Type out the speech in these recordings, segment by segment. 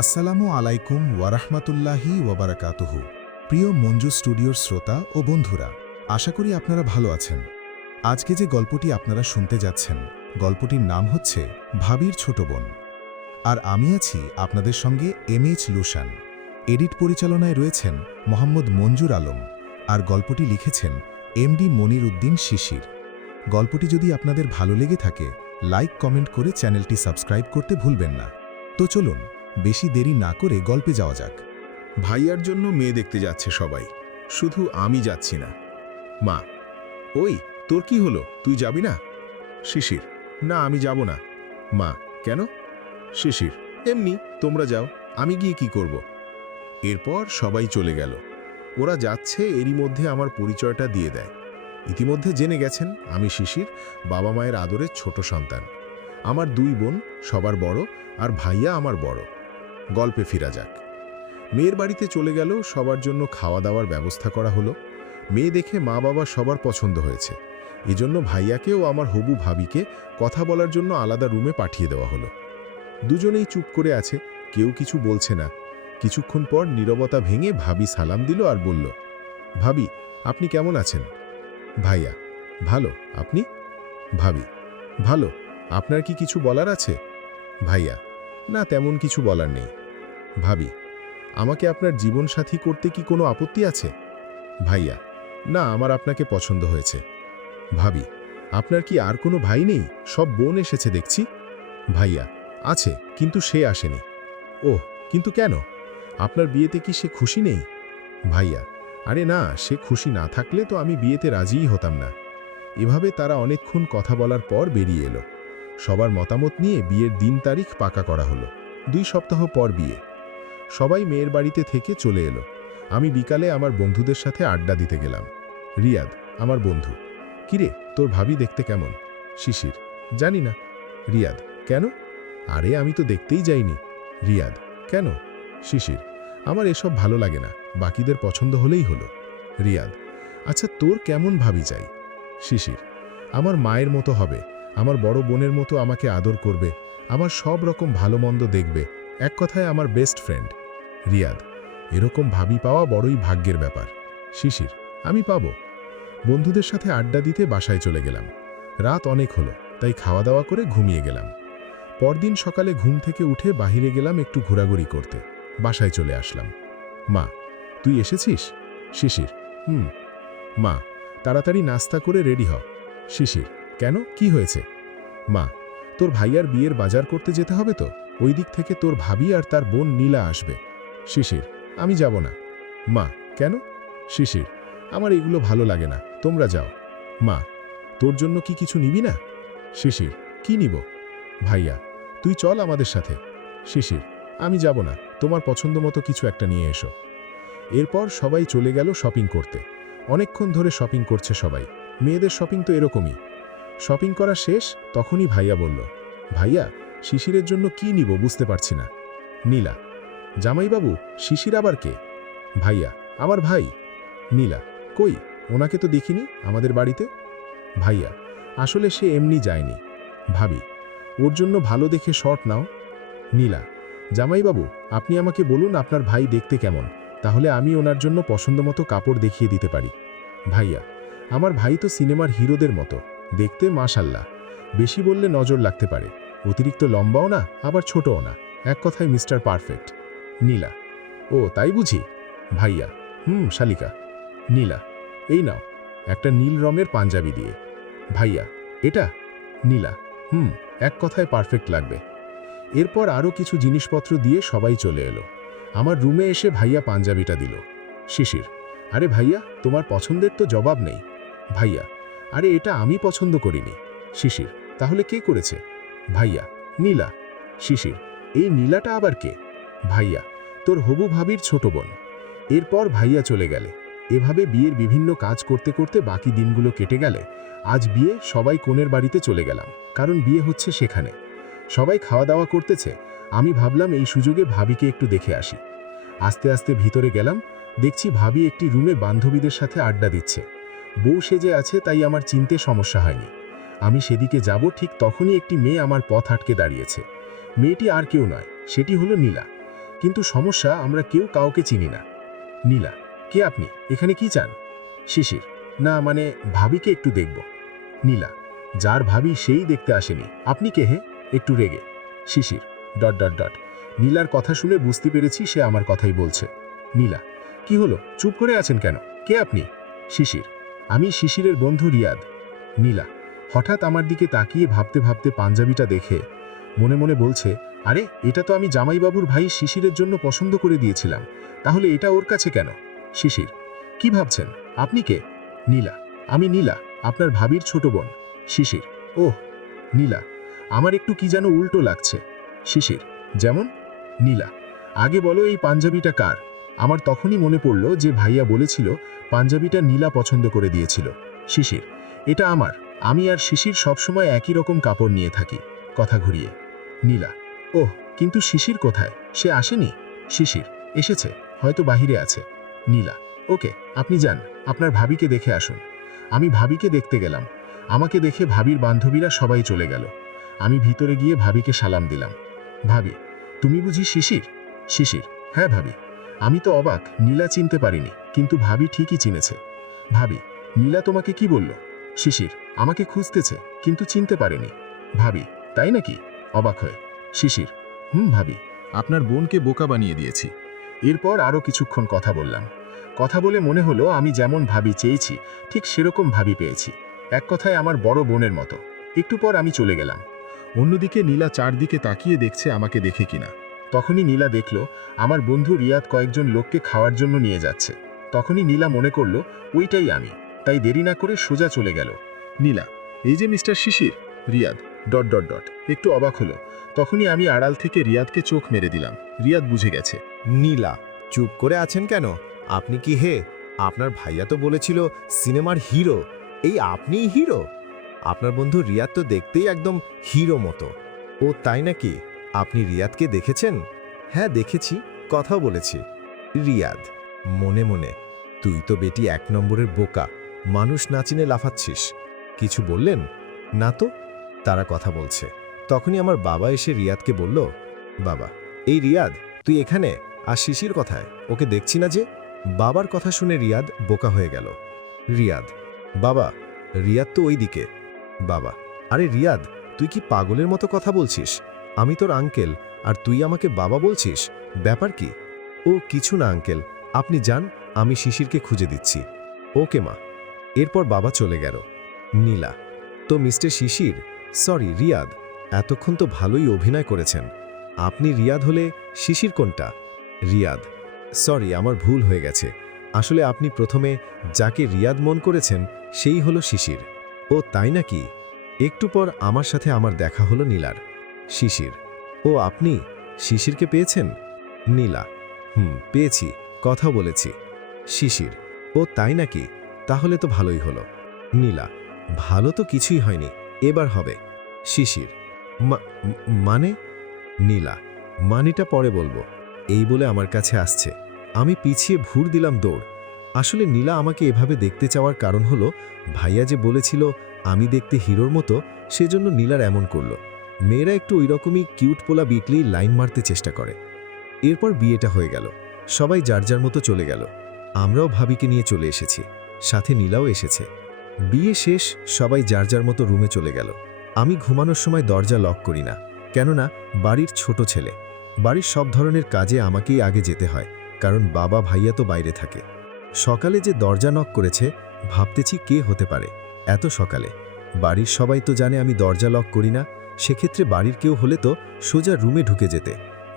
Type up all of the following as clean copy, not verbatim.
আসসালামু আলাইকুম ওয়ারাহমাতুল্লাহি ওয়াবারাকাতুহু। প্রিয় মঞ্জু স্টুডিওর শ্রোতা ও বন্ধুরা, আশা করি আপনারা ভালো আছেন। আজকে যে গল্পটি আপনারা শুনতে যাচ্ছেন, গল্পটির নাম হচ্ছে ভাবির ছোট বোন। আর আমি আছি আপনাদের সঙ্গে এমএইচ লুশান। এডিট পরিচালনায় রয়েছেন মোহাম্মদ মঞ্জুর আলম, আর গল্পটি লিখেছেন এমডি মনির উদ্দিন শিশির। গল্পটি যদি আপনাদের ভালো লেগে থাকে, লাইক কমেন্ট করে চ্যানেলটি সাবস্ক্রাইব করতে ভুলবেন না। তো চলুন, বেশি দেরি না করে গল্পে যাওয়া যাক। ভাইয়ার জন্য মেয়ে দেখতে যাচ্ছে সবাই, শুধু আমি যাচ্ছি না। মা: ওই, তোর কি হলো, তুই যাবি না? শিশির: না, আমি যাব না। মা: কেন? শিশির: এমনি, তোমরা যাও, আমি গিয়ে কি করব? এরপর সবাই চলে গেল। ওরা যাচ্ছে, এরই মধ্যে আমার পরিচয়টা দিয়ে দেয়। ইতিমধ্যে জেনে গেছেন আমি শিশির, বাবা মায়ের আদরের ছোট সন্তান। আমার দুই বোন, সবার বড়, আর ভাইয়া আমার বড়। গল্পে ফিরা যাক। মেয়ের বাড়িতে চলে গেল, সবার জন্য খাওয়া দাওয়ার ব্যবস্থা করা হলো। মেয়ে দেখে মা বাবা সবার পছন্দ হয়েছে, এজন্য ভাইয়াকেও আমার হবু ভাবিকে কথা বলার জন্য আলাদা রুমে পাঠিয়ে দেওয়া হলো। দুজনেই চুপ করে আছে, কেউ কিছু বলছে না। কিছুক্ষণ পর নীরবতা ভেঙে ভাবি সালাম দিল আর বলল, ভাবি, আপনি কেমন আছেন? ভাইয়া: ভালো, আপনি? ভাবি: ভালো। আপনার কি কিছু বলার আছে? ভাইয়া: না, তেমন কিছু বলার নেই। ভাবি: আমাকে আপনার জীবনসাথী করতে কি কোনো আপত্তি আছে? ভাইয়া: না, আমার আপনাকে পছন্দ হয়েছে। ভাবি: আপনার কি আর কোনো ভাই নেই? সব বোন এসেছে দেখছি। ভাইয়া: আছে, কিন্তু সে আসেনি। ওহ, কিন্তু কেন? আপনার বিয়েতে কি সে খুশি নেই? ভাইয়া: আরে না, সে খুশি না থাকলে তো আমি বিয়েতে রাজিই হতাম না। এভাবে তারা অনেকক্ষণ কথা বলার পর বেরিয়ে এলো। সবার মতামত নিয়ে বিয়ের দিন তারিখ পাকা করা হলো। 2 সপ্তাহ পর বিয়ে। সবাই মেয়ের বাড়িতে থেকে চলে এলো। আমি বিকালে আমার বন্ধুদের সাথে আড্ডা দিতে গেলাম। রিয়াদ: আমার বন্ধু: কিরে, তোর ভাবি দেখতে কেমন? শিশির: জানি না। রিয়াদ: কেন? আরে, আমি তো দেখতেই যাইনি। রিয়াদ: কেন? শিশির: আমার এসব ভালো লাগে না, বাকিদের পছন্দ হলেই হলো। রিয়াদ: আচ্ছা, তোর কেমন ভাবি চাই? শিশির: আমার মায়ের মতো হবে, আমার বড় বোনের মতো আমাকে আদর করবে, আমার সব রকম ভালো মন্দ দেখবে, এক কথায় আমার বেস্ট ফ্রেন্ড। রিয়াদ: এরকম ভাবি পাওয়া বড়ই ভাগ্যের ব্যাপার। শিশির: আমি পাবো। বন্ধুদের সাথে আড্ডা দিতে বাসায় চলে গেলাম। রাত অনেক হলো, তাই খাওয়া দাওয়া করে ঘুমিয়ে গেলাম। পরদিন সকালে ঘুম থেকে উঠে বাহিরে গেলাম একটু ঘোরাঘুরি করতে। বাসায় চলে আসলাম। মা: তুই এসেছিস? শিশির: হুম। মা: তাড়াতাড়ি নাস্তা করে রেডি হ। শিশির: কেন, কি হয়েছে? মা: তোর ভাইয়ার বিয়ের বাজার করতে যেতে হবে তো, ওই দিক থেকে তোর ভাবি আর তার বোন নীলা আসবে। শিশির: আমি যাব না। মা: কেন? শিশির: আমার এগুলো ভালো লাগে না, তোমরা যাও। মা: তোর জন্য কি কিছু নিবি না? শিশির: কি নিব? ভাইয়া: তুই চল আমাদের সাথে। শিশির: আমি যাব না, তোমার পছন্দ মতো কিছু একটা নিয়ে এসো। এরপর সবাই চলে গেল শপিং করতে। অনেকক্ষণ ধরে শপিং করছে সবাই। মেয়েদের শপিং তো এরকমই। শপিং করা শেষ, তখনই ভাইয়া বলল, ভাইয়া, শিশিরের জন্য কি নিব বুঝতে পারছি না। নীলা: জামাইবাবু, শিশির আবার কে? ভাইয়া: আমার ভাই। নীলা: কই, ওনাকে তো দেখিনি আমাদের বাড়িতে। ভাইয়া: আসলে সে এমনি যায়নি। ভাবি: ওর জন্য ভালো দেখে শর্ট নাও। নীলা: জামাইবাবু, আপনি আমাকে বলুন আপনার ভাই দেখতে কেমন, তাহলে আমি ওনার জন্য পছন্দমতো কাপড় দেখিয়ে দিতে পারি। ভাইয়া: আমার ভাই তো সিনেমার হিরোদের মতো দেখতে, মাশাল্লাহ। বেশি বললে নজর লাগতে পারে, অতিরিক্ত লম্বাও না, আবার ছোটও না, এক কথায় মিস্টার পারফেক্ট। নীলা: ও তাই বুঝি? ভাইয়া: শালিকা। নীলা: এই নাও, একটা নীল রঙের পাঞ্জাবি দিয়ে। ভাইয়া: এটা? নীলা: এক কথায় পারফেক্ট লাগবে। এরপর আরও কিছু জিনিসপত্র দিয়ে সবাই চলে এলো। আমার রুমে এসে ভাইয়া পাঞ্জাবিটা দিল। শিশির: আরে ভাইয়া, তোমার পছন্দের তো জবাব নেই। ভাইয়া: আরে এটা আমি পছন্দ করিনি। শিশির: তাহলে কে করেছে? ভাইয়া: নীলা। শিশির: এই নীলাটা আবার কে? ভাইয়া: তোর হবু ভাবির ছোট বোন। এরপর ভাইয়া চলে গেলে। এভাবে বিয়ের বিভিন্ন কাজ করতে করতে বাকি দিনগুলো কেটে গেলে আজ বিয়ে, সবাই কনের বাড়িতে চলে গেলাম, কারণ বিয়ে হচ্ছে সেখানে। সবাই খাওয়া দাওয়া করতেছে, আমি ভাবলাম এই সুযোগে ভাবিকে একটু দেখে আসি। আস্তে আস্তে ভিতরে গেলাম, দেখছি ভাবি একটি রুমে বান্ধবীদের সাথে আড্ডা দিচ্ছে। বউ সেজে আছে, তাই আমার চিনতে সমস্যা হয়নি। আমি সেদিকে যাব, ঠিক তখনই একটি মেয়ে আমার পথ আটকে দাঁড়িয়েছে। মেয়েটি আর কেউ নয়, সেটি হলো নীলা। কিন্তু সমস্যা আমরা কেউ কাউকে চিনি না। নীলা, কে আপনি? এখানে কি চান? শিশির, না মানে ভাবিকে একটু দেখব। নীলা, যার ভাবি সেই দেখতে আসেনি, আপনি কে হে? একটু রেগে। শিশির ডট ডট ডট নীলার কথা শুনে বুঝতে পেরেছি সে আমার কথাই বলছে। নীলা, কি হলো, চুপ করে আছেন কেন? কে আপনি? শিশির, আমি শিশিরের বন্ধু রিয়াদ। নীলা হঠাৎ আমার দিকে তাকিয়ে ভাবতে ভাবতে পাঞ্জাবিটা দেখে মনে মনে বলছে, আরে এটা তো আমি জামাইবাবুর ভাই শিশিরের জন্য পছন্দ করে দিয়েছিলাম, তাহলে এটা ওর কাছে কেন? শিশির, কি ভাবছেন? আপনি কে? নীলা, আমি নীলা, আপনার ভাবির ছোট বোন। শিশির, ওহ নীলা, আমার একটু কি যেন উল্টো লাগছে। শিশির, যেমন? নীলা, আগে বলো এই পাঞ্জাবিটা কার? আমার তখনই মনে পড়ল যে ভাইয়া বলেছিল পাঞ্জাবিটা নীলা পছন্দ করে দিয়েছিল। শিশির, এটা আমার। আমি আর শিশির সবসময় একই রকম কাপড় নিয়ে থাকি। কথা ঘুরিয়ে। নীলা, ওহ, কিন্তু শিশির কোথায়? সে আসেনি? শিশির, এসেছে, হয়তো বাহিরে আছে। নীলা, ওকে, আপনি যান, আপনার ভাবিকে দেখে আসুন। আমি ভাবিকে দেখতে গেলাম। আমাকে দেখে ভাবির বান্ধবীরা সবাই চলে গেল। আমি ভিতরে গিয়ে ভাবিকে সালাম দিলাম। ভাবি, তুমি বুঝি শিশির? শিশির, হ্যাঁ ভাবি। আমি তো অবাক, নীলা চিনতে পারিনি, কিন্তু ভাবি ঠিকই চিনেছে। ভাবি, নীলা তোমাকে কি বলল? শিশির, আমাকে খুঁজতেছে, কিন্তু চিনতে পারেনি। ভাবি, তাই নাকি? অবাক হয়ে। শিশির, ভাবি, আপনার বোনকে বোকা বানিয়ে দিয়েছি। এরপর আরও কিছুক্ষণ কথা বললাম। কথা বলে মনে হলো আমি যেমন ভাবি চেয়েছি ঠিক সেরকম ভাবি পেয়েছি। এক কথায় আমার বড় বোনের মতো। একটু পর আমি চলে গেলাম। অন্যদিকে নীলা চারদিকে তাকিয়ে দেখছে আমাকে দেখে কিনা। তখনই নীলা দেখল আমার বন্ধু রিয়াদ কয়েকজন লোককে খাওয়ার জন্য নিয়ে যাচ্ছে। তখনই নীলা মনে করলো ওইটাই আমি, তাই দেরি না করে সোজা চলে গেল। নীলা, এই যে মিস্টার শিশির। রিয়াদ ডট ডট ডট একটু অবাক হলো। তখনই আমি আড়াল থেকে রিয়াদকে চোখ মেরে দিলাম। রিয়াদ বুঝে গেছে। নীলা, চুপ করে আছেন কেন? আপনি কি হে? আপনার ভাইয়া তো বলেছিল সিনেমার হিরো, এই আপনিই হিরো? আপনার বন্ধু রিয়াদ তো দেখতেই একদম হিরো মতো। ও তাই নাকি? আপনি রিয়াদকে দেখেছেন? হ্যাঁ দেখেছি, কথাও বলেছি। রিয়াদ মনে মনে, তুই তো বেটি 1 নম্বরের বোকা, মানুষ না চিনে লাফাচ্ছিস। কিছু বললেন না তো? তারা কথা বলছে। তখনই আমার বাবা এসে রিয়াদকে বলল, বাবা, এই রিয়াদ তুই এখানে, আর শিশির কোথায়? ওকে দেখছি না যে। বাবার কথা শুনে রিয়াদ বোকা হয়ে গেল। রিয়াদ, বাবা, রিয়াদ তো ওই দিকে। বাবা, আরে রিয়াদ, তুই কি পাগলের মতো কথা বলছিস? আমি তোর আঙ্কেল, আর তুই আমাকে বাবা বলছিস, ব্যাপার কি? ও কিছু না আঙ্কেল, আপনি যান, আমি শিশিরকে খুঁজে দিচ্ছি। ওকে মা। এরপর বাবা চলে গেল। নীলা, তো মিস্টার শিশির, সরি রিয়াদ, এতক্ষণ তো ভালোই অভিনয় করেছেন। আপনি রিয়াদ হলে শিশির কোনটা? রিয়াদ, সরি আমার ভুল হয়ে গেছে। আসলে আপনি প্রথমে যাকে রিয়াদ মন করেছেন সেই হলো শিশির। ও তাই নাকি? একটু পর আমার সাথে আমার দেখা হলো নীলার। শিশির, ও আপনি শিশিরকে পেয়েছেন? নীলা, পেয়েছি, কথা বলেছি। শিশির, ও তাই নাকি? তাহলে তো ভালোই হলো। নীলা, ভালো তো কিছুই হয়নি, এবার হবে। শিশির, মানে? নীলা, মানেটা পরে বলবো। এই বলে আমার কাছে আসছে। আমি পিছিয়ে ভুর দিলাম দৌড়। আসলে নীলা আমাকে এভাবে দেখতে চাওয়ার কারণ হলো ভাইয়া যে বলেছিল আমি দেখতে হিরোর মতো, সেজন্য নীলার এমন করল। মেয়েরা একটু ওই রকমই কিউট পোলা বিটলেই লাইন মারতে চেষ্টা করে। এরপর বিয়েটা হয়ে গেল। সবাই যার যার মতো চলে গেল। আমরাও ভাবিকে নিয়ে চলে এসেছি, সাথে নীলাও এসেছে। বিয়ে শেষ, সবাই যার যার মতো রুমে চলে গেল। আমি ঘুমানোর সময় দরজা লক করি না, কেননা বাড়ির ছোট ছেলে। বাড়ির সব ধরনের কাজে আমাকেই আগে যেতে হয়, কারণ বাবা ভাইয়া তো বাইরে থাকে। সকালে যে দরজা নক করেছে, ভাবতেছি কে হতে পারে এত সকালে। বাড়ির সবাই তো জানে আমি দরজা লক করি না, সেক্ষেত্রে বাড়ির কেউ হলে তো সোজা রুমে ঢুকে যেতে।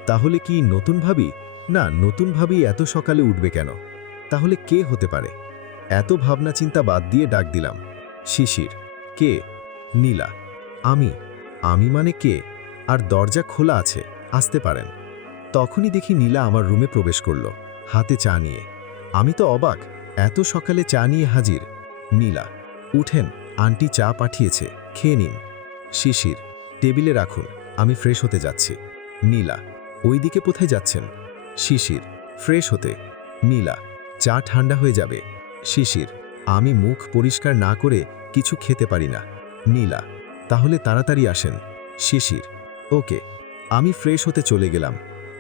তাহলে কি নতুন ভাবি? না, নতুন ভাবি এত সকালে উঠবে কেন? তাহলে কে হতে পারে? এত ভাবনা চিন্তা বাদ দিয়ে ডাক দিলাম, শিশির। কে? নীলা, আমি মানে কে? আর দরজা খোলা আছে, আসতে পারেন। তখনই দেখি নীলা আমার রুমে প্রবেশ করল, হাতে চা নিয়ে। আমি তো অবাক, এত সকালে চা নিয়ে হাজির। নীলা, উঠেন, আন্টি চা পাঠিয়েছে, খেয়ে নিন। শিশির, টেবিলে রাখুন, আমি ফ্রেশ হতে যাচ্ছি। নীলা, ওইদিকে কোথায় যাচ্ছেন? শিশির, ফ্রেশ হতে। নীলা, চা ঠান্ডা হয়ে যাবে। শিশির, আমি মুখ পরিষ্কার না করে কিছু খেতে পারি না। নীলা, তাহলে তাড়াতাড়ি আসেন। শিশির, ওকে। আমি ফ্রেশ হতে চলে গেলাম।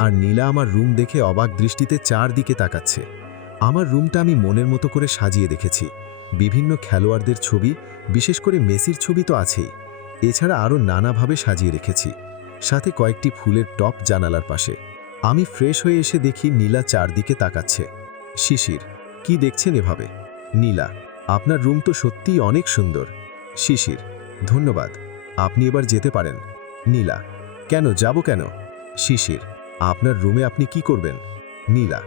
আর নীলা আমার রুম দেখে অবাক দৃষ্টিতে চারদিকে তাকাচ্ছে। আমার রুমটা আমি মনের মতো করে সাজিয়ে রেখেছি। বিভিন্ন খেলোয়াড়দের ছবি, বিশেষ করে মেসির ছবি তো আছেই। এছাড়া আরও নানাভাবে সাজিয়ে রেখেছি, সাথে কয়েকটি ফুলের টপ জানালার পাশে। আমি ফ্রেশ হয়ে এসে দেখি নীলা চারদিকে তাকাচ্ছে। শিশির, কি দেখছেন এভাবে? নীলা, আপনার রুম তো সত্যিই অনেক সুন্দর। শিশির, ধন্যবাদ, আপনি এবার যেতে পারেন। নীলা, কেন, যাব কেন? শিশির, আপনার রুমে আপনি কি করবেন? নীলা,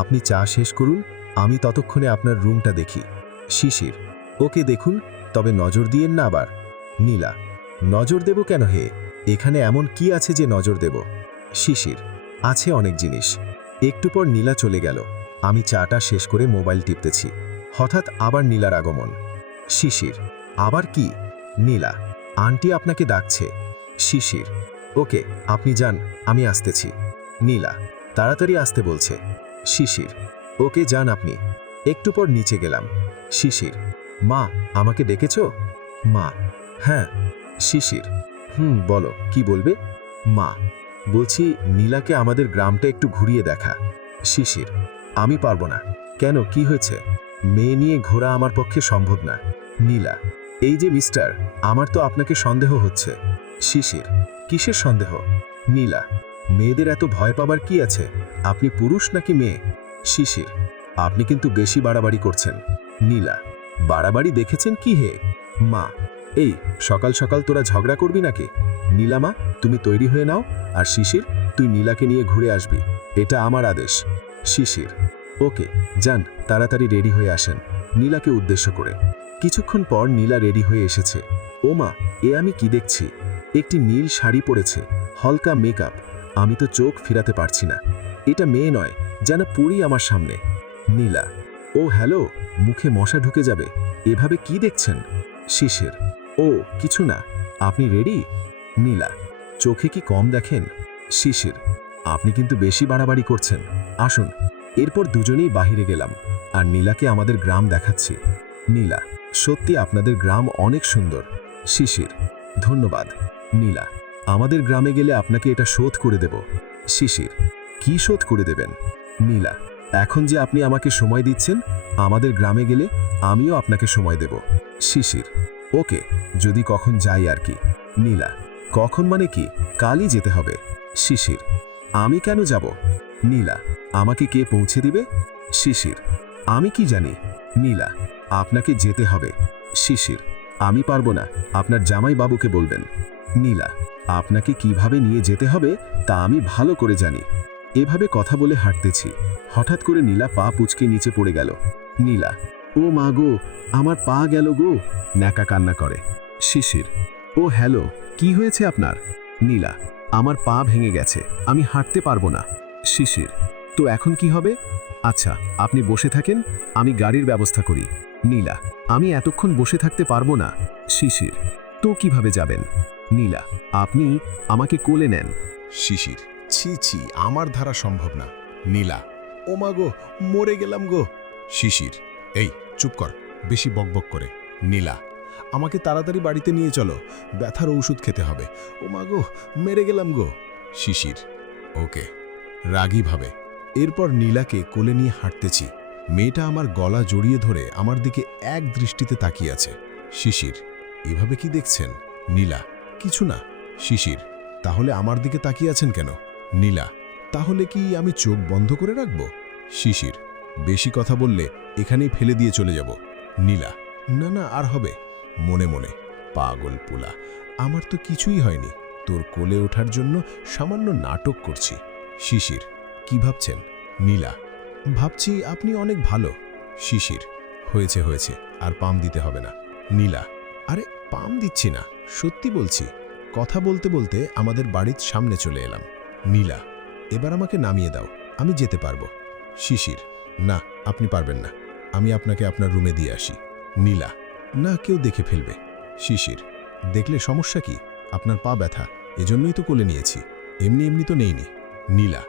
আপনি চা শেষ করুন, আমি ততক্ষণে আপনার রুমটা দেখি। শিশির, ওকে দেখুন, তবে নজর দিয়েন না আবার। নীলা, নজর দেব কেন হে? এখানে এমন কি আছে যে নজর দেব? শিশির, আছে অনেক জিনিস। একটু পর নীলা চলে গেল। আমি চাটা শেষ করে মোবাইল টিপতেছি। হঠাৎ আবার নীলার আগমন। শিশির, আবার কি? নীলা, আন্টি আপনাকে ডাকছে। শিশির, ওকে, আপনি যান, আমি আসতেছি। নীলা, তাড়াতাড়ি আসতে বলছে। শিশির, ওকে, যান আপনি। একটু পর নিচে গেলাম। শিশির, মা, আমাকে ডেকেছ? মা, হ্যাঁ। শিশির, বলো, কি বলবে? মা, বলছি নীলাকে আমাদের গ্রামটা একটু ঘুরিয়ে দেখা। শিশির, আমি পারবো না। কেন, কি হয়েছে? মেয়ে নিয়ে ঘোরা আমার পক্ষে সম্ভব না। নীলা, এই যে মিস্টার, আমার তো আপনাকে সন্দেহ হচ্ছে। শিশির, কিসের সন্দেহ? নীলা, মেয়েদের এত ভয় পাবার কি আছে? আপনি পুরুষ নাকি মেয়ে? শিশির, আপনি কিন্তু বেশি বাড়াবাড়ি করছেন। নীলা, বাড়াবাড়ি দেখেছেন কি হে? মা, এই সকাল সকাল তোরা ঝগড়া করবি নাকি? নীলামা, তুমি তৈরি হয়ে নাও, আর শিশির, তুই নীলাকে নিয়ে ঘুরে আসবি, এটা আমার আদেশ। শিশির, ওকে, যান, তাড়াতাড়ি রেডি হয়ে আসেন। নীলাকে উদ্দেশ্য করে। কিছুক্ষণ পর নীলা রেডি হয়ে এসেছে। ও মা, এ আমি কি দেখছি? একটি নীল শাড়ি পরেছে, হালকা মেকআপ। আমি তো চোখ ফিরাতে পারছি না। এটা মেয়ে নয়, যেন পুরি আমার সামনে। নীলা, ও হ্যালো, মুখে মশা ঢুকে যাবে, এভাবে কি দেখছেন? শিশির, ও কিছু না, আপনি রেডি? নীলা, চোখে কি কম দেখেন? শিশির, আপনি কিন্তু বেশি বাড়াবাড়ি করছেন, আসুন। এরপর দুজনেই বাহিরে গেলাম, আর নীলাকে আমাদের গ্রাম দেখাচ্ছি। নীলা, সত্যি আপনাদের গ্রাম অনেক সুন্দর। শিশির, ধন্যবাদ। নীলা, আমাদের গ্রামে গেলে আপনাকে এটা শোধ করে দেব। শিশির, কি শোধ করে দেবেন? নীলা, এখন যে আপনি আমাকে সময় দিচ্ছেন, আমাদের গ্রামে গেলে আমিও আপনাকে সময় দেব। শিশির, ওকে, যদি কখন যাই আর কি। নীলা, কখন মানে কি? কালই যেতে হবে। শিশির, আমি কেন যাব? নীলা, আমাকে কে পৌঁছে দিবে? শিশির, আমি কি জানি। নীলা, আপনাকে যেতে হবে। শিশির, আমি পারবো না, আপনার জামাই বাবুকে বলবেন। নীলা, আপনাকে কিভাবে নিয়ে যেতে হবে তা আমি ভালো করে জানি। এভাবে কথা বলে হাঁটতেছি, হঠাৎ করে নীলা পা পুচকে নিচে পড়ে গেল। নীলা, ও মা গো, আমার পা গেল গো, ন্যাকা কান্না করে। শিশির, ও হ্যালো, কি হয়েছে আপনার? নীলা, আমার পা ভেঙে গেছে, আমি হাঁটতে পারবো না। শিশির, তো এখন কি হবে? আচ্ছা, আপনি বসে থাকেন, আমি গাড়ির ব্যবস্থা করি। নীলা, আমি এতক্ষণ বসে থাকতে পারবো না। শিশির, তো কিভাবে যাবেন? নীলা, আপনি আমাকে কোলে নেন। শিশির, ছি ছি, আমার ধারা সম্ভব না। নীলা, ও মা গো, মরে গেলাম গো। শিশির, এই চুপ কর, বেশি বকবক করে। নীলা, আমাকে তাড়াতাড়ি বাড়িতে নিয়ে চলো, ব্যথার ঔষধ খেতে হবে। ও মা গো, মেরে গেলাম গো। শিশির, ওকে, রাগী ভাবে। এরপর নীলাকে কোলে নিয়ে হাঁটতেছি। মেয়েটা আমার গলা জড়িয়ে ধরে আমার দিকে এক দৃষ্টিতে তাকিয়ে আছে। শিশির, এভাবে কি দেখছেন? নীলা, কিছু না। শিশির, তাহলে আমার দিকে তাকিয়ে আছেন কেন? নীলা, তাহলে কি আমি চোখ বন্ধ করে রাখব? শিশির, বেশি কথা বললে এখানেই ফেলে দিয়ে চলে যাব। নীলা, না না, আর হবে। মনে মনে, পাগল পোলা, আমার তো কিছুই হয়নি, তোর কোলে ওঠার জন্য সামান্য নাটক করছি। শিশির, কি ভাবছেন? নীলা, ভাবছি আপনি অনেক ভালো। শিশির, হয়েছে হয়েছে, আর পাম দিতে হবে না। নীলা, আরে পাম দিচ্ছি না, সত্যি বলছি। কথা বলতে বলতে আমাদের বাড়ির সামনে চলে এলাম। নীলা, এবার আমাকে নামিয়ে দাও, আমি যেতে পারবো। শিশির, না, আপনি পারবেন না, আমি আপনাকে আপনার রুমে দিয়ে আসি। নীলা, না, কেউ দেখে ফেলবে। শিশির, দেখলে সমস্যা কি? আপনার পা ব্যথা, এজন্যই তো কোলে নিয়েছি, এমনি এমনি তো নেইনি। নীলা,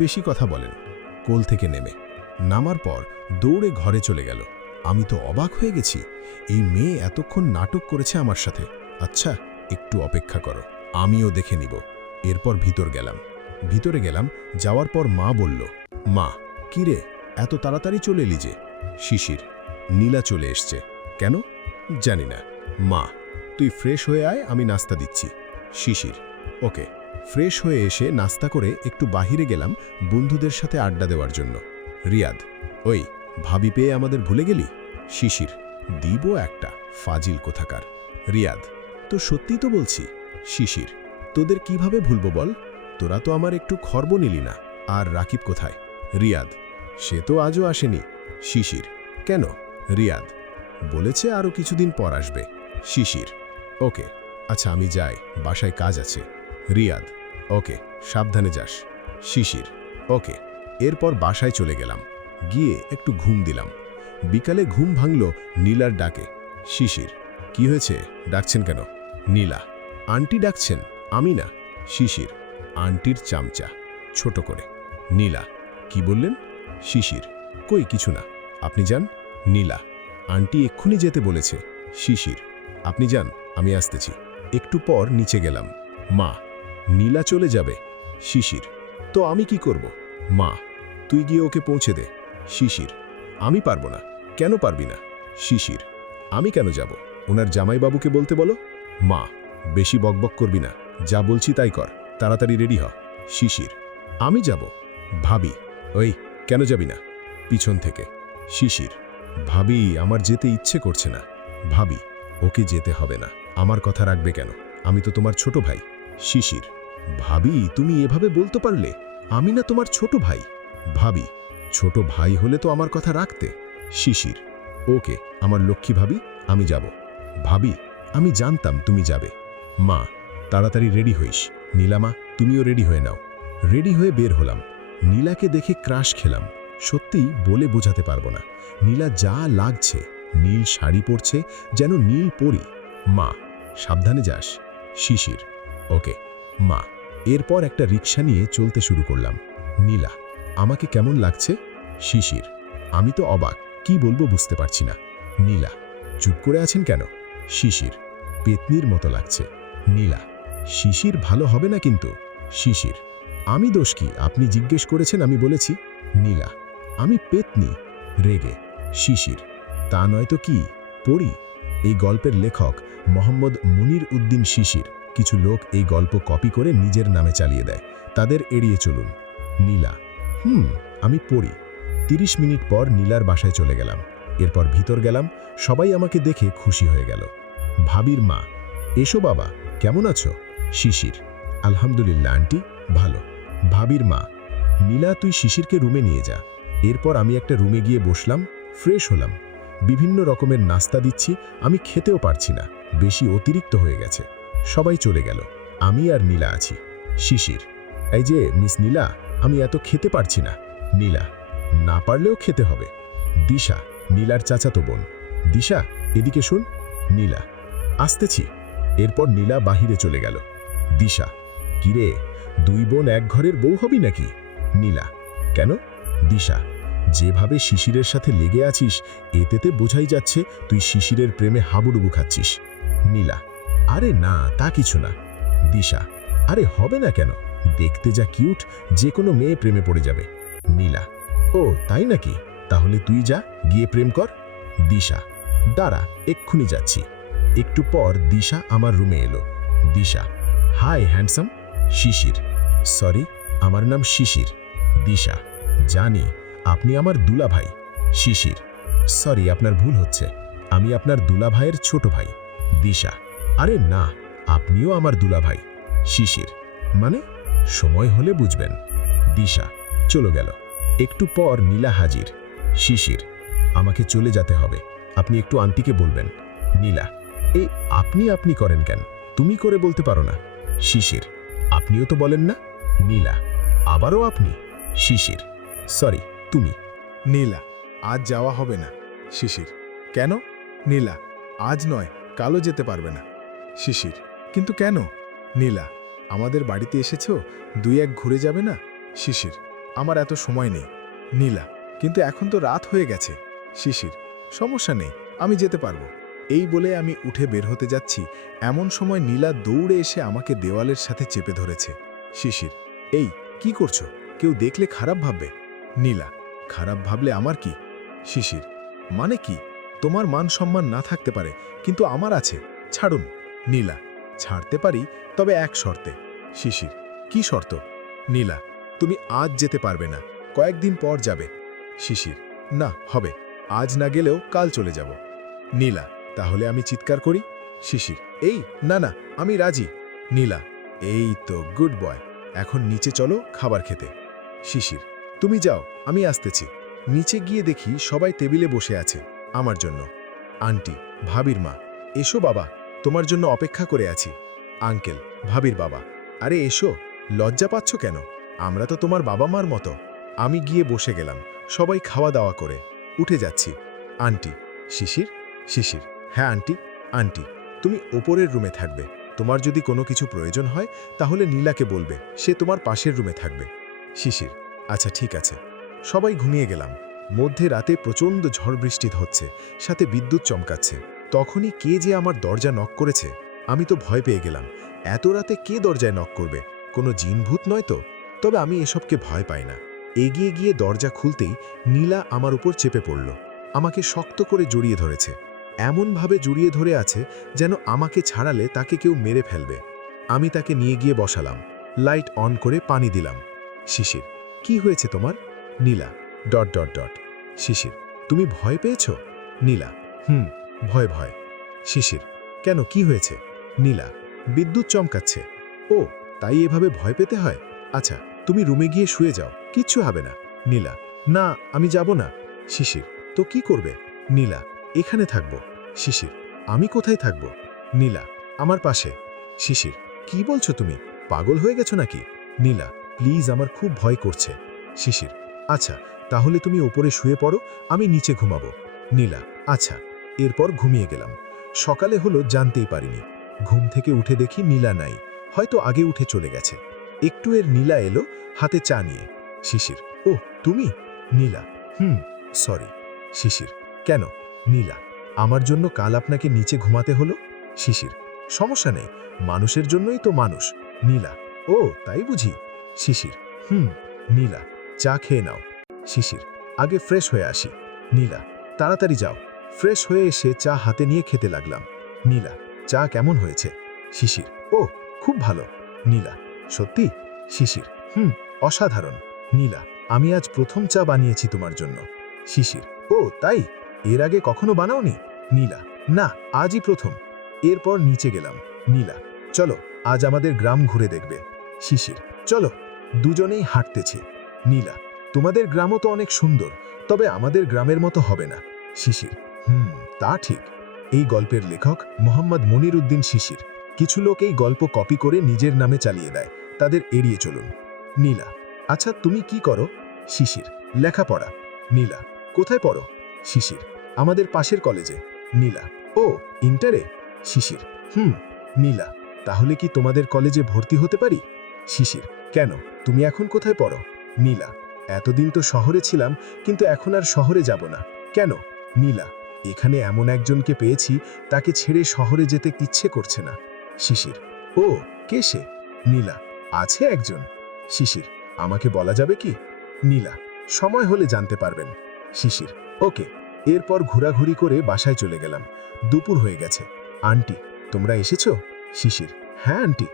বেশি কথা বলেন। কোল থেকে নেমে নামার পর দৌড়ে ঘরে চলে গেল। আমি তো অবাক হয়ে গেছি, এই মেয়ে এতক্ষণ নাটক করেছে আমার সাথে। আচ্ছা, একটু অপেক্ষা করো, আমিও দেখে নিব। এরপর ভিতর গেলাম। ভিতরে গেলাম, যাওয়ার পর মা বলল, মা কি রে, এত তাড়াতাড়ি চলে এলি যে? শিশির, নীলা চলে এসছে। কেন? জানি না। মা, তুই ফ্রেশ হয়ে আয়, আমি নাস্তা দিচ্ছি। শিশির, ওকে। ফ্রেশ হয়ে এসে নাস্তা করে একটু বাহিরে গেলাম বন্ধুদের সাথে আড্ডা দেওয়ার জন্য। রিয়াদ, ওই ভাবি পেয়ে আমাদের ভুলে গেলি? শিশির, দিব একটা, ফাজিল কোথাকার। রিয়াদ, তো সত্যিই তো বলছি। শিশির, তোদের কিভাবে ভুলবো বল? তোরা তো আমার একটু খর্ব নিলি না। আর রাকিব কোথায়? রিয়াদ, সে তো আজও আসেনি। শিশির, কেন? রিয়াদ, বলেছে আরও কিছুদিন পর আসবে। শিশির, ওকে, আচ্ছা আমি যাই, বাসায় কাজ আছে। রিয়াদ, ওকে, সাবধানে যাস। শিশির, ওকে। এরপর বাসায় চলে গেলাম, গিয়ে একটু ঘুম দিলাম। বিকালে ঘুম ভাঙল নীলার ডাকে। শিশির, কি হয়েছে, ডাকছেন কেন? নীলা, আন্টি ডাকছেন, আমি না। শিশির, আন্টির চামচা, ছোট করে। নীলা, কি বললেন? শিশির, কই কিছু না, আপনি যান। নীলা, আন্টি এক্ষুনি যেতে বলেছে। শিশির, আপনি যান, আমি আসতেছি। একটু পর নিচে গেলাম। মা, নীলা চলে যাবে। শিশির, তো আমি কি করব? মা, তুই গিয়ে ওকে পৌঁছে দে। শিশির, আমি পারবো না। কেন পারবি না? শিশির, আমি কেন যাব? ওনার জামাইবাবুকে বলতে বলো। মা, বেশি বকবক করবি না, যা বলছি তাই কর, তাড়াতাড়ি রেডি হ। শিশির, আমি যাব। ভাবি, ওই কেন যাবি না? পিছন থেকে। শিশির, ভাবি আমার যেতে ইচ্ছে করছে না। ভাবি, ওকে যেতে হবে না, আমার কথা রাখবে কেন? আমি তো তোমার ছোট ভাই। শিশির, ভাবি তুমি এভাবে বলতে পারলে? আমি না তোমার ছোট ভাই। ভাবি, ছোট ভাই হলে তো আমার কথা রাখতে। শিশির, ওকে আমার লক্ষ্মী ভাবি, আমি যাব। ভাবি, আমি জানতাম তুমি যাবে। মা, তাড়াতাড়ি রেডি হইস। নীলামা, তুমিও রেডি হয়ে নাও। রেডি হয়ে বের হলাম। নীলাকে দেখে ক্রাশ খেলাম। সত্যিই বলে বোঝাতে পারবো না, নীলা যা লাগছে। নীল শাড়ি পরছে, যেন নীল পরি। মা, সাবধানে যাস। শিশির, ওকে। মা, এরপর একটা রিক্সা নিয়ে চলতে শুরু করলাম। নীলা, আমাকে কেমন লাগছে? শিশির, আমি তো অবাক, কি বলবো বুঝতে পারছি না। নীলা, চুপ করে আছেন কেন? শিশির, পেতনির মতো লাগছে। নীলা, শিশির ভালো হবে না কিন্তু। শিশির, আমি দোষ কি? আপনি জিজ্ঞেস করেছেন, আমি বলেছি। নীলা, আমি পেতনি। রেগে। শিশির, তা নয় তো কি, পড়ি। এই গল্পের লেখক মোহাম্মদ মুনির উদ্দিন শিশির। কিছু লোক এই গল্প কপি করে নিজের নামে চালিয়ে দেয়, তাদের এড়িয়ে চলুন। নীলা, আমি পড়ি। 30 মিনিট পর নীলার বাসায় চলে গেলাম। এরপর ভিতর গেলাম, সবাই আমাকে দেখে খুশি হয়ে গেল। ভাবির মা, এসো বাবা, কেমন আছো? শিশির, আলহামদুলিল্লাহ আন্টি, ভালো। ভাবির মা, নীলা তুই শিশিরকে রুমে নিয়ে যা। এরপর আমি একটা রুমে গিয়ে বসলাম, ফ্রেশ হলাম। বিভিন্ন রকমের নাস্তা দিচ্ছি, আমি খেতেও পারছি না, বেশি অতিরিক্ত হয়ে গেছে। সবাই চলে গেল, আমি আর নীলা আছি। শিশির, এই যে মিস নীলা, আমি এত খেতে পারছি না। নীলা, না পারলেও খেতে হবে। দিশা, নীলার চাচাতো বোন। দিশা, এদিকে শুন। নীলা, আসতেছি। এরপর নীলা বাহিরে চলে গেল। দিশা, কিরে, দুই বোন এক ঘরের বউ হবি নাকি? নীলা, কেন? দিশা, যেভাবে শিশিরের সাথে লেগে আছিস, এতেতে বোঝাই যাচ্ছে তুই শিশিরের প্রেমে হাবুডুবু খাচ্ছিস। নীলা, আরে না, তা কিছু না। দিশা, আরে হবে না কেন? দেখতে যা কিউট, যে কোনো মেয়ে প্রেমে পড়ে যাবে। নীলা, ও তাই নাকি? তাহলে তুই যা, গিয়ে প্রেম কর। দিশা, দাঁড়া, এক্ষুনি যাচ্ছি। একটু পর দিশা আমার রুমে এলো। দিশা, হাই হ্যান্ডসাম। শিশির, সরি, আমার নাম শিশির। দিশা, জানি, আপনি আমার দুলাভাই। শিশির, সরি, আপনার ভুল হচ্ছে, আমি আপনার দুলাভাইয়ের ছোট ভাই। দিশা, আরে না, আপনিও আমার দুলাভাই। শিশির, মানে? সময় হলে বুঝবেন। দিশা চলে গেল। একটু পর নীলা হাজির। শিশির, আমাকে চলে যেতে হবে, আপনি একটু আন্টিকে বলবেন। নীলা, এই আপনি আপনি করেন কেন? তুমি করে বলতে পারো না। শিশির, আপনিও তো বলেন না। নীলা, আবারও আপনি। শিশির, সরি, তুমি। নীলা, আজ যাওয়া হবে না। শিশির, কেন? নীলা, আজ নয়, কালও যেতে পারবে না। শিশির, কিন্তু কেন? নীলা, আমাদের বাড়িতে এসেছো, 2-1 ঘুরে যাবে না? শিশির, আমার এত সময় নেই। নীলা, কিন্তু এখন তো রাত হয়ে গেছে। শিশির, সমস্যা নেই, আমি যেতে পারবো। এই বলে আমি উঠে বের হতে যাচ্ছি, এমন সময় নীলা দৌড়ে এসে আমাকে দেওয়ালের সাথে চেপে ধরেছে। শিশির, এই কি করছো? কেউ দেখলে খারাপ ভাববে। নীলা, খারাপ ভাবলে আমার কি? শিশির, মানে কি? তোমার মান সম্মান না থাকতে পারে, কিন্তু আমার আছে। ছাড়ুন। নীলা, ছাড়তে পারি, তবে এক শর্তে। শিশির, কি শর্ত? নীলা, তুমি আজ যেতে পারবে না, কয়েকদিন পর যাবে। শিশির, না হবে, আজ না গেলেও কাল চলে যাব। নীলা, তাহলে আমি চিৎকার করি? শিশির, এই না না, আমি রাজি। নীলা, এই তো গুড বয়, এখন নিচে চলো খাবার খেতে। শিশির, তুমি যাও, আমি আসতেছি। নিচে গিয়ে দেখি সবাই টেবিলে বসে আছে আমার জন্য। আন্টি, ভাবির মা, এসো বাবা, তোমার জন্য অপেক্ষা করে আছি। আঙ্কেল, ভাবির বাবা, আরে এসো, লজ্জা পাচ্ছ কেন? আমরা তো তোমার বাবা মার মতো। আমি গিয়ে বসে গেলাম, সবাই খাওয়া দাওয়া করে উঠে যাচ্ছি। আন্টি, শিশির, শিশির, হ্যাঁ আন্টি, আন্টি, তুমি ওপরের রুমে থাকবে। তোমার যদি কোনো কিছু প্রয়োজন হয় তাহলে নীলাকে বলবে, সে তোমার পাশের রুমে থাকবে। শিশির, আচ্ছা ঠিক আছে। সবাই ঘুমিয়ে গেলাম। মধ্যে রাতে প্রচণ্ড ঝড় বৃষ্টি হচ্ছে, সাথে বিদ্যুৎ চমকাচ্ছে। তখনই কে যে আমার দরজা নক করেছে, আমি তো ভয় পেয়ে গেলাম। এত রাতে কে দরজায় নক করবে? কোনো জিনভূত নয় তো? তবে আমি এসবকে ভয় পাই না। এগিয়ে গিয়ে দরজা খুলতেই নীলা আমার উপর চেপে পড়ল। আমাকে শক্ত করে জড়িয়ে ধরেছে, এমনভাবে জড়িয়ে ধরে আছে যেন আমাকে ছাড়ালে তাকে কেউ মেরে ফেলবে। আমি তাকে নিয়ে গিয়ে বসালাম, লাইট অন করে পানি দিলাম। শিশির, কি হয়েছে তোমার? নীলা, ডট ডট ডট। শিশির, তুমি ভয় পেয়েছ? নীলা, ভয় ভয়। শিশির, কেন, কি হয়েছে? নীলা, বিদ্যুৎ চমকাচ্ছে। ও, তাই এভাবে ভয় পেতে হয়? আচ্ছা, তুমি রুমে গিয়ে শুয়ে যাও, কিচ্ছু হবে না। নীলা, না, আমি যাব না। শিশির, তো কি করবে? নীলা, এখানে থাকব। শিশির, আমি কোথায় থাকব? নীলা, আমার পাশে। শিশির, কি বলছো তুমি? পাগল হয়ে গেছো নাকি? নীলা, প্লিজ, আমার খুব ভয় করছে। শিশির, আচ্ছা, তাহলে তুমি ওপরে শুয়ে পড়ো, আমি নিচে ঘুমাবো। নীলা, আচ্ছা। এরপর ঘুমিয়ে গেলাম। সকালে হলো জানতেই পারিনি। ঘুম থেকে উঠে দেখি নীলা নাই, হয়তো আগে উঠে চলে গেছে। একটু এর নীলা এলো হাতে চা নিয়ে। শিশির, ও তুমি? নীলা, সরি। শিশির, কেন? নীলা, আমার জন্য কাল আপনাকে নিচে ঘুমাতে হলো। শিশির, সমস্যা নেই, মানুষের জন্যই তো মানুষ। নীলা, ও তাই বুঝি। শিশির, নীলা, চা খেয়ে নাও। শিশির, আগে ফ্রেশ হয়ে আসি। নীলা, তাড়াতাড়ি যাও। ফ্রেশ হয়ে এসে চা হাতে নিয়ে খেতে লাগলাম। নীলা, চা কেমন হয়েছে? শিশির, ও খুব ভালো। নীলা, সত্যি? শিশির, অসাধারণ। নীলা, আমি আজ প্রথম চা বানিয়েছি তোমার জন্য। শিশির, ও তাই? এর আগে কখনো বানাওনি? নীলা, না, আজই প্রথম। এরপর নিচে গেলাম। নীলা, চলো, আজ আমাদের গ্রাম ঘুরে দেখবে। শিশির, চলো। দুজনেই হাঁটতেছি। নীলা, তোমাদের গ্রামও তো অনেক সুন্দর, তবে আমাদের গ্রামের মতো হবে না। শিশির, তা ঠিক। এই গল্পের লেখক মোহাম্মদ মনির উদ্দিন শিশির। কিছু লোক এই গল্প কপি করে নিজের নামে চালিয়ে দেয়, তাদের এড়িয়ে চলুন। নীলা, আচ্ছা তুমি কি করো? শিশির, লেখাপড়া। নীলা, কোথায় পড়ো? শিশির, আমাদের পাশের কলেজে। নীলা, ও ইন্টারে? শিশির, নীলা, তাহলে কি তোমাদের কলেজে ভর্তি হতে পারি? শিশির, কেন, তুমি এখন কোথায় পড়ো? নীলা, এতদিন তো শহরে ছিলাম, কিন্তু এখন আর শহরে যাব না। কেন? নীলা, এখানে এমন একজনকে পেয়েছি, তাকে ছেড়ে শহরে যেতে ইচ্ছে করছে না। শিশির, ও কে সে? নীলা, আছে একজন। শিশির, আমাকে বলা যাবে কি? নীলা, সময় হলে জানতে পারবেন। শিশির, ওকে। এরপর ঘোরাঘুরি করে বাসায় চলে গেলাম। দুপুর হয়ে গেছে। আন্টি, তোমরা এসেছো? শিশির, হ্যাঁ আন্টি।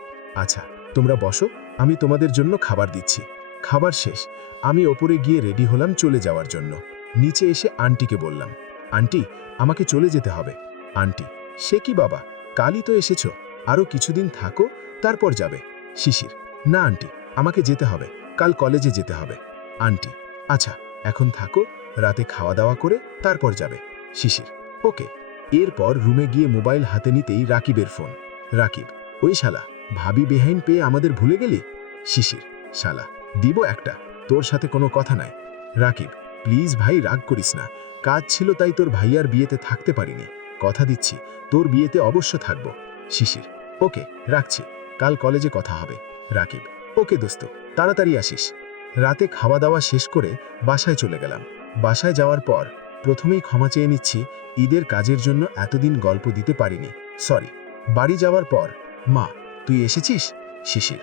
আচ্ছা, তোমরা বসো, আমি তোমাদের জন্য খাবার দিচ্ছি। খাবার শেষ, আমি ওপরে গিয়ে রেডি হলাম চলে যাওয়ার জন্য। নিচে এসে আন্টিকে বললাম, আন্টি, আমাকে চলে যেতে হবে। আন্টি, সে কি বাবা, কালই তো এসেছো, আরও কিছুদিন থাকো, তারপর যাবে। শিশির, না আন্টি, আমাকে যেতে হবে, কাল কলেজে যেতে হবে। আন্টি, আচ্ছা, এখন থাকো, রাতে খাওয়া দাওয়া করে তারপর যাবে। শিশির, ওকে। এরপর রুমে গিয়ে মোবাইল হাতে নিতেই রাকিবের ফোন। রাকিব, ওই শালা, ভাবি বেহাইন পেয়ে আমাদের ভুলে গেলি? শিশির, শালা, দিব একটা, তোর সাথে কোনো কথা নাই। রাকিব, প্লিজ ভাই, রাগ করিস না, কাজ ছিল তাই তোর ভাইয়ার বিয়েতে থাকতে পারিনি, কথা দিচ্ছি তোর বিয়েতে অবশ্য থাকবো। শিশির, ওকে, রাখছি, কাল কলেজে কথা হবে। রাকিব, ওকে দোস্ত, তাড়াতাড়ি আসিস। রাতে খাওয়া দাওয়া শেষ করে বাসায় চলে গেলাম। বাসায় যাওয়ার পর প্রথমেই ক্ষমা চেয়ে নিচ্ছি, ঈদের কাজের জন্য এতদিন গল্প দিতে পারিনি, সরি। বাড়ি যাওয়ার পর, মা, তুই এসেছিস? শিশির,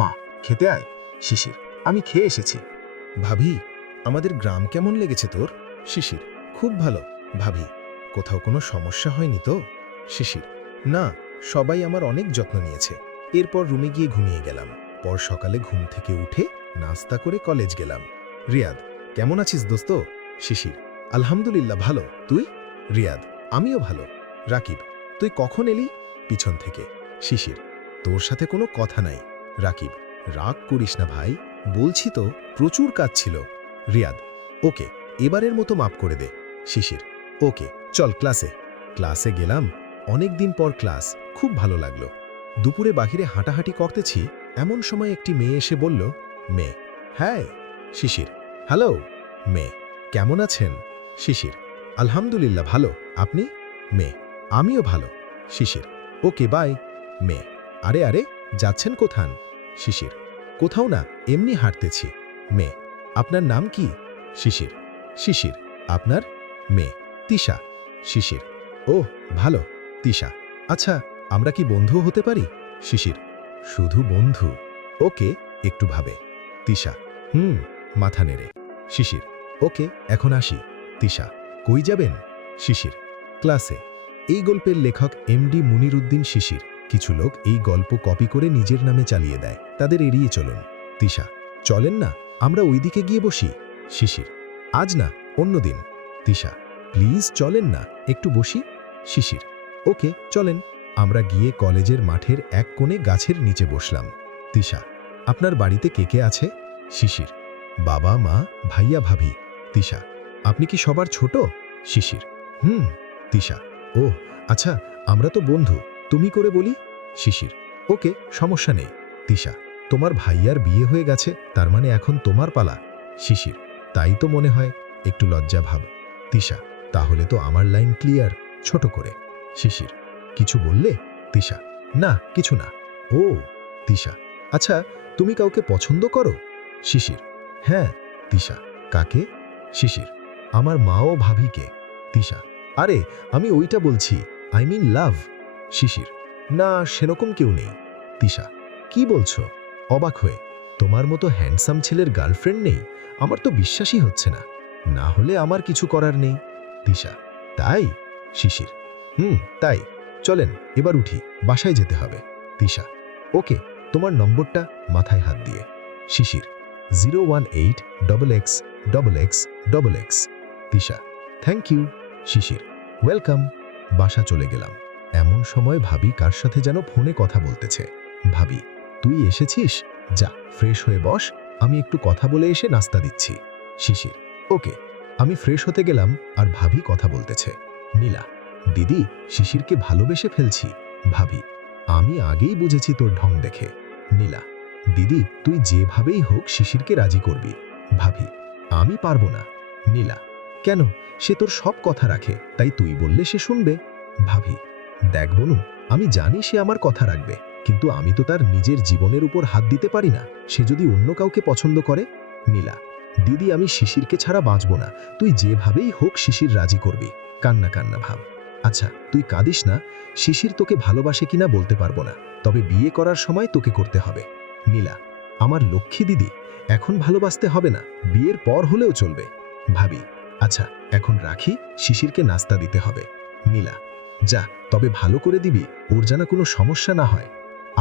মা, খেতে আয়। শিশির, আমি খেয়ে এসেছি। ভাবি, আমাদের গ্রাম কেমন লেগেছে তোর? শিশির, খুব ভালো। ভাবি, কোথাও কোনো সমস্যা হয়নি তো? শিশির, না, সবাই আমার অনেক যত্ন নিয়েছে। এরপর রুমে গিয়ে ঘুমিয়ে গেলাম। পর সকালে ঘুম থেকে উঠে নাস্তা করে কলেজ গেলাম। রিয়াদ, কেমন আছিস দোস্ত? শিশির, আলহামদুলিল্লাহ ভালো। তুই? রিয়াদ, আমিও ভালো। রাকিব, তুই কখন এলি? পিছন থেকে। শিশির, তোর সাথে কোনো কথা নাই। রাকিব, রাগ করিস না ভাই, বলছি তো প্রচুর কাজ ছিল। রিয়াদ, ওকে, এবারের মতো মাফ করে দে। শিশির, ওকে, চল ক্লাসে। ক্লাসে গেলাম। অনেক দিন পর ক্লাস, খুব ভালো লাগলো। দুপুরে বাহিরে হাঁটাহাঁটি করতেছি, এমন সময় একটি মেয়ে এসে বলল, মেয়ে। হ্যাঁ। শিশির, হ্যালো। মেয়ে, কেমন আছেন? শিশির, আলহামদুলিল্লাহ ভালো। আপনি? মেয়ে, আমিও ভালো। শিশির, ওকে বাই। মেয়ে, আরে আরে, যাচ্ছেন কোথান? শিশির, কোথাও না, এমনি হাঁটতেছি। মেয়ে, আপনার নাম কি? শিশির, শিশির, আপনার? মেয়ে, তিশা। শিশির, ওহ ভালো। তিশা, আচ্ছা, আমরা কি বন্ধু হতে পারি? শিশির, শুধু বন্ধু? ওকে, একটু ভাবে। তিশা, মাথা নেড়ে। শিশির, ওকে, এখন আসি। তিশা, কই যাবেন? শিশির, ক্লাসে। এই গল্পের লেখক এমডি মুনিরুদ্দিন শিশির। কিছু লোক এই গল্প কপি করে নিজের নামে চালিয়ে দেয়, তাদের এড়িয়ে চলুন। তিশা, চলেন না, আমরা ওইদিকে গিয়ে বসি। শিশির, আজ না, অন্যদিন। তিশা, প্লিজ চলেন না, একটু বসি। শিশির, ওকে, চলেন। আমরা গিয়ে কলেজের মাঠের এক কোণে গাছের নিচে বসলাম। তিশা, আপনার বাড়িতে কে কে আছে? শিশির, বাবা মা, ভাইয়া ভাবি। তিশা, আপনি কি সবার ছোট? শিশির, তিশা, ও আচ্ছা, আমরা তো বন্ধু, তুমি করে বলি। শিশির, ওকে, সমস্যা নেই। তিশা, তোমার ভাইয়ার বিয়ে হয়ে গেছে, তার মানে এখন তোমার পালা। শিশির, তাই তো মনে হয়, একটু লজ্জা ভাব। তিশা, তাহলে তো আমার লাইন ক্লিয়ার, ছোট করে। শিশির, কিছু বললে? তিশা, না, কিছু না। ও। তিশা, আচ্ছা, তুমি কাউকে পছন্দ করো? শিশির, হ্যাঁ। তিশা, কাকে? শিশির, আমার মা ও ভাবিকে। তিশা, আরে আমি ওইটা বলছি, আই মিন লাভ। শিশির, না, সেরকম কেউ নেই। তিশা, কি বলছো? অবাক হয়ে, তোমার মতো হ্যান্ডসাম ছেলের গার্লফ্রেন্ড নেই? আমার তো বিশ্বাসই হচ্ছে না। না হলে আমার কিছু করার নেই। তিশা, তাই? শিশির, তাই। চলেন এবার উঠি, বাসায় যেতে হবে। তিশা, ওকে, তোমার নম্বরটা? মাথায় হাত দিয়ে। Shishir, 018XX XX XX। Tisha, thank you. Shishir, welcome. বাসা চলে গেলাম। এমন সময় ভাবি কার সাথে যেন ফোনে কথা বলতেছে। ভাবি, তুই এসেছিস? যা, ফ্রেশ হয়ে বস, আমি একটু কথা বলে এসে নাস্তা দিচ্ছি। শিশির, ওকে। আমি ফ্রেশ হতে গেলাম আর ভাবি কথা বলতেছে। নীলা, দিদি, শিশিরকে ভালোবেসে ফেলছি। ভাবি, আমি আগেই বুঝেছি তোর ঢং দেখে। নীলা, দিদি, তুই যেভাবেই হোক শিশিরকে রাজি করবি। ভাবি, আমি পারবো না। নীলা, কেন? সে তোর সব কথা রাখে, তাই তুই বললে সে শুনবে। ভাবি, দেখ বনু, আমি জানি সে আমার কথা রাখবে, কিন্তু আমি তো তার নিজের জীবনের উপর হাত দিতে পারি না। সে যদি অন্য কাউকে পছন্দ করে। নীলা, দিদি, আমি শিশিরকে ছাড়া বাঁচব না, তুই যেভাবেই হোক শিশির রাজি করবি। কান্না কান্না ভাব। আচ্ছা, তুই কাঁদিস না, শিশির তোকে ভালোবাসে কিনা বলতে পারবো না, তবে বিয়ে করার সময় তোকে করতে হবে। নীলা, আমার লক্ষ্মী দিদি, এখন ভালোবাসতে হবে না, বিয়ের পর হলেও চলবে। ভাবি, আচ্ছা, এখন রাখি, শিশিরকে নাস্তা দিতে হবে। নীলা, যা, তবে ভালো করে দিবি, ওর যেন কোনো সমস্যা না হয়।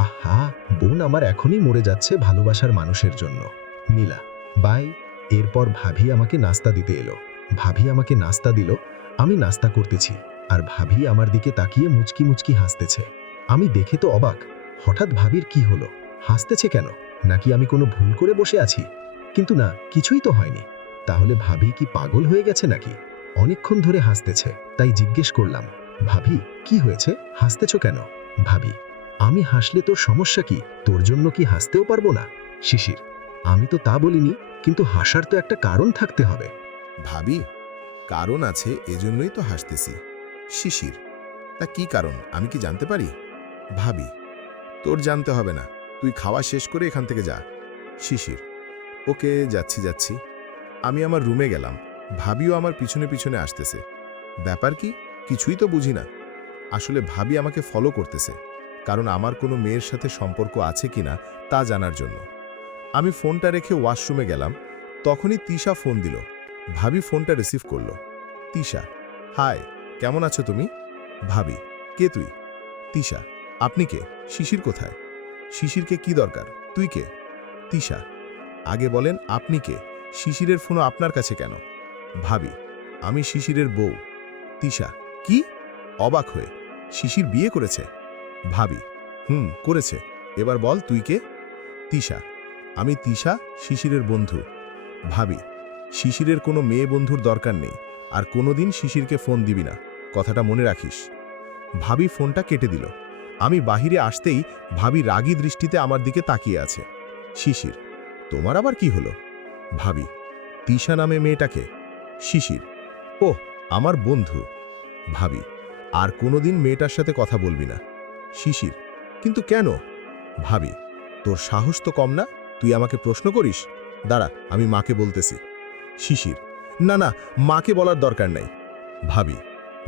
আহা, বোন আমার এখনই মরে যাচ্ছে ভালোবাসার মানুষের জন্য। নীলা, বাই। এরপর ভাবি আমাকে নাস্তা দিতে এলো। ভাবি আমাকে নাস্তা দিল, আমি নাস্তা করতেছি, আর ভাবি আমার দিকে তাকিয়ে মুচকি মুচকি হাসতেছে। আমি দেখে তো অবাক, হঠাৎ ভাবির কি হলো? হাসতেছে কেন? নাকি আমি কোনো ভুল করে বসে আছি? কিন্তু না, কিছুই তো হয়নি। তাহলে ভাবি কি পাগল হয়ে গেছে নাকি? অনেকক্ষণ ধরে হাসতেছে, তাই জিজ্ঞেস করলাম, ভাবি, কি হয়েছে, হাসতেছ কেন? ভাবি, আমি হাসলে তোর সমস্যা কি? তোর জন্য কি হাসতেও পারবো না? শিশির, আমি তো তা বলিনি, কিন্তু হাসার তো একটা কারণ থাকতে হবে। ভাবি, কারণ আছে, এজন্যই তো হাসতেছি। শিশির, তা কি কারণ, আমি কি জানতে পারি? ভাবি, তোর জানতে হবে না, তুই খাওয়া শেষ করে এখান থেকে যা। শিশির, ওকে, যাচ্ছি যাচ্ছি। আমি আমার রুমে গেলাম। ভাবিও আমার পিছনে পিছনে আসতেছে। ব্যাপার কি, কিছুই তো বুঝি না। আসলে ভাবি আমাকে ফলো করতেছে, কারণ আমার কোনো মেয়ের সাথে সম্পর্ক আছে কিনা তা জানার জন্য। আমি ফোনটা রেখে ওয়াশরুমে গেলাম, তখনই তিশা ফোন দিল। ভাবি ফোনটা রিসিভ করলো। তিশা: হাই, কেমন আছো তুমি? ভাবি: কে তুই? তিশা: আপনি কে? শিশির কোথায়? শিশিরকে কি দরকার? তুই কে? তিশা: আগে বলেন আপনি কে? শিশিরের ফোনও আপনার কাছে কেন? ভাবি: আমি শিশিরের বউ। তিশা: কি? অবাক হয়ে: শিশির বিয়ে করেছে? ভাবি: করেছে। এবার বল তুই কে? তিশা: আমি তিশা, শিশিরের বন্ধু। ভাবি: শিশিরের কোনো মেয়ে বন্ধুর দরকার নেই, আর কোনোদিন শিশিরকে ফোন দিবি না, কথাটা মনে রাখিস। ভাবি ফোনটা কেটে দিল। আমি বাহিরে আসতেই ভাবি রাগী দৃষ্টিতে আমার দিকে তাকিয়ে আছে। শিশির: তোমার আবার কি হলো? ভাবি: তিশা নামে মেয়েটাকে। শিশির: ওহ, আমার বন্ধু। ভাবি: আর কোনোদিন মেয়েটার সাথে কথা বলবি না। শিশির: কিন্তু কেন? ভাবি: তোর সাহস তো কম না, তুই আমাকে প্রশ্ন করিস? দাঁড়া, আমি মাকে বলতেছি। শিশির: না না, মাকে বলার দরকার নাই। ভাবি: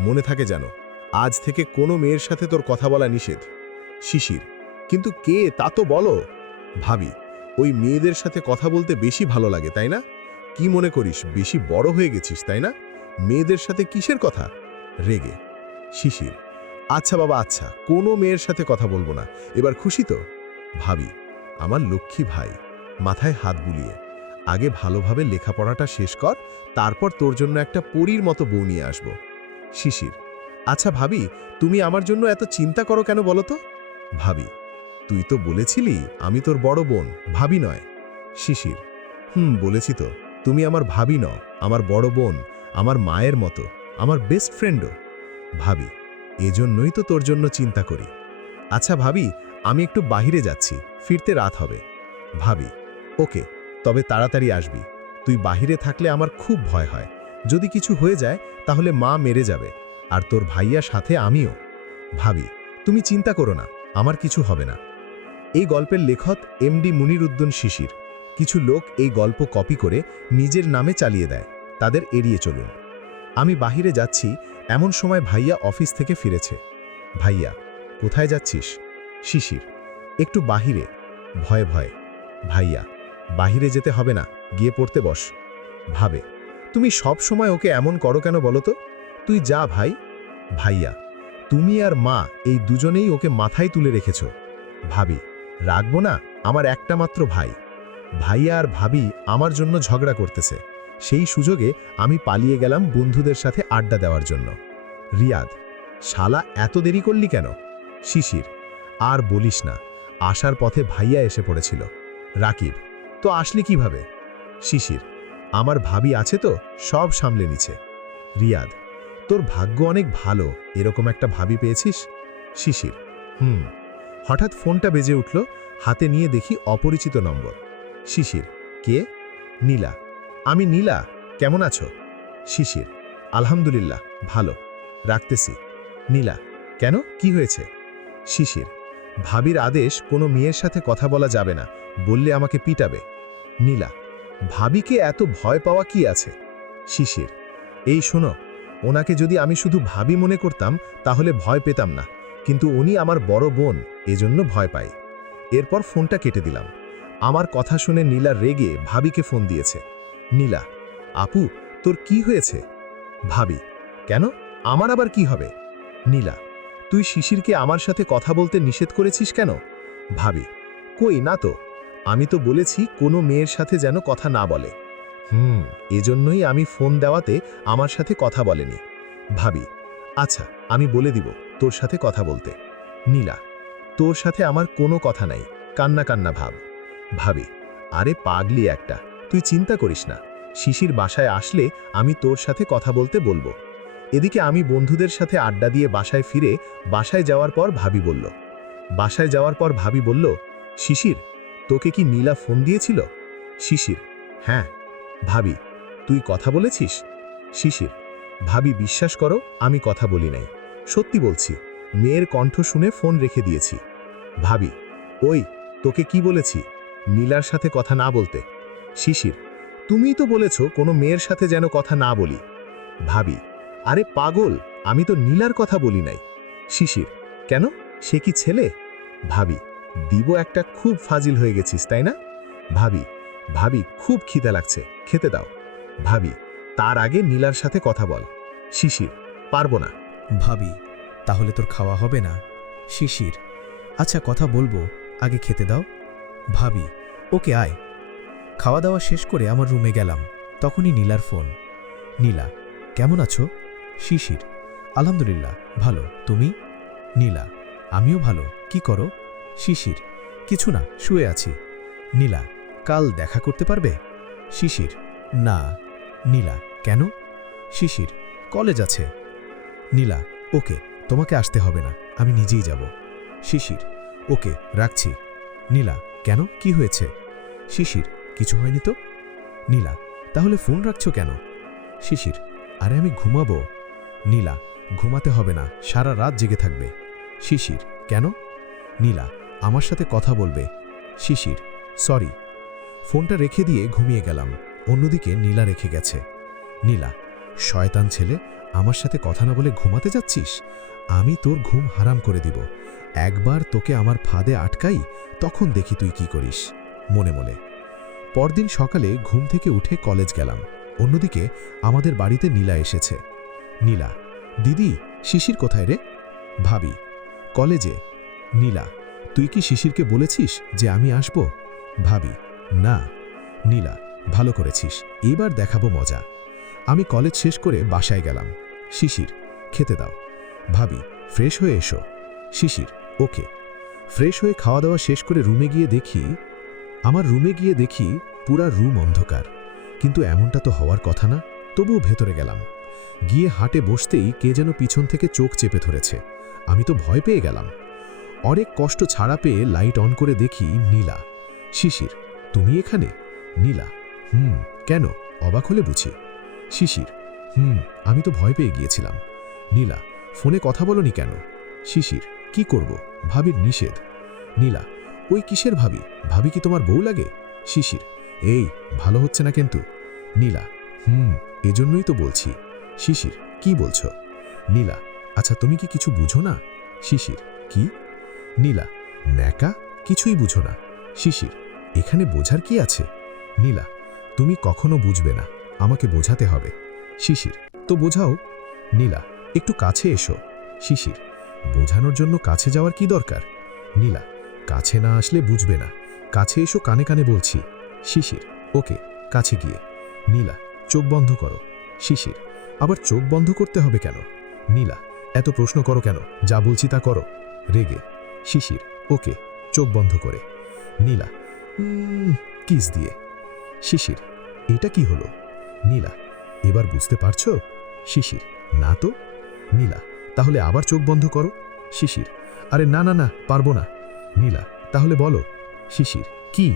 মনে থাকে যেন, আজ থেকে কোনো মেয়ের সাথে তোর কথা বলা নিষেধ। শিশির: কিন্তু কে তা তো বলো। ভাবি: ওই মেয়েদের সাথে কথা বলতে বেশি ভালো লাগে, তাই না? কি মনে করিস বেশি বড় হয়ে গেছিস, তাই না? মেয়েদের সাথে কিসের কথা? রেগে। শিশির: আচ্ছা বাবা, আচ্ছা, কোনো মেয়ের সাথে কথা বলবো না, এবার খুশি তো? ভাবি: আমার লক্ষ্মী ভাই, মাথায় হাত বুলিয়ে, আগে ভালোভাবে লেখাপড়াটা শেষ কর, তারপর তোর জন্য একটা পরীর মতো বউ নিয়ে আসব। শিশির: আচ্ছা ভাবি, তুমি আমার জন্য এত চিন্তা করো কেন বলো তো? ভাবি: তুই তো বলেছিলি আমি তোর বড় বোন, ভাবি নয়। শিশির: বলেছি তো, তুমি আমার ভাবি নও, আমার বড় বোন, আমার মায়ের মতো, আমার বেস্ট ফ্রেন্ডও। ভাবি: এজন্যই তো তোর জন্য চিন্তা করি। আচ্ছা ভাবি, আমি একটু বাহিরে যাচ্ছি, ফিরতে রাত হবে। ভাবি: ওকে, তবে তাড়াতাড়ি আসবি। তুই বাহিরে থাকলে আমার খুব ভয় হয়, যদি কিছু হয়ে যায় তাহলে মা মেরে যাবে, আর তোর ভাইয়া সাথে আমিও। ভাবি: তুমি চিন্তা করো না, আমার কিছু হবে না। এই গল্পের লেখক এমডি মুনিরুদ্দিন শিশির। কিছু লোক এই গল্প কপি করে নিজের নামে চালিয়ে দেয়, তাদের এড়িয়ে চলুন। আমি বাহিরে যাচ্ছি, এমন সময় ভাইয়া অফিস থেকে ফিরেছে। ভাইয়া: কোথায় যাচ্ছিস? শিশির: একটু বাহিরে। ভয়ে ভয়ে: ভাইয়া: বাহিরে যেতে হবে না, গিয়ে পড়তে বস। ভাবে: তুমি সব সময় ওকে এমন করো কেন বলো তো? তুই যা ভাই। ভাইয়া: তুমি আর মা এই দুজনেই ওকে মাথায় তুলে রেখেছ। ভাবি: রাখবো না, আমার একটা মাত্র ভাই। ভাইয়া আর ভাবি আমার জন্য ঝগড়া করতেছে, সেই সুযোগে আমি পালিয়ে গেলাম বন্ধুদের সাথে আড্ডা দেওয়ার জন্য। রিয়াদ: শালা এত দেরি করলি কেন? শিশির: আর বলিস না, আসার পথে ভাইয়া এসে পড়েছিল। রাকিব: তো আসলি কিভাবে? শিশির: আমার ভাবি আছে তো, সব সামলে নিছে। রিয়াদ: তোর ভাগ্য অনেক ভালো, এরকম একটা ভাবি পেয়েছিস। শিশির: হঠাৎ ফোনটা বেজে উঠল, হাতে নিয়ে দেখি অপরিচিত নম্বর। শিশির: কে? নীলা: আমি নীলা, কেমন আছো? শিশির: আলহামদুলিল্লাহ, ভালো, রাখতেছি। নীলা: কেন, কি হয়েছে? শিশির: ভাবির আদেশ কোনো মেয়ের সাথে কথা বলা যাবে না, বললে আমাকে পিটাবে। নীলা: ভাবিকে এত ভয় পাওয়া কি আছে? শিশির: এই শোনো, ওনাকে যদি আমি শুধু ভাবি মনে করতাম তাহলে ভয় পেতাম না, কিন্তু উনি আমার বড় বোন, এজন্য ভয় পাই। এরপর ফোনটা কেটে দিলাম। আমার কথা শুনে নীলা রেগে ভাবিকে ফোন দিয়েছে। নীলা: আপু, তোর কি হয়েছে? ভাবি: কেন, আমার আবার কি হবে? নীলা: তুই শিশিরকে আমার সাথে কথা বলতে নিষেধ করেছিস কেন? ভাবি: কই না তো, আমি তো বলেছি কোনো মেয়ের সাথে যেন কথা না বলে। এজন্যই আমি ফোন দেওয়াতে আমার সাথে কথা বলেনি। ভাবি: আচ্ছা, আমি বলে দিব তোর সাথে কথা বলতে। নীলা: তোর সাথে আমার কোনো কথা নাই, কান্না কান্না ভাব। ভাবি: আরে পাগলি একটা, তুই চিন্তা করিস না, শিশির বাসায় আসলে আমি তোর সাথে কথা বলতে বলবো। এদিকে আমি বন্ধুদের সাথে আড্ডা দিয়ে বাসায় ফিরে বাসায় যাওয়ার পর ভাবি বলল, শিশির, তোকে কি নীলা ফোন দিয়েছিল? শিশির: হ্যাঁ। ভাবি: তুই কথা বলেছিস? শিশির: ভাবি, বিশ্বাস করো, আমি কথা বলি নাই, সত্যি বলছি, মেয়ের কণ্ঠ শুনে ফোন রেখে দিয়েছি। ভাবি: ওই, তোকে কি বলেছি, নীলার সাথে কথা না বলতে? শিশির: তুমিই তো বলেছ কোনো মেয়ের সাথে যেন কথা না বলি। ভাবি: আরে পাগল, আমি তো নীলার কথা বলি নাই। শিশির: কেন, সে কি ছেলে? ভাবি: দিব একটা, খুব ফাজিল হয়ে গেছিস তাই না? ভাবি ভাবি খুব খিদে লাগছে, খেতে দাও। ভাবি তার আগে নীলার সাথে কথা বল। শিশির পারবো না। ভাবি তাহলে তোর খাওয়া হবে না? শিশির আচ্ছা কথা বলবো, আগে খেতে দাও। ভাবি ওকে আয়। খাওয়া দাওয়া শেষ করে আমার রুমে গেলাম, তখনই নীলার ফোন। নীলা কেমন আছো? শিশির আলহামদুলিল্লাহ ভালো, তুমি? নীলা আমিও ভালো, কি করো? শিশির কিছু না, শুয়ে আছি। নীলা কাল দেখা করতে পারবে? শিশির না। নীলা কেন? শিশির কলেজ আছে। নীলা ওকে, তোমাকে আসতে হবে না, আমি নিজেই যাব। শিশির ওকে রাখছি। নীলা কেন, কি হয়েছে? শিশির কিছু হয়নি তো। নীলা তাহলে ফোন রাখছো কেন? শিশির আরে আমি ঘুমাবো। নীলা ঘুমাতে হবে না, সারা রাত জেগে থাকবে। শিশির কেন? নীলা আমার সাথে কথা বলবে। শিশির সরি। ফোনটা রেখে দিয়ে ঘুমিয়ে গেলাম। অন্যদিকে নীলা রেখে গেছে। নীলা শয়তান ছেলে, আমার সাথে কথা না বলে ঘুমাতে যাচ্ছিস? আমি তোর ঘুম হারাম করে দিব। একবার তোকে আমার ফাঁদে আটকাই, তখন দেখি তুই কি করিস। মনে মনে। পরদিন সকালে ঘুম থেকে উঠে কলেজ গেলাম। অন্যদিকে আমাদের বাড়িতে নীলা এসেছে। নীলা দিদি শিশির কোথায় রে? ভাবি কলেজে। নীলা তুই কি শিশিরকে বলেছিস যে আমি আসব? ভাবি না। নীলা ভালো করেছিস, এবার দেখাবো মজা। আমি কলেজ শেষ করে বাসায় গেলাম। শিশির খেতে দাও। ভাবি ফ্রেশ হয়ে এসো। শিশির ওকে। ফ্রেশ হয়ে খাওয়া দাওয়া শেষ করে রুমে গিয়ে দেখি পুরা রুম অন্ধকার। কিন্তু এমনটা তো হওয়ার কথা না, তবুও ভেতরে গেলাম। গিয়ে হাটে বসতেই কে যেন পিছন থেকে চোখ চেপে ধরেছে। আমি তো ভয় পেয়ে গেলাম। অনেক কষ্ট ছাড়া পেয়ে লাইট অন করে দেখি নীলা। শিশির তুমি এখানে? নীলা কেন, অবাক হলে বুঝি? শিশির আমি তো ভয় পেয়ে গিয়েছিলাম। নীলা ফোনে কথা বলনি কেন? শিশির কি করব, ভাবির নিষেধ। নীলা ওই কিসের ভাবি? ভাবি কি তোমার বউ লাগে? শিশির এই ভালো হচ্ছে না কিন্তু। নীলা এজন্যই তো বলছি। শিশির কি বলছো? নীলা আচ্ছা তুমি কি কিছু বুঝো না? শিশির কি? নীলা ন্যাকা, কিছুই বুঝো না। শিশির এখানে বোঝার কি আছে? নীলা তুমি কখনো বুঝবে না, আমাকে বোঝাতে হবে। শিশির তো বোঝাও। নীলা একটু কাছে এসো। শিশির বোঝানোর জন্য কাছে যাওয়ার কি দরকার? নীলা কাছে না আসলে বুঝবে না, কাছে এসো, কানে কানে বলছি। শিশির ওকে কাছে গিয়ে। নীলা চোখ বন্ধ করো। শিশির আবার চোখ বন্ধ করতে হবে কেন? নীলা এত প্রশ্ন করো কেন, যা বলছি তা করো। রেগে। শিশির ওকে চোখ বন্ধ করে। নীলা কিস দিয়ে। শিশির এটা কি হলো? নীলা এবার বুঝতে পারছো? শিশির না তো। নীলা তাহলে আবার চোখ বন্ধ করো। শিশির আরে না না না পারবো না। নীলা তাহলে বলো। শিশির কি?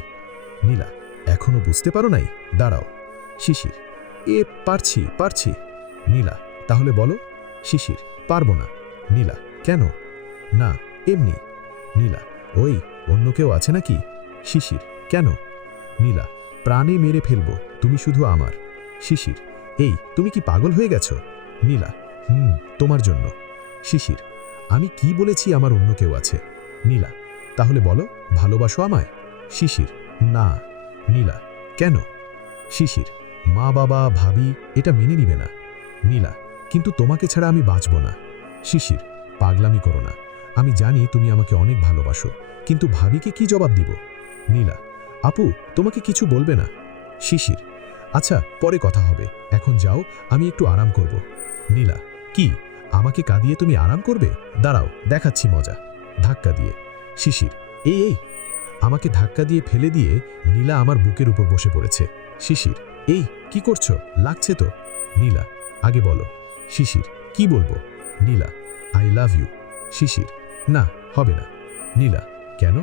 নীলা এখনো বুঝতে পারো নাই, দাঁড়াও। শিশির পারছি। নীলা তাহলে বলো। শিশির পারবো না। নীলা কেন? না এমনি। নীলা ওই অন্য কেউ আছে নাকি? শিশির কেন? নীলা প্রাণে মেরে ফেলবো, তুমি শুধু আমার। শিশির এই তুমি কি পাগল হয়ে গেছো? নীলা তোমার জন্য। শিশির আমি কি বলেছি আমার অন্য কেউ আছে? নীলা তাহলে বলো ভালোবাসো আমায়? শিশির না। নীলা কেন? শিশির মা বাবা ভাবি এটা মেনে নিবে না। নীলা কিন্তু তোমাকে ছাড়া আমি বাঁচব না। শিশির পাগলামি করো না, আমি জানি তুমি আমাকে অনেক ভালোবাসো, কিন্তু ভাবিকে কি জবাব দিব? নীলা আপু তোমাকে কিছু বলবে না। শিশির আচ্ছা পরে কথা হবে, এখন যাও, আমি একটু আরাম করব। নীলা কি আমাকে কাঁদিয়ে তুমি আরাম করবে? দাঁড়াও দেখাচ্ছি মজা। ধাক্কা দিয়ে। শিশির এই আমাকে ধাক্কা দিয়ে ফেলে দিয়ে নীলা আমার বুকের উপর বসে পড়েছে। শিশির এই কি করছো, লাগছে তো। নীলা আগে বলো। শিশির কি বলবো? নীলা আই লাভ ইউ। শিশির না হবে না। নীলা কেন?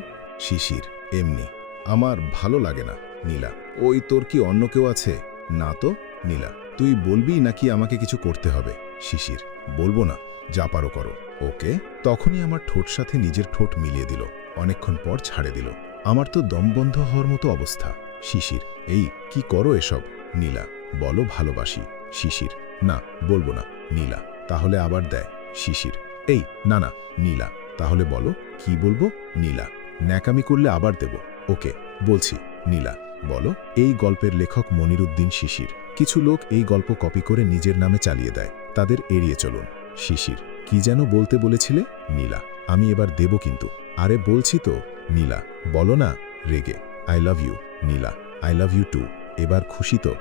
শিশির এমনি, আমার ভালো লাগে না। নীলা ওই তোর কি অন্য কেউ আছে? না তো। নীলা তুই বলবি নাকি আমাকে কিছু করতে হবে? শিশির বলবো না, যা পারো করো। ওকে। তখনই আমার ঠোঁট সাথে নিজের ঠোঁট মিলিয়ে দিল, অনেকক্ষণ পর ছাড়ে দিল। আমার তো দম বন্ধ হওয়ার মতো অবস্থা। শিশির এই কি করো এসব? নীলা বলো ভালোবাসি। শিশির না বলবো না। নীলা তাহলে আবার দেয়। শিশির এই না না। নীলা তাহলে বলো কি বলবো? নীলা ন্যাকামি করলে আবার দেব। ওকে বলছি নীলা, বলো। এই গল্পের লেখক মনিরুদ্দিন শিশির। কিছু লোক এই গল্প কপি করে নিজের নামে চালিয়ে দেয়, তাদের এড়িয়ে চলুন। শিশির, কি যেন বলতে বলেছিলে? নীলা, আমি এবার দেব কিন্তু। আরে বলছি তো। নীলা, বলো না। রেগে, I love you. Nila, I love you too. এবার খুশি তো?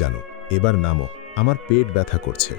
জানো। এবার নামো, আমার পেট ব্যথা করছে।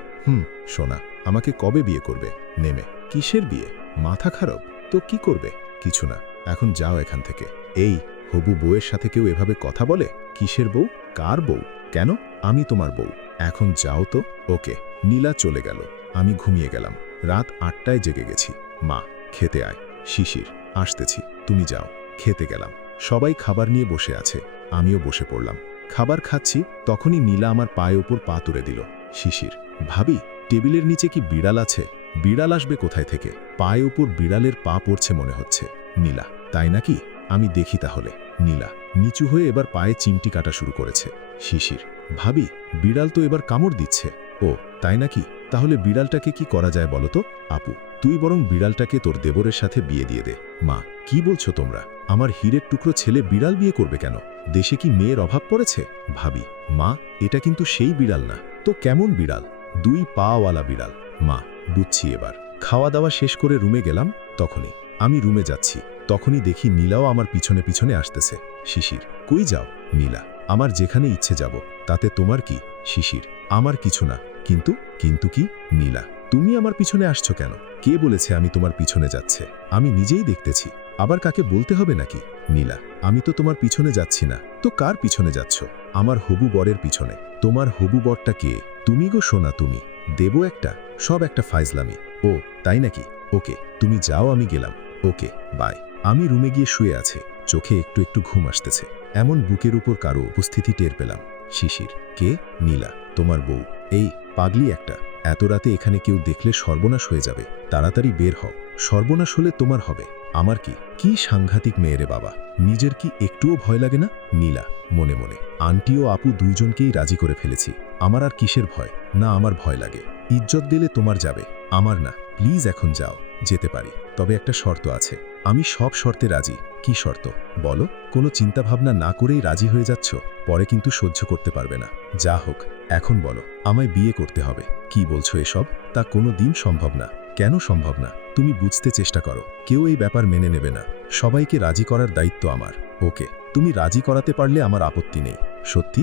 সোনা, আমাকে কবে বিয়ে করবে? নেমে। কিসের বিয়ে? মাথা খারাপ তো? কি করবে? কিছু না, এখন যাও এখান থেকে। এই, হবু বউয়ের সাথে কেউ এভাবে কথা বলে? কিসের বউ? কার বউ? কেন? আমি তোমার বউ। এখন যাও তো। ওকে। নীলা চলে গেল। আমি ঘুমিয়ে গেলাম। রাত 8টায় জেগে গেছি। মা, খেতে আয়। শিশির, আসতেছি, তুমি যাও। খেতে গেলাম। সবাই খাবার নিয়ে বসে আছে, আমিও বসে পড়লাম। খাবার খাচ্ছি, তখনই নীলা আমার পায়ে ওপর পা তুলে দিল। শিশির, ভাবি, টেবিলের নিচে কি বিড়াল আছে? বিড়াল আসবে কোথায় থেকে? পায়ে উপর বিড়ালের পা পড়ছে মনে হচ্ছে। নীলা, তাই নাকি? আমি দেখি তাহলে। নীলা নিচু হয়ে এবার পায়ে চিমটি কাটা শুরু করেছে। শিশির, ভাবি, বিড়াল তো এবার কামড় দিচ্ছে। ও, তাই নাকি? তাহলে বিড়ালটাকে কি করা যায় বলো তো? আপু, তুই বরং বিড়ালটাকে তোর দেবরের সাথে বিয়ে দিয়ে দে। মা, কি বলছো তোমরা? আমার হীরের টুকরো ছেলে বিড়াল বিয়ে করবে কেন? দেশে কি মেয়ের অভাব পড়েছে? ভাবি, মা, এটা কিন্তু সেই বিড়াল না তো। কেমন বিড়াল? 2 পাওয়ালা বিড়াল। মা, বুঝছি এবার। খাওয়া দাওয়া শেষ করে রুমে গেলাম। তখনই আমি রুমে যাচ্ছি, তখনই দেখি নীলাও আমার পিছনে পিছনে আসতেছে। শিশির, কই যাও? নীলা, আমার যেখানে ইচ্ছে যাব, তাতে তোমার কি? শিশির, আমার কিছু না। কিন্তু? কিন্তু কি? নীলা, তুমি আমার পিছনে আসছো কেন? কে বলেছে আমি তোমার পিছনে যাচ্ছে? আমি নিজেই দেখতেছি, আবার কাকে বলতে হবে নাকি? নীলা, আমি তো তোমার পিছনে যাচ্ছি না তো। কার পিছনে যাচ্ছ? আমার হবু বরের পিছনে। তোমার হবু বরটা কে? তুমি গো সোনা, তুমি। দেব একটা, সব একটা ফাইজলামি। ও, তাই নাকি? ওকে, তুমি যাও, আমি গেলাম। ওকে, বাই। আমি রুমে গিয়ে শুয়ে আছে, চোখে একটু একটু ঘুম আসতেছে। এমন বুকের উপর কারো উপস্থিতি টের পেলাম। শিশির, কে? নীলা, তোমার বউ। এই পাগলি একটা, এত রাতে এখানে কেউ দেখলে সর্বনাশ হয়ে যাবে। তাড়াতাড়ি বের হও, সর্বনাশ হলে তোমার হবে। আমার কি? কি সাংঘাতিক মেয়েরে বাবা, নিজের কি একটুও ভয় লাগে না? নীলা মনে মনে, আন্টি ও আপু দুইজনকেই রাজি করে ফেলেছি, আমার আর কিসের ভয়? না, আমার ভয় লাগে। ইজ্জত দিলে তোমার যাবে, আমার না। প্লিজ এখন যাও। যেতে পারি, তবে একটা শর্ত আছে। আমি সব শর্তে রাজি। কি শর্ত? বলো। কোনো চিন্তাভাবনা না করেই রাজি হয়ে যাচ্ছ, পরে কিন্তু সহ্য করতে পারবে না। যা হোক, এখন বলো, আমায় বিয়ে করতে হবে। কি বলছো এসব? তা কোনো দিন সম্ভব না। কেন সম্ভব না? তুমি বুঝতে চেষ্টা করো, কেউ এই ব্যাপার মেনে নেবে না। সবাইকে রাজি করার দায়িত্ব আমার। ওকে, তুমি রাজি করাতে পারলে আমার আপত্তি নেই। সত্যি?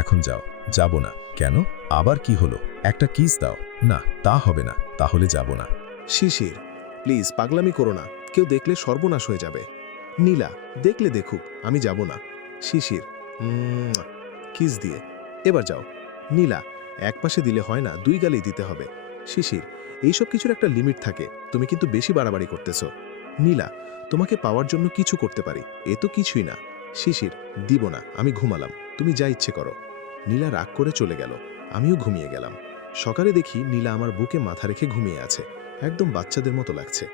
এখন যাও। যাব না। কেন? আবার কি হলো? একটা কিস দাও। না, তা হবে না। তাহলে যাব না। শিশির, প্লিজ পাগলামি করো না, কেউ দেখলে সর্বনাশ হয়ে যাবে। নীলা, দেখলে দেখুক, আমি যাব না। শিশির, কিস দিয়ে এবার যাও। নীলা, এক পাশে দিলে হয় না, 2 গালেই দিতে হবে। শিশির, এইসব কিছুর একটা লিমিট থাকে, তুমি কিন্তু বেশি বাড়াবাড়ি করতেছো। নীলা, তোমাকে পাওয়ার জন্য কিছু করতে পারি, এ তো কিছুই না। শিশির, দিব না, আমি ঘুমালাম, তুমি যা ইচ্ছে করো। নীলা রাগ করে চলে গেল, আমিও ঘুমিয়ে গেলাম। সকালে দেখি নীলা আমার বুকে মাথা রেখে ঘুমিয়ে আছে, একদম বাচ্চাদের মতো লাগছে।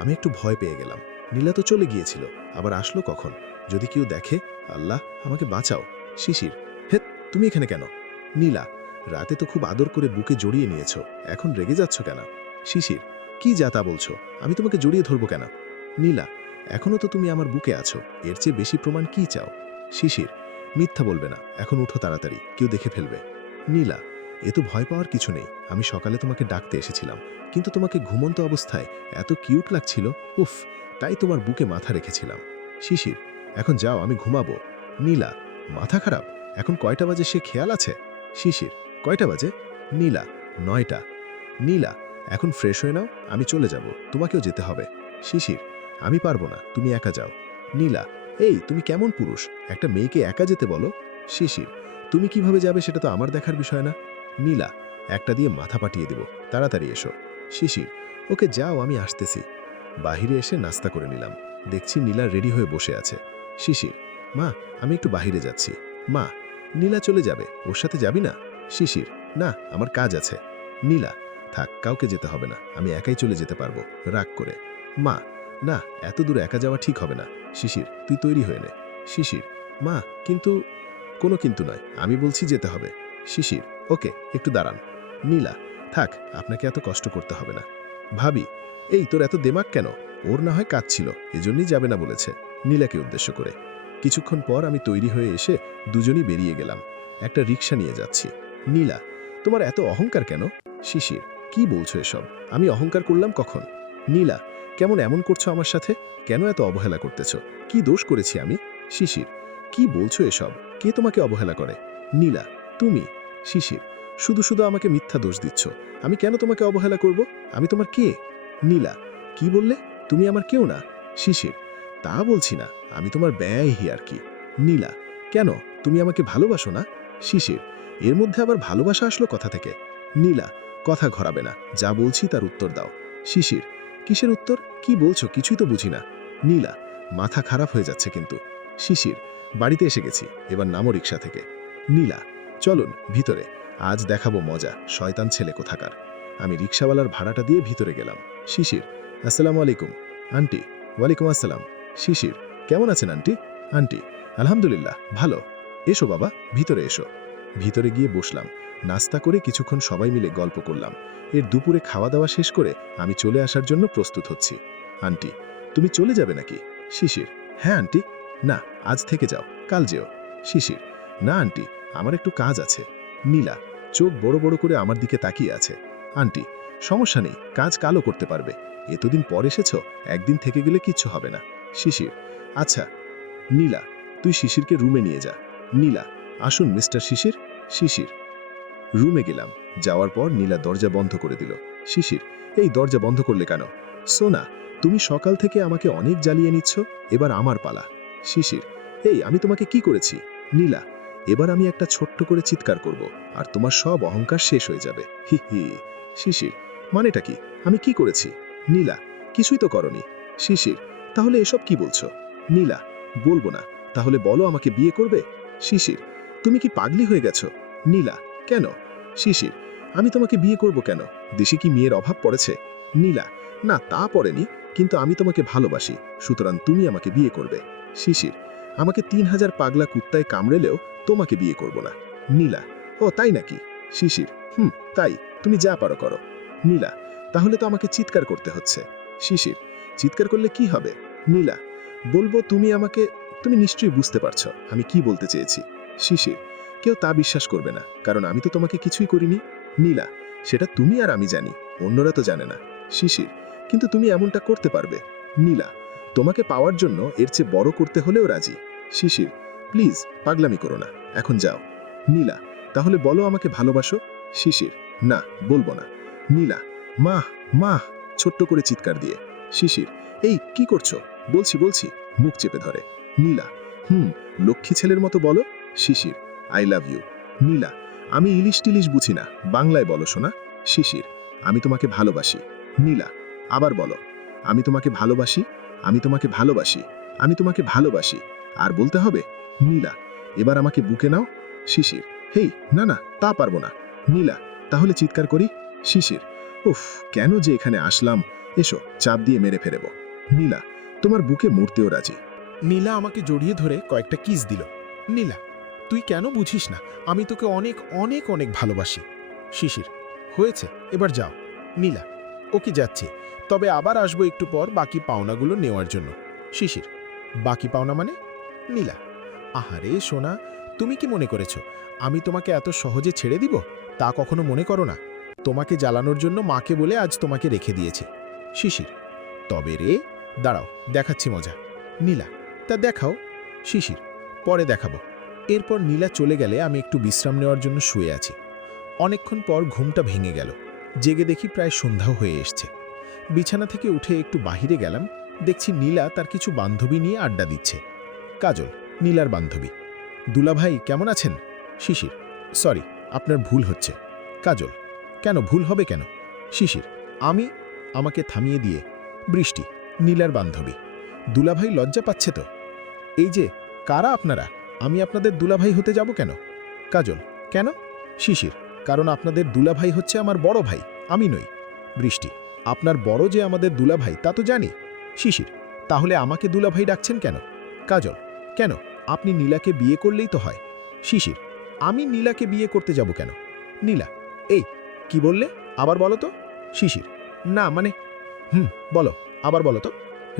আমি একটু ভয় পেয়ে গেলাম। নীলা তো চলে গিয়েছিল, আবার আসলো কখন? যদি কেউ দেখে, আল্লাহ আমাকে বাঁচাও। শিশির, হে, তুমি এখানে কেন? নীলা, রাতে তো খুব আদর করে বুকে জড়িয়ে নিয়েছো, এখন রেগে যাচ্ছ কেন? শিশির, কি যা তা বলছো? আমি তোমাকে জড়িয়ে ধরবো কেন? নীলা, এখনো তো তুমি আমার বুকে আছো, এর চেয়ে বেশি প্রমাণ কি চাও? শিশির, মিথ্যা বলবে না, এখন উঠো তাড়াতাড়ি, কেউ দেখে ফেলবে। নীলা, এ তো ভয় পাওয়ার কিছু নেই, আমি সকালে তোমাকে ডাকতে এসেছিলাম, কিন্তু তোমাকে ঘুমন্ত অবস্থায় এত কিউট লাগছিল, উফ, তাই তোমার বুকে মাথা রেখেছিলাম। শিশির, এখন যাও, আমি ঘুমাবো। নীলা, মাথা খারাপ? এখন কয়টা বাজে সে খেয়াল আছে? শিশির, কয়টা বাজে? নীলা, 9টা। নীলা, এখন ফ্রেশ হয়ে নাও, আমি চলে যাব, তোমাকেও যেতে হবে। শিশির, আমি পারবো না, তুমি একা যাও। নীলা, এই তুমি কেমন পুরুষ, একটা মেয়েকে একা যেতে বলো? শিশির, তুমি কিভাবে যাবে সেটা তো আমার দেখার বিষয় না। নীলা, একটা দিয়ে মাথা পাঠিয়ে দেব, তাড়াতাড়ি এসো। শিশির, ওকে যাও, আমি আসতেছি। বাহিরে এসে নাস্তা করে নিলাম, দেখছি নীলা রেডি হয়ে বসে আছে। শিশির, মা, আমি একটু বাহিরে যাচ্ছি। মা, নীলা চলে যাবে, ওর সাথে যাবি না? শিশির, না, আমার কাজ আছে। নীলা, থাক, কাউকে যেতে হবে না, আমি একাই চলে যেতে পারবো। রাগ করে। মা, না, এত দূর একা যাওয়া ঠিক হবে না। শিশির, তুই তৈরি হয়ে নে। শিশির, মা, কিন্তু? কোনো কিন্তু নয়, আমি বলছি যেতে হবে। শিশির, ওকে, একটু দাঁড়ান। নীলা, থাক, আপনাকে এত কষ্ট করতে হবে না। ভাবি, এই তোর এত দেমাগ কেন? ওর না হয় কাজ ছিল, এজন্যই যাবে না বলেছে। নীলাকে উদ্দেশ্য করে। কিছুক্ষণ পর আমি তৈরি হয়ে এসে দুজনই বেরিয়ে গেলাম। একটা রিক্সা নিয়ে যাচ্ছি। নীলা, তোমার এত অহংকার কেন? শিশির, কি বলছো এসব? আমি অহংকার করলাম কখন? নীলা, কেমন এমন করছো আমার সাথে? কেন এত অবহেলা করতেছো? কি দোষ করেছি আমি? শিশির, কি বলছো এসব? কে তোমাকে অবহেলা করে? নীলা, তুমি। শিশির, শুধু শুধু আমাকে মিথ্যা দোষ দিচ্ছ। আমি কেন তোমাকে অবহেলা করব? আমি তোমার কে? নীলা, কি বললে? তুমি আমার কেউ না। শিশির, তা বলছি না, আমি তোমার ব্যয়ই আর কি। নীলা, কেন? তুমি আমাকে ভালোবাসো না? শিশির, এর মধ্যে আবার ভালোবাসা আসলো কথা থেকে? নীলা, কথা ঘরাবে না, যা বলছি তার উত্তর দাও। শিশির, কিসের উত্তর? কি বলছো কিছুই তো বুঝি না। নীলা, মাথা খারাপ হয়ে যাচ্ছে কিন্তু। শিশির, বাড়িতে এসে গেছি, এবার নামো রিক্সা থেকে। নীলা, চলুন ভিতরে, আজ দেখাবো মজা, শয়তান ছেলে কোথাকার। আমি রিক্সাওয়ালার ভাড়াটা দিয়ে ভিতরে গেলাম। শিশির, আসসালামু আলাইকুম। আন্টি, ওয়ালাইকুম আসসালাম। শিশির, কেমন আছেন আন্টি? আন্টি, আলহামদুলিল্লাহ ভালো। এসো বাবা, ভিতরে এসো। ভিতরে গিয়ে বসলাম। নাস্তা করে কিছুক্ষণ সবাই মিলে গল্প করলাম। এর দুপুরে খাওয়া দাওয়া শেষ করে আমি চলে আসার জন্য প্রস্তুত হচ্ছি। আন্টি, তুমি চলে যাবে নাকি? শিশির, হ্যাঁ আন্টি। না, আজ থেকে যাও, কাল যেও। শিশির, না আন্টি, আমার একটু কাজ আছে। নীলা, চোখ বড় বড় করে আমার দিকে তাকিয়ে আছে। আন্টি, সমস্যা নেই, কাজ কালও করতে পারবে। এতদিন পর এসেছ, একদিন থেকে গেলে কিচ্ছু হবে না। শিশির, আচ্ছা। নীলা, তুই শিশিরকে রুমে নিয়ে যা। নীলা, আসুন মিস্টার শিশির। শিশির, রুমে গেলাম। যাওয়ার পর নীলা দরজা বন্ধ করে দিল। শিশির, এই দরজা বন্ধ করলে কেন? সোনা, তুমি সকাল থেকে আমাকে অনেক জ্বালিয়ে নিচ্ছ, এবার আমার পালা। শিশির, এই আমি তোমাকে কি করেছি? নীলা, এবার আমি একটা ছোট্ট করে চিৎকার করব, আর তোমার সব অহংকার শেষ হয়ে যাবে। হি হি। শিশির, মানেটা কি? আমি কি করেছি? নীলা, কিছুই তো করনি। শিশির, তাহলে এসব কি বলছো? নীলা, বলবো না। তাহলে বলো, আমাকে বিয়ে করবে? শিশির, তুমি কি পাগলি হয়ে গেছো? নীলা, কেন? শিশির, আমি তোমাকে বিয়ে করব কেন? দেশে কি মেয়ের অভাব পড়েছে? নীলা, না তা পড়েনি, কিন্তু আমি তোমাকে ভালোবাসি, সুতরাং তুমি আমাকে বিয়ে করবে। শিশির, আমাকে 3000 পাগলা কুত্তায় কামড়েলেও তোমাকে বিয়ে করব না। নীলা, ও তাই নাকি? শিশির, তাই, তুমি যা পারো করো। নীলা, তাহলে তো আমাকে চিৎকার করতে হচ্ছে। শিশির, চিৎকার করলে কি হবে? নীলা, বলবো তুমি নিশ্চয়ই বুঝতে পারছো আমি কি বলতে চেয়েছি। শিশির, কেউ তা বিশ্বাস করবে না, কারণ আমি তো তোমাকে কিছুই করিনি। নীলা, সেটা তুমি আর আমি জানি, অন্যরা তো জানে না। শিশির, কিন্তু তুমি এমনটা করতে পারবে। নীলা, তোমাকে পাওয়ার জন্য এর চেয়ে বড় করতে হলেও রাজি। শিশির, প্লিজ পাগলামি করো না, এখন যাও। নীলা, তাহলে বলো আমাকে ভালোবাসো। শিশির, না, বলবো না। নীলা, মা, মা, ছোট্ট করে চিৎকার দিয়ে। শিশির, এই কি করছো? বলছি, মুখ চেপে ধরে। নীলা, লক্ষ্মী ছেলের মতো বলো। শিশির, আই লাভ ইউ। নীলা, আমি ইলিশ টিলিশ বুঝি না, বাংলায় বলো শোনা। শিশির, আমি তোমাকে ভালোবাসি। নীলা, আবার বলো, আমি তোমাকে ভালোবাসি, আমি তোমাকে ভালোবাসি, আমি তোমাকে ভালোবাসি। আর বলতে হবে? নীলা, এবার আমাকে বুকে নাও। শিশির, হেই, না না, তা পারবো না। নীলা, তাহলে চিৎকার করি। শিশির, উফ, কেন যে এখানে আসলাম। এসো, চাপ দিয়ে মেরে ফেলব। নীলা, তোমার বুকে মরতেও রাজি। নীলা আমাকে জড়িয়ে ধরে কয়েকটা কিস দিল। নীলা, তুই কেন বুঝিস না, আমি তোকে অনেক অনেক অনেক ভালোবাসি। শিশির, হয়েছে, এবার যাও। নীলা, ওকে যাচ্ছি, তবে আবার আসবো একটু পর বাকি পাওনাগুলো নেওয়ার জন্য। শিশির, বাকি পাওনা মানে? নীলা, আহারে সোনা, তুমি কি মনে করেছো আমি তোমাকে এত সহজে ছেড়ে দিব? তা কখনো মনে করো না। তোমাকে জ্বালানোর জন্য মাকে বলে আজ তোমাকে রেখে দিয়েছি। শিশির, তবে রে, দাঁড়াও, দেখাচ্ছি মজা। নীলা, তা দেখাও। শিশির, পরে দেখাবো। এরপর নীলা চলে গেলে আমি একটু বিশ্রাম নেওয়ার জন্য শুয়ে আছি। অনেকক্ষণ পর ঘুমটা ভেঙে গেল। জেগে দেখি প্রায় সন্ধ্যাও হয়ে এসছে। বিছানা থেকে উঠে একটু বাহিরে গেলাম, দেখছি নীলা তার কিছু বান্ধবী নিয়ে আড্ডা দিচ্ছে। কাজল, নীলার বান্ধবী। দুলাভাই কেমন আছেন? শিশির, সরি, আপনার ভুল হচ্ছে। কাজল, কেন ভুল হবে কেন? শিশির, আমাকে থামিয়ে দিয়ে। বৃষ্টি, নীলার বান্ধবী। দুলাভাই লজ্জা পাচ্ছে তো? এই যে, কারা আপনারা? আমি আপনাদের দুলাভাই হতে যাব কেন? কাজল, কেন? শিশির, কারণ আপনাদের দুলাভাই হচ্ছে আমার বড় ভাই, আমি নই। বৃষ্টি, আপনার বড় যে আমাদের দুলাভাই তা তো জানি। শিশির, তাহলে আমাকে দুলাভাই ডাকছেন কেন? কাজল, কেন? আপনি নীলাকে বিয়ে করলেই তো হয়। শিশির, আমি নীলাকে বিয়ে করতে যাব কেন? নীলা, এই কি বললে, আবার বলো তো। শিশির, না মানে, বলো, আবার বলো তো।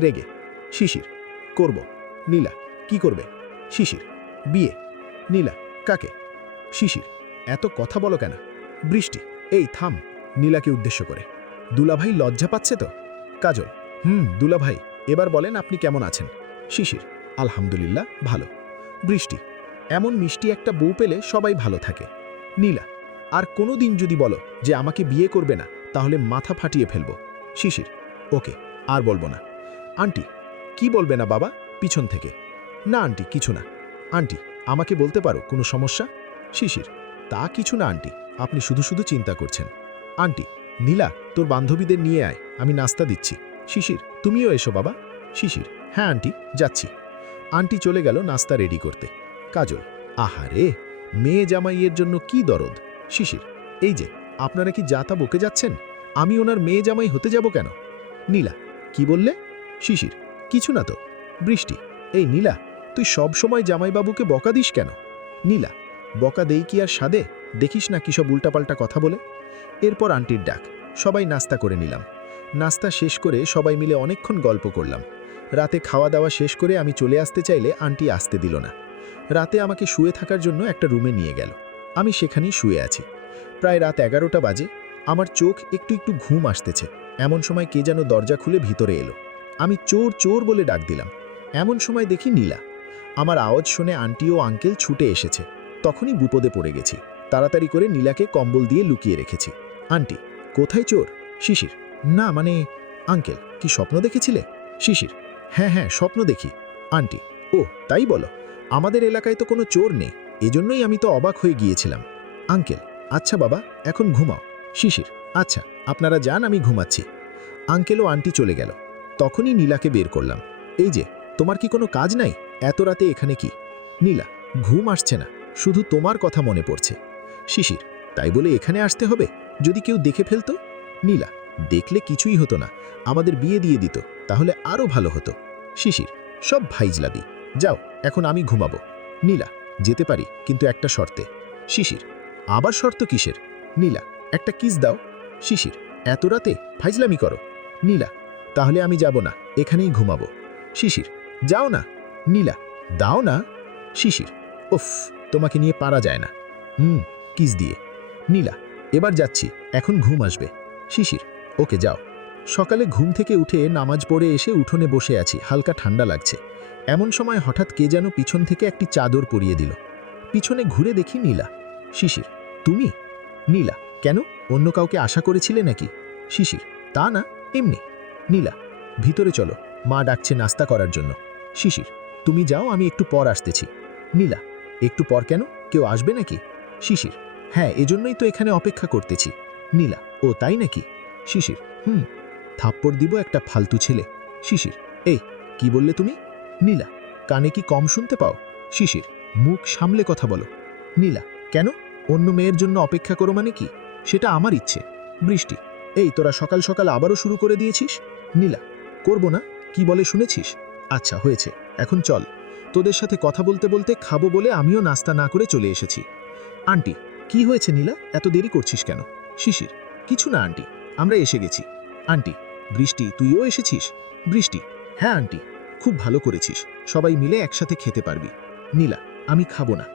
রেগে। শিশির, করব। নীলা, কি করবে? শিশির, বিয়ে। নীলা, কাকে? শিশির, এত কথা বলো কেন? বৃষ্টি, এই থাম। নীলাকে উদ্দেশ্য করে, দুলাভাই লজ্জা পাচ্ছে তো? কাজল, দুলাভাই, এবার বলেন আপনি কেমন আছেন? শিশির, আলহামদুলিল্লাহ ভালো। বৃষ্টি, এমন মিষ্টি একটা বউ পেলে সবাই ভালো থাকে। নীলা, আর কোনো দিন যদি বলো যে আমাকে বিয়ে করবে না তাহলে মাথা ফাটিয়ে ফেলব। শিশির, ওকে, আর বলবো না। আন্টি, কি বলবে না বাবা? পিছন থেকে, না আন্টি কিছু না। আন্টি, আমাকে বলতে পারো কোনো সমস্যা? শিশির, তা কিছু না আন্টি, আপনি শুধু শুধু চিন্তা করছেন। আন্টি, নীলা, তোর বান্ধবীদের নিয়ে আয়, আমি নাস্তা দিচ্ছি। শিশির, তুমিও এসো বাবা। শিশির, হ্যাঁ আন্টি, যাচ্ছি। আন্টি চলে গেল নাস্তা রেডি করতে। কাজল, আহারে, মেয়ে জামাইয়ের জন্য কি দরদ। শিশির, এই যে আপনারা কি যাতা বকে যাচ্ছেন? আমি ওনার মেয়ে জামাই হতে যাব কেন? নীলা, কি বললে? শিশির, কিছু না তো। বৃষ্টি, এই নীলা, তুই সব সময় জামাইবাবুকে বকা দিস কেন? নীলা, বকা দেই কি আর সাদে? দেখিস না কি সব উল্টাপাল্টা কথা বলে। এরপর আন্টির ডাক, সবাই নাস্তা করে নিলাম। নাস্তা শেষ করে সবাই মিলে অনেকক্ষণ গল্প করলাম। রাতে খাওয়া দাওয়া শেষ করে আমি চলে আসতে চাইলে আন্টি আসতে দিল না। রাতে আমাকে শুয়ে থাকার জন্য একটা রুমে নিয়ে গেল। আমি সেখানেই শুয়ে আছি। প্রায় রাত 11টা বাজে। আমার চোখ একটু একটু ঘুম আসতেছে। এমন সময় কে যেন দরজা খুলে ভিতরে এলো। আমি চোর চোর বলে ডাক দিলাম। এমন সময় দেখি নীলা। আমার আওয়াজ শুনে আন্টি ও আঙ্কেল ছুটে এসেছে। তখনই বিপদে পড়ে গেছি। তাড়াতাড়ি করে নীলাকে কম্বল দিয়ে লুকিয়ে রেখেছি। আন্টি, কোথায় চোর? শিশির, না মানে, আঙ্কেল, কি স্বপ্ন দেখেছিলে? শিশির, হ্যাঁ হ্যাঁ, স্বপ্ন দেখি। আন্টি, ও তাই বলো? আমাদের এলাকায় তো কোনো চোর নেই, এজন্যই আমি তো অবাক হয়ে গিয়েছিলাম। আঙ্কেল, আচ্ছা বাবা, এখন ঘুমাও। শিশির, আচ্ছা, আপনারা যান, আমি ঘুমাচ্ছি। আঙ্কেল ও আন্টি চলে গেল। তখনই নীলাকে বের করলাম। এই যে, তোমার কি কোনো কাজ নাই? এত রাতে এখানে কি? নীলা, ঘুম আসছে না, শুধু তোমার কথা মনে পড়ছে। শিশির, তাই বলে এখানে আসতে হবে? যদি কেউ দেখে ফেলতো? নীলা, দেখলে কিছুই হতো না, আমাদের বিয়ে দিয়ে দিত, তাহলে আরও ভালো হতো। শিশির, সব ভাইজলাবি। যাও, এখন আমি ঘুমাবো। নীলা, যেতে পারি, কিন্তু একটা শর্তে। শিশির, আবার শর্ত কিসের? নীলা, একটা কিস দাও। শিশির, এত রাতে ফাইজলামি করো? নীলা, তাহলে আমি যাব না, এখানেই ঘুমাবো। শিশির, যাও না। নীলা, দাও না। শিশির, উফ, তোমাকে নিয়ে পারা যায় না। কিস দিয়ে। নীলা, এবার যাচ্ছি, এখন ঘুম আসবে। শিশির, ওকে যাও। সকালে ঘুম থেকে উঠে নামাজ পড়ে এসে উঠোনে বসে আছি, হালকা ঠান্ডা লাগছে। এমন সময় হঠাৎ কে যেন পিছন থেকে একটি চাদর পরিয়ে দিল। পিছনে ঘুরে দেখি নীলা। শিশির, তুমি? নীলা, কেন, অন্য কাউকে আশা করেছিলে নাকি? শিশির, তা না, এমনি। নীলা, ভিতরে চলো, মা ডাকছে নাস্তা করার জন্য। শিশির, তুমি যাও, আমি একটু পর আসতেছি। নীলা, একটু পর কেন, কেউ আসবে নাকি? শিশির, হ্যাঁ, এজন্যই তো এখানে অপেক্ষা করতেছি। নীলা, ও তাই নাকি? শিশির, থাপ্পড় দিব একটা ফালতু ছেলে। শিশির, এই, কি বললে তুমি? নীলা, কানে কি কম শুনতে পাও? শিশির, মুখ সামলে কথা বলো। নীলা, কেন, অন্য মেয়ের জন্য অপেক্ষা করো মানে কি? সেটা আমার ইচ্ছে। বৃষ্টি, এই তোরা সকাল সকাল আবারও শুরু করে দিয়েছিস? নীলা, করব না, কি বলে শুনেছিস? আচ্ছা হয়েছে, এখন চল। তোদের সাথে কথা বলতে বলতে খাবো বলে আমিও নাস্তা না করে চলে এসেছি। আন্টি, কি হয়েছে নীলা, এত দেরি করছিস কেন? শিশির, কিছু না আন্টি, আমরা এসে গেছি। আন্টি, বৃষ্টি, তুইও এসেছিস? বৃষ্টি, হ্যাঁ আন্টি, খুব ভালো করেছিস, সবাই মিলে একসাথে খেতে পারবি। নীলা, আমি খাবো না।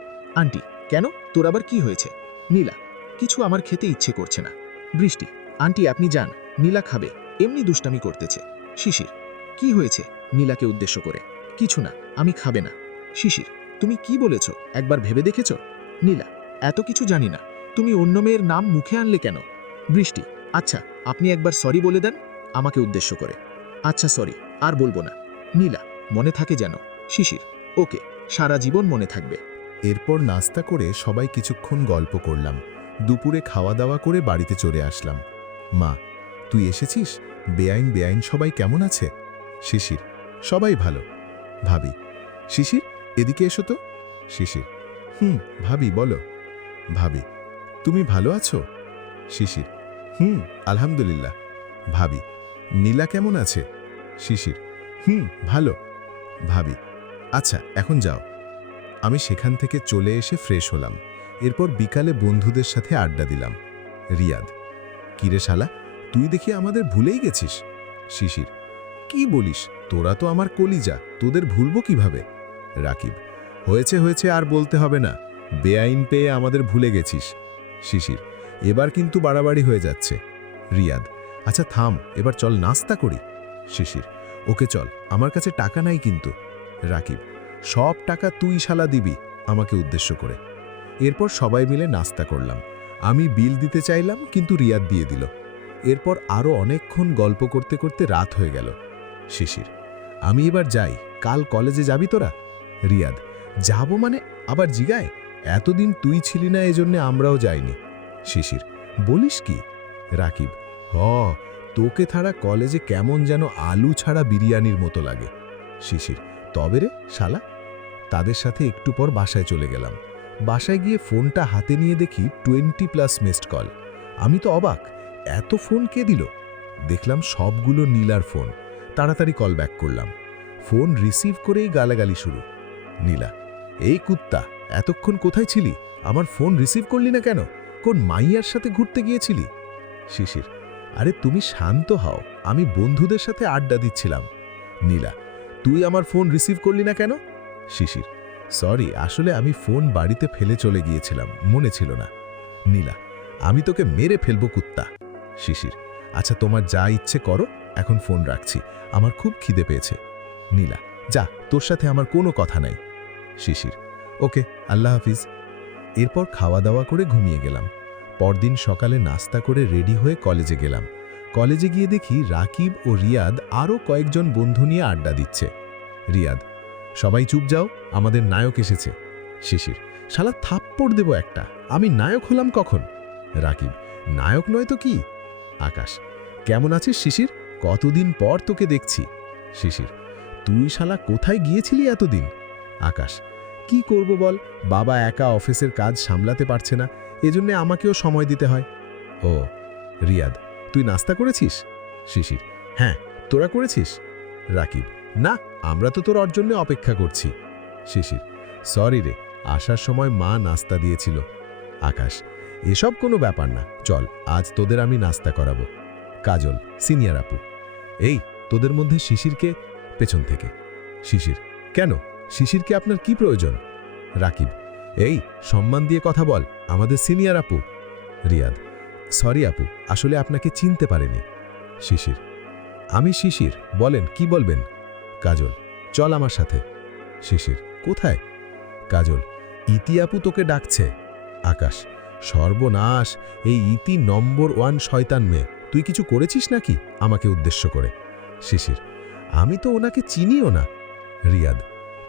আন্টি, কেন, তোর আবার কি হয়েছে? নীলা, কিছু, আমার খেতে ইচ্ছে করছে না। বৃষ্টি, আন্টি আপনি যান, নীলা খাবে, এমনি দুষ্টামি করতেছে। শিশির, কি হয়েছে? নীলাকে উদ্দেশ্য করে, কিছু না, আমি খাবে না। শিশির, তুমি কি বলেছ, একবার ভেবে দেখেছ? নীলা, এত কিছু জানি না, তুমি অন্য মেয়ের নাম মুখে আনলে কেন? বৃষ্টি, আচ্ছা, আপনি একবার সরি বলে দেন, আমাকে উদ্দেশ্য করে। আচ্ছা সরি, আর বলবো না। নীলা, মনে থাকে যেন। শিশির, ওকে, সারা জীবন মনে থাকবে। এরপর নাস্তা করে সবাই কিছুক্ষণ গল্প করলাম। দুপুরে খাওয়া দাওয়া করে বাড়িতে চলে আসলাম। মা, তুই এসেছিস? বেআইন সবাই কেমন আছে? শিশির, সবাই ভালো। ভাবি, শিশির, এদিকে এসো তো। শিশির, ভাবি বলো। ভাবি, তুমি ভালো আছো? শিশির, আলহামদুলিল্লাহ। ভাবি, নীলা কেমন আছে? শিশির, ভালো। ভাবি, আচ্ছা এখন যাও। আমি সেখান থেকে চলে এসে ফ্রেশ হলাম। এরপর বিকালে বন্ধুদের সাথে আড্ডা দিলাম। রিয়াদ, কিরে শালা, তুই দেখি আমাদের ভুলেই গেছিস। শিশির, কি বলিস, তোরা তো আমার কলিজা, তোদের ভুলবো কিভাবে? রাকিব, হয়েছে হয়েছে আর বলতে হবে না, বেআইন পেয়ে আমাদের ভুলে গেছিস। শিশির, এবার কিন্তু বাড়াবাড়ি হয়ে যাচ্ছে। রিয়াদ, আচ্ছা থাম, এবার চল নাস্তা করি। শিশির, ওকে চল, আমার কাছে টাকা নাই কিন্তু। রাকিব, সব টাকা তুই শালা দিবি, আমাকে উদ্দেশ্য করে। এরপর সবাই মিলে নাস্তা করলাম। আমি বিল দিতে চাইলাম, কিন্তু রিয়াদ দিয়ে দিল। এরপর আরও অনেকক্ষণ গল্প করতে করতে রাত হয়ে গেল। শিশির, আমি এবার যাই, কাল কলেজে যাবি তোরা? রিয়াদ, যাব মানে? আবার জিগায়? এতদিন তুই ছিলি না, এজন্যে আমরাও যাইনি। শিশির, বলিস কি? রাকিব, তোকে ছাড়া কলেজে কেমন যেন আলু ছাড়া বিরিয়ানির মতো লাগে। শিশির, তবে রে শালা। তাদের সাথে একটু পর বাসায় চলে গেলাম। বাসায় গিয়ে ফোনটা হাতে নিয়ে দেখি 20+ মিসড কল। আমি তো অবাক, এত ফোন কে দিল? দেখলাম সবগুলো নীলার ফোন। তাড়াতাড়ি কল ব্যাক করলাম। ফোন রিসিভ করেই গালাগালি শুরু। নীলা, এই কুত্তা, এতক্ষণ কোথায় ছিলি? আমার ফোন রিসিভ করলি না কেন? কোন মাইয়ার সাথে ঘুরতে গিয়েছিলি? শিশির, আরে তুমি শান্ত হও, আমি বন্ধুদের সাথে আড্ডা দিচ্ছিলাম। নীলা, তুই আমার ফোন রিসিভ করলি না কেন? শিশির, সরি, আসলে আমি ফোন বাড়িতে ফেলে চলে গিয়েছিলাম, মনে ছিল না। নীলা, আমি তোকে মেরে ফেলবো কুত্তা। শিশির, আচ্ছা তোমার যা ইচ্ছে করো, এখন ফোন রাখছি, আমার খুব খিদে পেয়েছে। নীলা, যা, তোর সাথে আমার কোনো কথা নাই। শিশির, ওকে, আল্লাহ হাফিজ। এরপর খাওয়া দাওয়া করে ঘুমিয়ে গেলাম। পরদিন সকালে নাস্তা করে রেডি হয়ে কলেজে গেলাম। কলেজে গিয়ে দেখি রাকিব ও রিয়াদ আরও কয়েকজন বন্ধু নিয়ে আড্ডা দিচ্ছে। রিয়াদ, সবাই চুপ যাও, আমাদের নায়ক এসেছে। শিশির, শালা থাপ্পড় দেব একটা, আমি নায়ক হলাম কখন? রাকিব, নায়ক নয় তো কি? আকাশ, কেমন আছিস শিশির? কতদিন পর তোকে দেখছি। শিশির, তুই শালা কোথায় গিয়েছিলি এতদিন? আকাশ, কি করব বল, বাবা একা অফিসের কাজ সামলাতে পারছে না, এজন্য আমাকেও সময় দিতে হয়। ও। রিয়াদ, তুই নাস্তা করেছিস? শিশির, হ্যাঁ, তোরা করেছিস? রাকিব, না, আমরা তো তোর জন্য অপেক্ষা করছি। শিশির, সরি রে, আসার সময় মা নাস্তা দিয়েছিল। আকাশ, এসব কোনো ব্যাপার না, চল আজ তোদের আমি নাস্তা করাবো। কাজল, সিনিয়র আপু, এই তোদের মধ্যে শিশিরকে? পেছন থেকে। শিশির, কেন? শিশিরকে আপনার কি প্রয়োজন? রাকিব, এই সম্মান দিয়ে কথা বল, আমাদের সিনিয়র আপু। রিয়াদ, সরি আপু, আসলে আপনাকে চিনতে পারেনি। শিশির, আমি শিশির, বলেন কি বলবেন? কাজল, চল আমার সাথে। শিশির, কোথায়? কাজল, ইতি আপু তোকে ডাকছে। আকাশ, সর্বনাশ, এই ইতি নম্বর 1 শয়তান মেয়ে, তুই কিছু করেছিস নাকি আমাকে উদ্দেশ্য করে? শিশির, আমি তো ওনাকে চিনিও না। রিয়াদ,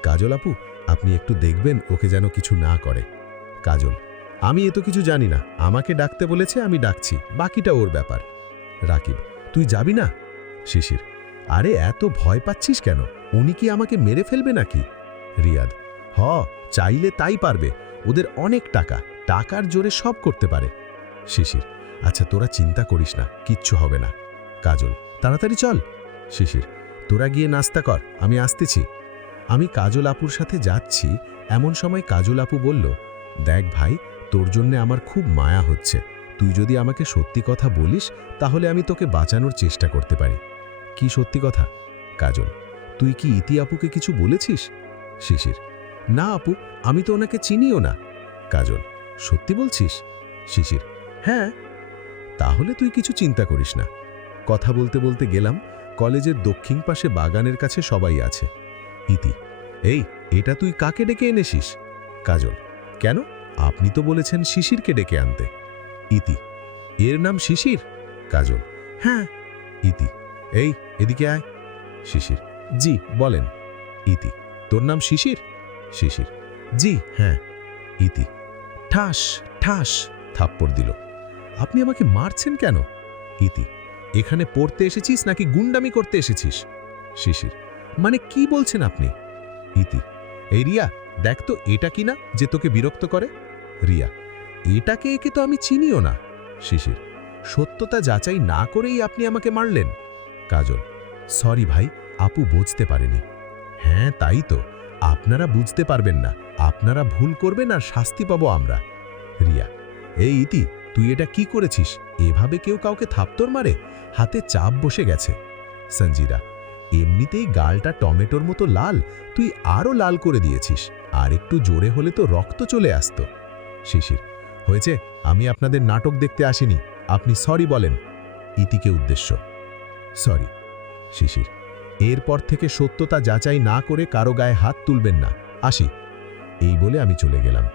কাজল আপু, আপনি একটু দেখবেন ওকে যেন কিছু না করে। কাজল, আমি এত কিছু জানি না, আমাকে ডাকতে বলেছে, আমি ডাকছি, বাকিটা ওর ব্যাপার। রাকিব, তুই যাবি না? শিশির, আরে এত ভয় পাচ্ছিস কেন? উনি কি আমাকে মেরে ফেলবে নাকি? রিয়াদ, চাইলে তাই পারবে, ওদের অনেক টাকা, টাকার জোরে সব করতে পারে। শিশির, আচ্ছা তোরা চিন্তা করিস না, কিচ্ছু হবে না। কাজল, তাড়াতাড়ি চল। শিশির, তোরা গিয়ে নাস্তা কর, আমি আসতেছি। আমি কাজল আপুর সাথে যাচ্ছি, এমন সময় কাজল আপু বলল, দেখ ভাই, তোর জন্যে আমার খুব মায়া হচ্ছে, তুই যদি আমাকে সত্যি কথা বলিস তাহলে আমি তোকে বাঁচানোর চেষ্টা করতে পারি। কি সত্যি কথা? কাজল, তুই কি ইতি আপুকে কিছু বলেছিস? শিশির, না আপু, আমি তো ওনাকে চিনিও না। কাজল, সত্যি বলছিস? শিশির, হ্যাঁ। তাহলে তুই কিছু চিন্তা করিস না। কথা বলতে বলতে গেলাম, কলেজের দক্ষিণ পাশে বাগানের কাছে সবাই আছে। ইতি, এই এটা তুই কাকে ডেকে এনেছিস? কাজল, কেন? আপনি তো বলেছেন শিশিরকে ডেকে আনতে। ইতি, এর নাম শিশির? কাজল, হ্যাঁ। ইতি, এই এদিকে আয়। শিশির, জি বলেন। ইতি, তোর নাম শিশির? শিশির, জি হ্যাঁ। ইতি, ঠাস ঠাস থাপ্পড় দিল। আপনি আমাকে মারছেন কেন? ইতি, এখানে পড়তে এসেছিস নাকি গুন্ডামি করতে এসেছিস? শিশির, মানে কি বলছেন আপনি? ইতি, এই রিয়া, দেখ তো এটা কি না যে তোকে বিরক্ত করে? রিয়া, এটাকে একে তো আমি চিনিও না। শিশির, সত্যতা যাচাই না করেই আপনি আমাকে মারলেন? কাজল, সরি ভাই, আপু বুঝতে পারেনি। হ্যাঁ তাই তো, আপনারা বুঝতে পারবেন না, আপনারা ভুল করবেন আর শাস্তি পাবো আমরা। রিয়া, এই ইতি, তুই এটা কি করেছিস? এভাবে কেউ কাউকে থাপ্পড় মারে? হাতে চাপ বসে গেছে। সঞ্জিরা, এমনিতেই গালটা টমেটোর মতো লাল, তুই আরও লাল করে দিয়েছিস। আর একটু জোরে হলে তো রক্ত চলে আসতো। শিশির: হয়েছে, আমি আপনাদের নাটক দেখতে আসিনি, আপনি সরি বলেন। ইতিকে উদ্দেশ্য: সরি। শিশির: এরপর থেকে সত্যতা যাচাই না করে কারো গায়ে হাত তুলবেন না, আসি। এই বলে আমি চলে গেলাম।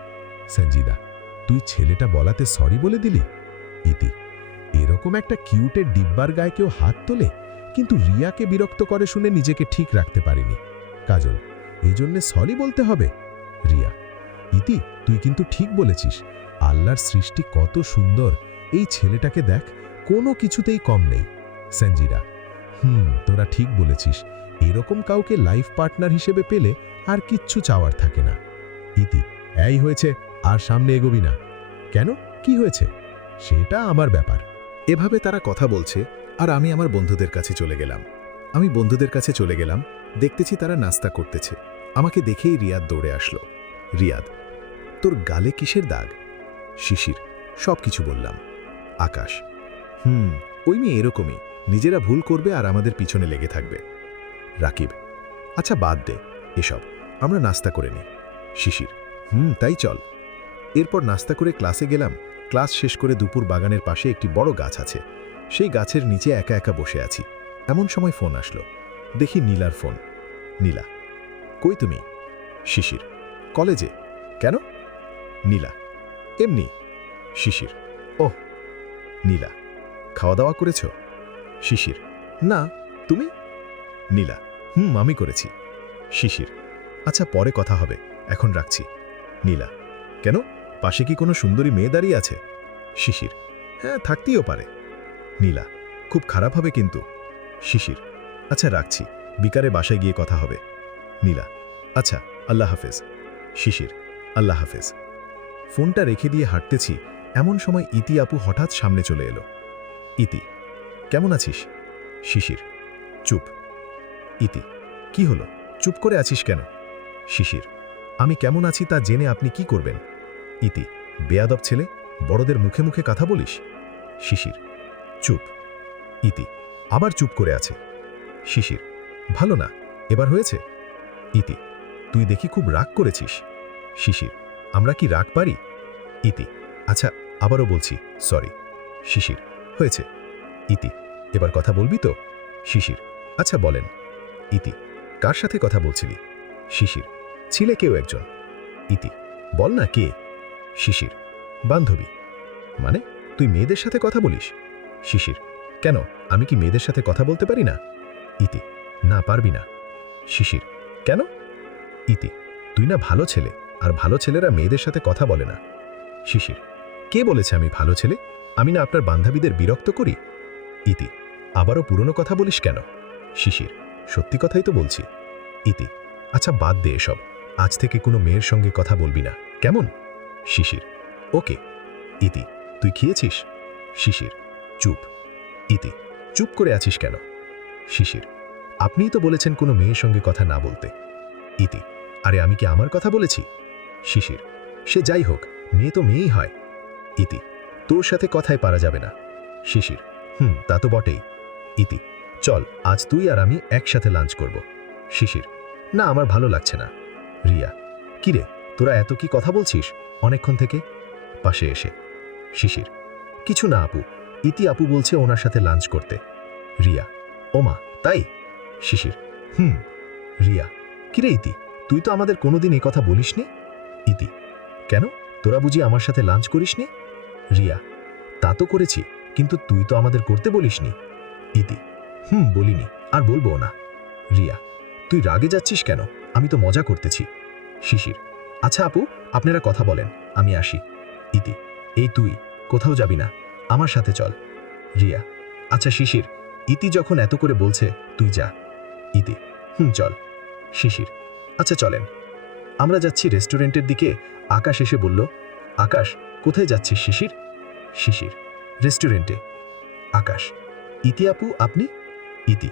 সঞ্জিদা: তুই ছেলেটা বলাতে সরি বলে দিলি? ইতি: এরকম একটা কিউটের ডিব্বার গায়ে কেউ হাত তোলে, কিন্তু রিয়াকে বিরক্ত করে শুনে নিজেকে ঠিক রাখতে পারিনি। কাজল: এজন্যে সরি বলতে হবে? রিয়া: ইতি, তুই কিন্তু ঠিক বলেছিস, আল্লাহর সৃষ্টি কত সুন্দর, এই ছেলেটাকে দেখ, কোনো কিছুতেই কম নেই। সঞ্জিদা: তোরা ঠিক বলেছিস, এরকম কাউকে লাইফ পার্টনার হিসেবে পেলে আর কিচ্ছু চাওয়ার থাকে না। ইতি: এই হয়েছে, আর সামনে এগোবি না। কেন, কি হয়েছে? সেটা আমার ব্যাপার। এভাবে তারা কথা বলছে আর আমি আমার বন্ধুদের কাছে চলে গেলাম। দেখতেছি তারা নাস্তা করতেছে। আমাকে দেখেই রিয়াদ দৌড়ে আসলো। রিয়াদ: তোর গালে কিসের দাগ? শিশির: সব কিছু বললাম। আকাশ: ওই মেয়ে এরকমই, নিজেরা ভুল করবে আর আমাদের পিছনে লেগে থাকবে। রাকিব: আচ্ছা বাদ দে এসব, আমরা নাস্তা করে নিই। শিশির: তাই চল। এরপর নাস্তা করে ক্লাসে গেলাম। ক্লাস শেষ করে দুপুর বাগানের পাশে একটি বড় গাছ আছে, সেই গাছের নিচে একা একা বসে আছি। এমন সময় ফোন আসলো। দেখি নীলার ফোন। নীলা: কই তুমি? শিশির: কলেজে। কেন? নীলা: এমনি। শিশির: ওহ। নীলা: খাওয়া দাওয়া করেছ? শিশির: না, তুমি? নীলা: আমি করেছি। শিশির: আচ্ছা পরে কথা হবে, এখন রাখছি। নীলা: কেন, পাশে কি কোনো সুন্দরী মেয়ে দাঁড়িয়ে আছে? শিশির: হ্যাঁ, থাকতেও পারে। নীলা: খুব খারাপ হবে কিন্তু। শিশির: আচ্ছা রাখছি, বিকালে বাসায় গিয়ে কথা হবে। নীলা: আচ্ছা, আল্লাহ হাফেজ। শিশির: আল্লাহ হাফেজ। ফোনটা রেখে দিয়ে হাঁটতেছি, এমন সময় ইতি আপু হঠাৎ সামনে চলে এলো। ইতি: কেমন আছিস? শিশির: চুপ। ইতি: কি হলো, চুপ করে আছিস কেন? শিশির: আমি কেমন আছি তা জেনে আপনি কি করবেন? ইতি: বেয়াদব ছেলে, বড়দের মুখে মুখে কথা বলিস। শিশির: চুপ। ইতি আবার চুপ করে আছে। শিশির: ভালো না, এবার হয়েছে? ইতি: তুই দেখি খুব রাগ করেছিস। শিশির: আমরা কি রাগ পারি? ইতি: আচ্ছা, আবারও বলছি, সরি। শিশির: হয়েছে। ইতি: এবার কথা বলবি তো? শিশির: আচ্ছা বলেন। ইতি: কার সাথে কথা বলছিলি? শিশির: ছিলে কেউ একজন। ইতি: বল না কে? শিশির: বান্ধবী। মানে, তুই মেয়েদের সাথে কথা বলিস? শিশির: কেন, আমি কি মেয়েদের সাথে কথা বলতে পারি না? ইতি: না, পারবি না। শিশির: কেন? ইতি: তুই না ভালো ছেলে, আর ভালো ছেলেরা মেয়েদের সাথে কথা বলে না। শিশির: কে বলেছে আমি ভালো ছেলে? আমি না আপনার বান্ধবীদের বিরক্ত করি? ইতি: আবারও পুরনো কথা বলিস কেন? শিশির: সত্যি কথাই তো বলছি। ইতি: আচ্ছা বাদ দে এসব, আজ থেকে কোনো মেয়ের সঙ্গে কথা বলবি না, কেমন? শিশির: ওকে। ইতি: তুই খেয়েছিস? শিশির: চুপ। ইতি: চুপ করে আছিস কেন? শিশির: আপনিই তো বলেছেন কোনো মেয়ের সঙ্গে কথা না বলতে। ইতি: আরে আমি কি আমার কথা বলেছি? শিশির: সে যাই হোক, মেয়ে তো মেয়েই হয়। ইতি: তোর সাথে কথায় পারা যাবে না। শিশির: তা তো বটেই। ইতি: চল, আজ তুই আর আমি একসাথে লাঞ্চ করব। শিশির: না, আমার ভালো লাগছে না। রিয়া: কিরে, তোরা এত কি কথা বলছিস অনেকক্ষণ থেকে? পাশে এসে। শিশির: কিছু না আপু, ইতি আপু বলছে ওনার সাথে লাঞ্চ করতে। রিয়া: ওমা, তাই? শিশির: রিয়া: কিরে ইতি, তুই তো আমাদের কোনোদিন এই কথা বলিসনি। ইতি: কেন, তোরা বুঝি আমার সাথে লাঞ্চ করিসনি? রিয়া: তা তো করেছি, কিন্তু তুই তো আমাদের করতে বলিসনি। ইতি: বলিনি, আর বলবো না। রিয়া: তুই রাগে যাচ্ছিস কেন, আমি তো মজা করতেছি। শিশির: আচ্ছা আপু, আপনারা কথা বলেন, আমি আসি। ইতি: এই তুই কোথাও যাবি না, আমার সাথে চল। রিয়া: আচ্ছা শিশির, ইতি যখন এত করে বলছে তুই যা। ইতি: চল। শিশির: আচ্ছা চলেন। আমরা যাচ্ছি রেস্টুরেন্টের দিকে। আকাশ এসে বলল, আকাশ, কোথায় যাচ্ছিস শিশির? শিশির: রেস্টুরেন্টে। আকাশ: ইতি আপু আপনি? ইতি: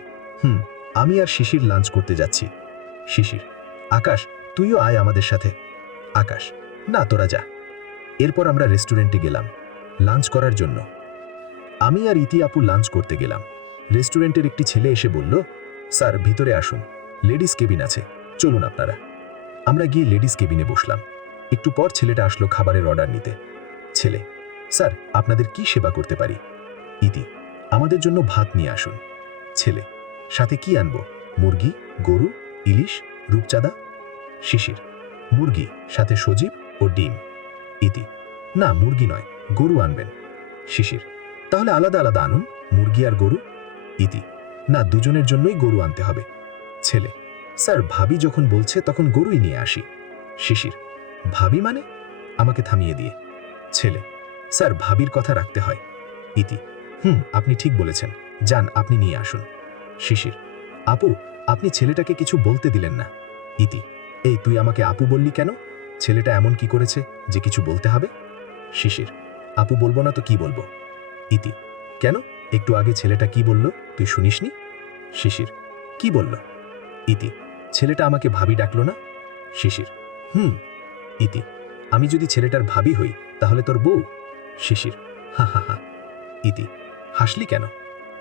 আমি আর শিশির লাঞ্চ করতে যাচ্ছি। শিশির: আকাশ, তুইও আয় আমাদের সাথে। আকাশ: না, তোরা যা। এরপর আমরা রেস্টুরেন্টে গেলাম লাঞ্চ করার জন্য। আমি আর ইতি আপু লাঞ্চ করতে গেলাম। রেস্টুরেন্টের একটি ছেলে এসে বলল, স্যার ভিতরে আসুন, লেডিস কেবিন আছে, চলুন আপনারা। আমরা গিয়ে লেডিস কেবিনে বসলাম। একটু পর ছেলেটা আসলো খাবারের অর্ডার নিতে। ছেলে, স্যার আপনাদের কি সেবা করতে পারি? ইতি, আমাদের জন্য ভাত নিয়ে আসুন। ছেলে, সাথে কি আনবো? মুরগি, গরু, ইলিশ, রূপচাঁদা? শিশির, মুরগি, সাথে সজীব ও ডিম। ইতি, না মুরগি নয়, গরু আনবেন। শিশির, তাহলে আলাদা আলাদা আনুন, মুরগি আর গরু। ইতি, না দুজনের জন্যই গরু আনতে হবে। ছেলে, স্যার ভাবি যখন বলছে তখন গরুই নিয়ে আসি। শিশির, ভাবি মানে? আমাকে থামিয়ে দিয়ে। ছেলে, স্যার ভাবির কথা রাখতে হয়। ইতি, আপনি ঠিক বলেছেন, যান আপনি নিয়ে আসুন। শিশির, আপু আপনি ছেলেটাকে কিছু বলতে দিলেন না। ইতি, এই তুই আমাকে আপু বললি কেন? ছেলেটা এমন কি করেছে যে কিছু বলতে হবে? শিশির, আপু বলবো না তো কি বলবো? ইতি, কেন? একটু আগে ছেলেটা কি বলল তুই শুনিসনি? শিশির, কি বলল? ইতি, ছেলেটা আমাকে ভাবি ডাকলো না। শিশির, ইতি, আমি যদি ছেলেটার ভাবি হই তাহলে তোর বউ? শিশির, হা হা হা। ইতি, হাসলি কেন?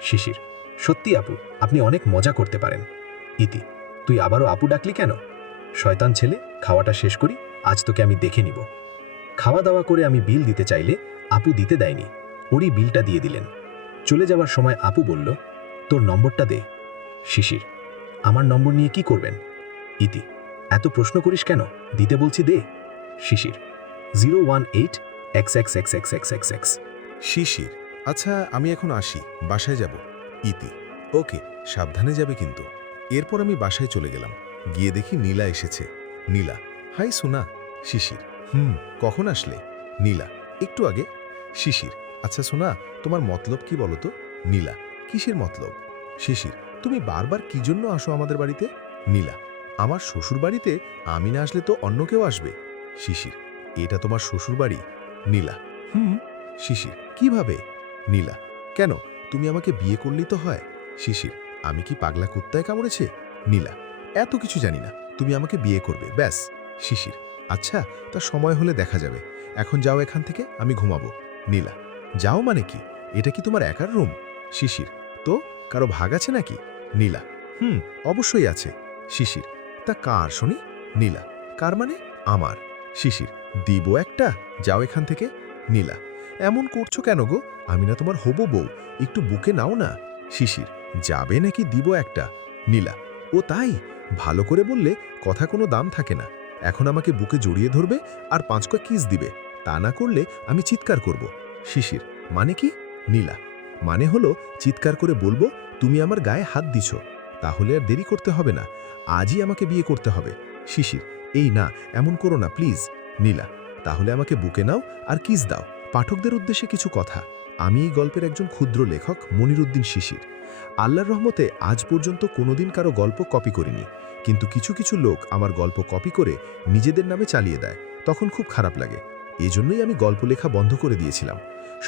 শিশির, সত্যি আপু আপনি অনেক মজা করতে পারেন। ইতি, তুই আবারও আপু ডাকলি কেন? শয়তান ছেলে, খাওয়াটা শেষ করি, আজ তোকে আমি দেখে নিব। খাওয়া দাওয়া করে আমি বিল দিতে চাইলে আপু দিতে দেয়নি, ওরই বিলটা দিয়ে দিলেন। চলে যাওয়ার সময় আপু বলল, তোর নম্বরটা দে। শিশির, আমার নম্বর নিয়ে কি করবেন? ইতি, এত প্রশ্ন করিস কেন, দিতে বলছি দে। শিশির, 018XXXXXXX। শিশির, আচ্ছা আমি এখন আসি, বাসায় যাব। ইতি, ওকে, সাবধানে যাবে কিন্তু। এরপর আমি বাসায় চলে গেলাম। গিয়ে দেখি নীলা এসেছে। নীলা, হাই সোনা। শিশির, কখন আসলে? নীলা, একটু আগে। শিশির, আচ্ছা সোনা, তোমার মতলব কি বলো তো? নীলা, কিসের মতলব? শিশির, তুমি বারবার কি জন্য আসো আমাদের বাড়িতে? নীলা, আমার শ্বশুর বাড়িতে আমি না আসলে তো অন্য কেউ আসবে। শিশির, এটা তোমার শ্বশুর বাড়ি? নীলা, শিশির, কিভাবে? নীলা, কেন, তুমি আমাকে বিয়ে করলেই তো হয়। শিশির, আমি কি পাগলা কুত্তায় কামড়েছে? নীলা, এত কিছু জানি না, তুমি আমাকে বিয়ে করবে ব্যাস। শিশির, আচ্ছা তা সময় হলে দেখা যাবে, এখন যাও এখান থেকে, আমি ঘুমাবো। নীলা, যাও মানে কি? এটা কি তোমার একার রুম? শিশির, তো কারো ভাগ আছে নাকি? নীলা, অবশ্যই আছে। শিশির, তা কার শুনি? নীলা, কার মানে? আমার। শিশির, দিব একটা, যাও এখান থেকে। নীলা, এমন করছো কেন গো, আমি না তোমার হবু বউ, একটু বুকে নাও না। শিশির, যাবে নাকি দিব একটা? নীলা, ও তাই, ভালো করে বললে কথা কোনো দাম থাকে না। এখন আমাকে বুকে জড়িয়ে ধরবে আর 5 কিস দিবে, তা না করলে আমি চিৎকার করব। শিশির, মানে কি? নীলা, মানে হলো চিৎকার করে বলবো তুমি আমার গায়ে হাত দিছ, তাহলে আর দেরি করতে হবে না, আজই আমাকে বিয়ে করতে হবে। শিশির, এই না, এমন করো না প্লিজ। নীলা, তাহলে আমাকে বুকে নাও আর কিস দাও। পাঠকদের উদ্দেশ্যে কিছু কথা। আমি এই গল্পের একজন ক্ষুদ্র লেখক মনিরুদ্দিন শিশির। আল্লাহর রহমতে আজ পর্যন্ত কোনোদিন কারো গল্প কপি করিনি, কিন্তু কিছু কিছু লোক আমার গল্প কপি করে নিজেদের নামে চালিয়ে দেয়, তখন খুব খারাপ লাগে। এজন্যই আমি গল্প লেখা বন্ধ করে দিয়েছিলাম।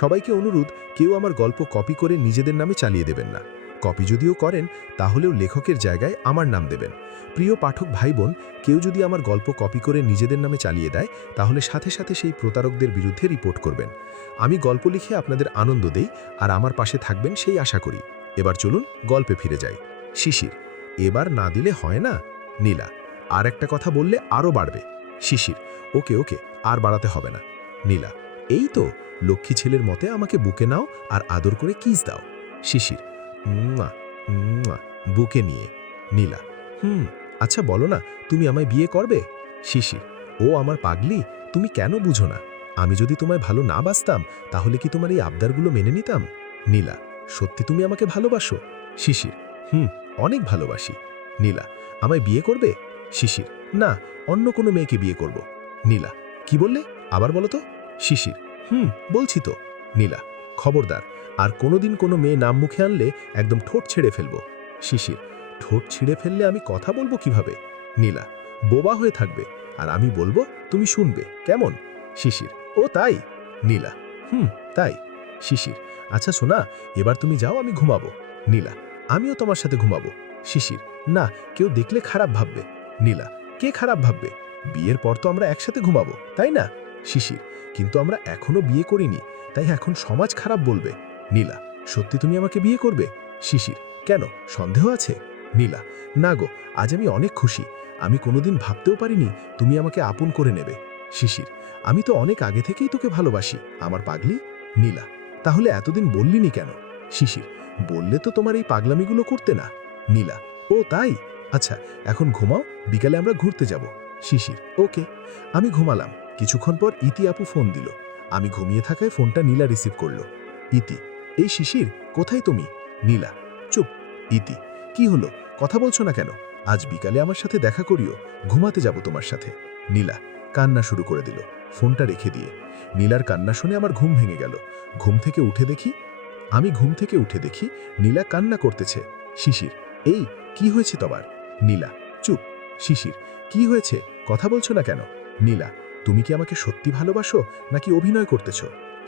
সবাইকে অনুরোধ, কেউ আমার গল্প কপি করে নিজেদের নামে চালিয়ে দেবেন না। কপি যদিও করেন তাহলেও লেখকের জায়গায় আমার নাম দেবেন। প্রিয় পাঠক ভাই বোন, কেউ যদি আমার গল্প কপি করে নিজেদের নামে চালিয়ে দেয় তাহলে সাথে সাথে সেই প্রতারকদের বিরুদ্ধে রিপোর্ট করবেন। আমি গল্প লিখে আপনাদের আনন্দ দেই আর আমার পাশে থাকবেন সেই আশা করি। এবার চলুন গল্পে ফিরে যাই। শিশির, এবার না দিলে হয় না। নীলা, আর একটা কথা বললে আরও বাড়বে। শিশির, ওকে ওকে, আর বাড়াতে হবে না। নীলা, এই তো লক্ষ্মী ছেলের মতে আমাকে বুকে নাও আর আদর করে কিস দাও। শিশির, মুয়া, মুয়া, বুকে নিয়ে। নীলা, আচ্ছা বলো না, তুমি আমায় বিয়ে করবে? শিশির, ও আমার পাগলি, তুমি কেন বুঝো না? আমি যদি তোমায় ভালো না বাসতাম তাহলে কি তোমার এই আবদারগুলো মেনে নিতাম? নীলা, সত্যি তুমি আমাকে ভালোবাসো? শিশির, অনেক ভালোবাসি। নীলা, আমায় বিয়ে করবে? শিশির, না, অন্য কোনো মেয়েকে বিয়ে করব। নীলা, কি বললে, আবার বলো তো? শিশির, বলছি তো। নীলা, খবরদার, আর কোনোদিন কোনো মেয়ে নাম মুখে আনলে একদম ঠোঁট ছেড়ে ফেলবো। শিশির, ঠোঁট ছিঁড়ে ফেললে আমি কথা বলবো কিভাবে? নীলা, বোবা হয়ে থাকবে, আর আমি বলবো তুমি শুনবে, কেমন? শিশির, ও তাই? নীলা, তাই। শিশির, আচ্ছা শোনা, এবার তুমি যাও, আমি ঘুমাবো। নীলা, আমিও তোমার সাথে ঘুমাবো। শিশির, না, কেউ দেখলে খারাপ ভাববে। নীলা, কে খারাপ ভাববে? বিয়ের পর তো আমরা একসাথে ঘুমাবো, তাই না? শিশির, কিন্তু আমরা এখনো বিয়ে করিনি, তাই এখন সমাজ খারাপ বলবে। নীলা, সত্যি তুমি আমাকে বিয়ে করবে? শিশির, কেন, সন্দেহ আছে? নীলা, না গো, আজ আমি অনেক খুশি। আমি কোনোদিন ভাবতেও পারিনি তুমি আমাকে আপন করে নেবে। শিশির, আমি তো অনেক আগে থেকেই তোকে ভালোবাসি আমার পাগলি। নীলা, তাহলে এতদিন বললিনি কেন? শিশির, বললে তো তোমার এই পাগলামিগুলো করতে না। নীলা, ও তাই? আচ্ছা, এখন ঘুমাও, বিকালে আমরা ঘুরতে যাব। শিশির, ওকে। আমি ঘুমালাম। কিছুক্ষণ পর ইতি আপু ফোন দিল। আমি ঘুমিয়ে থাকায় ফোনটা নীলা রিসিভ করলো। ইতি, এই শিশির, কোথায় তুমি? নীলা, চুপ। ইতি, কি হলো, কথা বলছো না কেন? আজ বিকালে আমার সাথে দেখা করিও, ঘুমাতে যাব তোমার সাথে। নীলা কান্না শুরু করে দিল ফোনটা রেখে দিয়ে। নীলার কান্না শুনে আমার ঘুম ভেঙে গেল। ঘুম থেকে উঠে দেখি নীলা কান্না করতেছে। শিশির, এই কি হয়েছে তোমার? নীলা, চুপ। শিশির, কি হয়েছে, কথা বলছো না কেন? নীলা, তুমি কি আমাকে সত্যি ভালোবাসো নাকি অভিনয় করতেছ?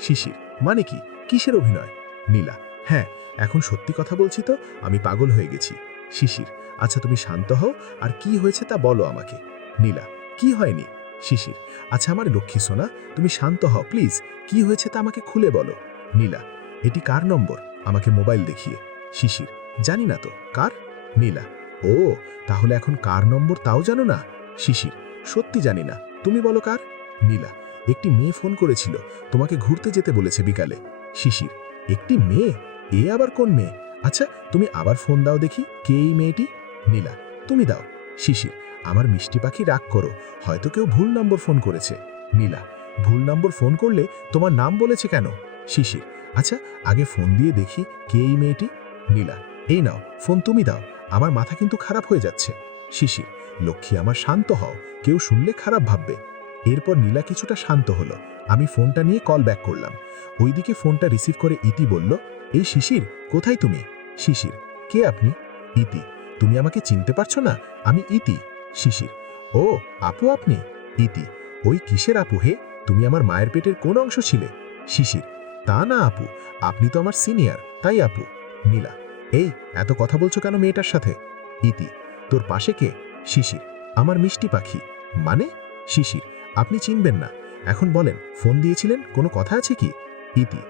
শিশির, মানে কি, কিসের অভিনয়? নীলা, হ্যাঁ, এখন সত্যি কথা বলছি তো, আমি পাগল হয়ে গেছি। শিশির, আচ্ছা তুমি শান্ত হও, আর কি হয়েছে তা বলো আমাকে। নীলা, কি হয়নি? শিশির, আচ্ছা আমার লক্ষ্মী সোনা, তুমি শান্ত হও প্লিজ, কি হয়েছে তা আমাকে খুলে বলো। নীলা, এটি কার নম্বর, আমাকে মোবাইল দেখিয়ে। শিশির, জানি না তো, কার? নীলা, ও, তাহলে এখন কার নম্বর তাও জানো না? শিশির, সত্যি জানি না, তুমি বলো কার। নীলা, একটি মেয়ে ফোন করেছিল, তোমাকে ঘুরতে যেতে বলেছে বিকালে। শিশির, একটি মেয়ে? এ আবার কোন মেয়ে? আচ্ছা তুমি আবার ফোন দাও দেখি, কে এই মেয়েটি? নীলা, তুমি দাও। শিশির, আমার মিষ্টি পাখি রাগ করো, হয়তো কেউ ভুল নম্বর ফোন করেছে। নীলা, ভুল নম্বর ফোন করলে তোমার নাম বলেছে কেন? শিশির, আচ্ছা আগে ফোন দিয়ে দেখি কে এই মেয়েটি। নীলা, এই নাও ফোন, তুমি দাও, আমার মাথা কিন্তু খারাপ হয়ে যাচ্ছে। শিশির, লক্ষ্মী আমার, শান্ত হও, কেউ শুনলে খারাপ ভাববে। এরপর নীলা কিছুটা শান্ত হলো। আমি ফোনটা নিয়ে কল ব্যাক করলাম। ওইদিকে ফোনটা রিসিভ করে ইতি বলল, এই শিশির, কোথায় তুমি? শিশির, কে আপনি? ইতি, তুমি আমাকে চিনতে পারছো না? আমি ইতি। শিশির, ও আপু আপনি? ইতি, ওই কিসের আপু হে, তুমি আমার মায়ের পেটের কোন অংশ ছিলে? শিশির, তা না আপু, আপনি তো আমার সিনিয়র, তাই আপু। নীলা, এই এত কথা বলছো কেন মেয়েটার সাথে? ইতি, তোর পাশে কে? শিশির, আমার মিষ্টি পাখি। মানে? শিশির, আপনি চিনবেন না, এখন বলেন ফোন দিয়েছিলেন, কোনো কথা আছে কি? ইতি,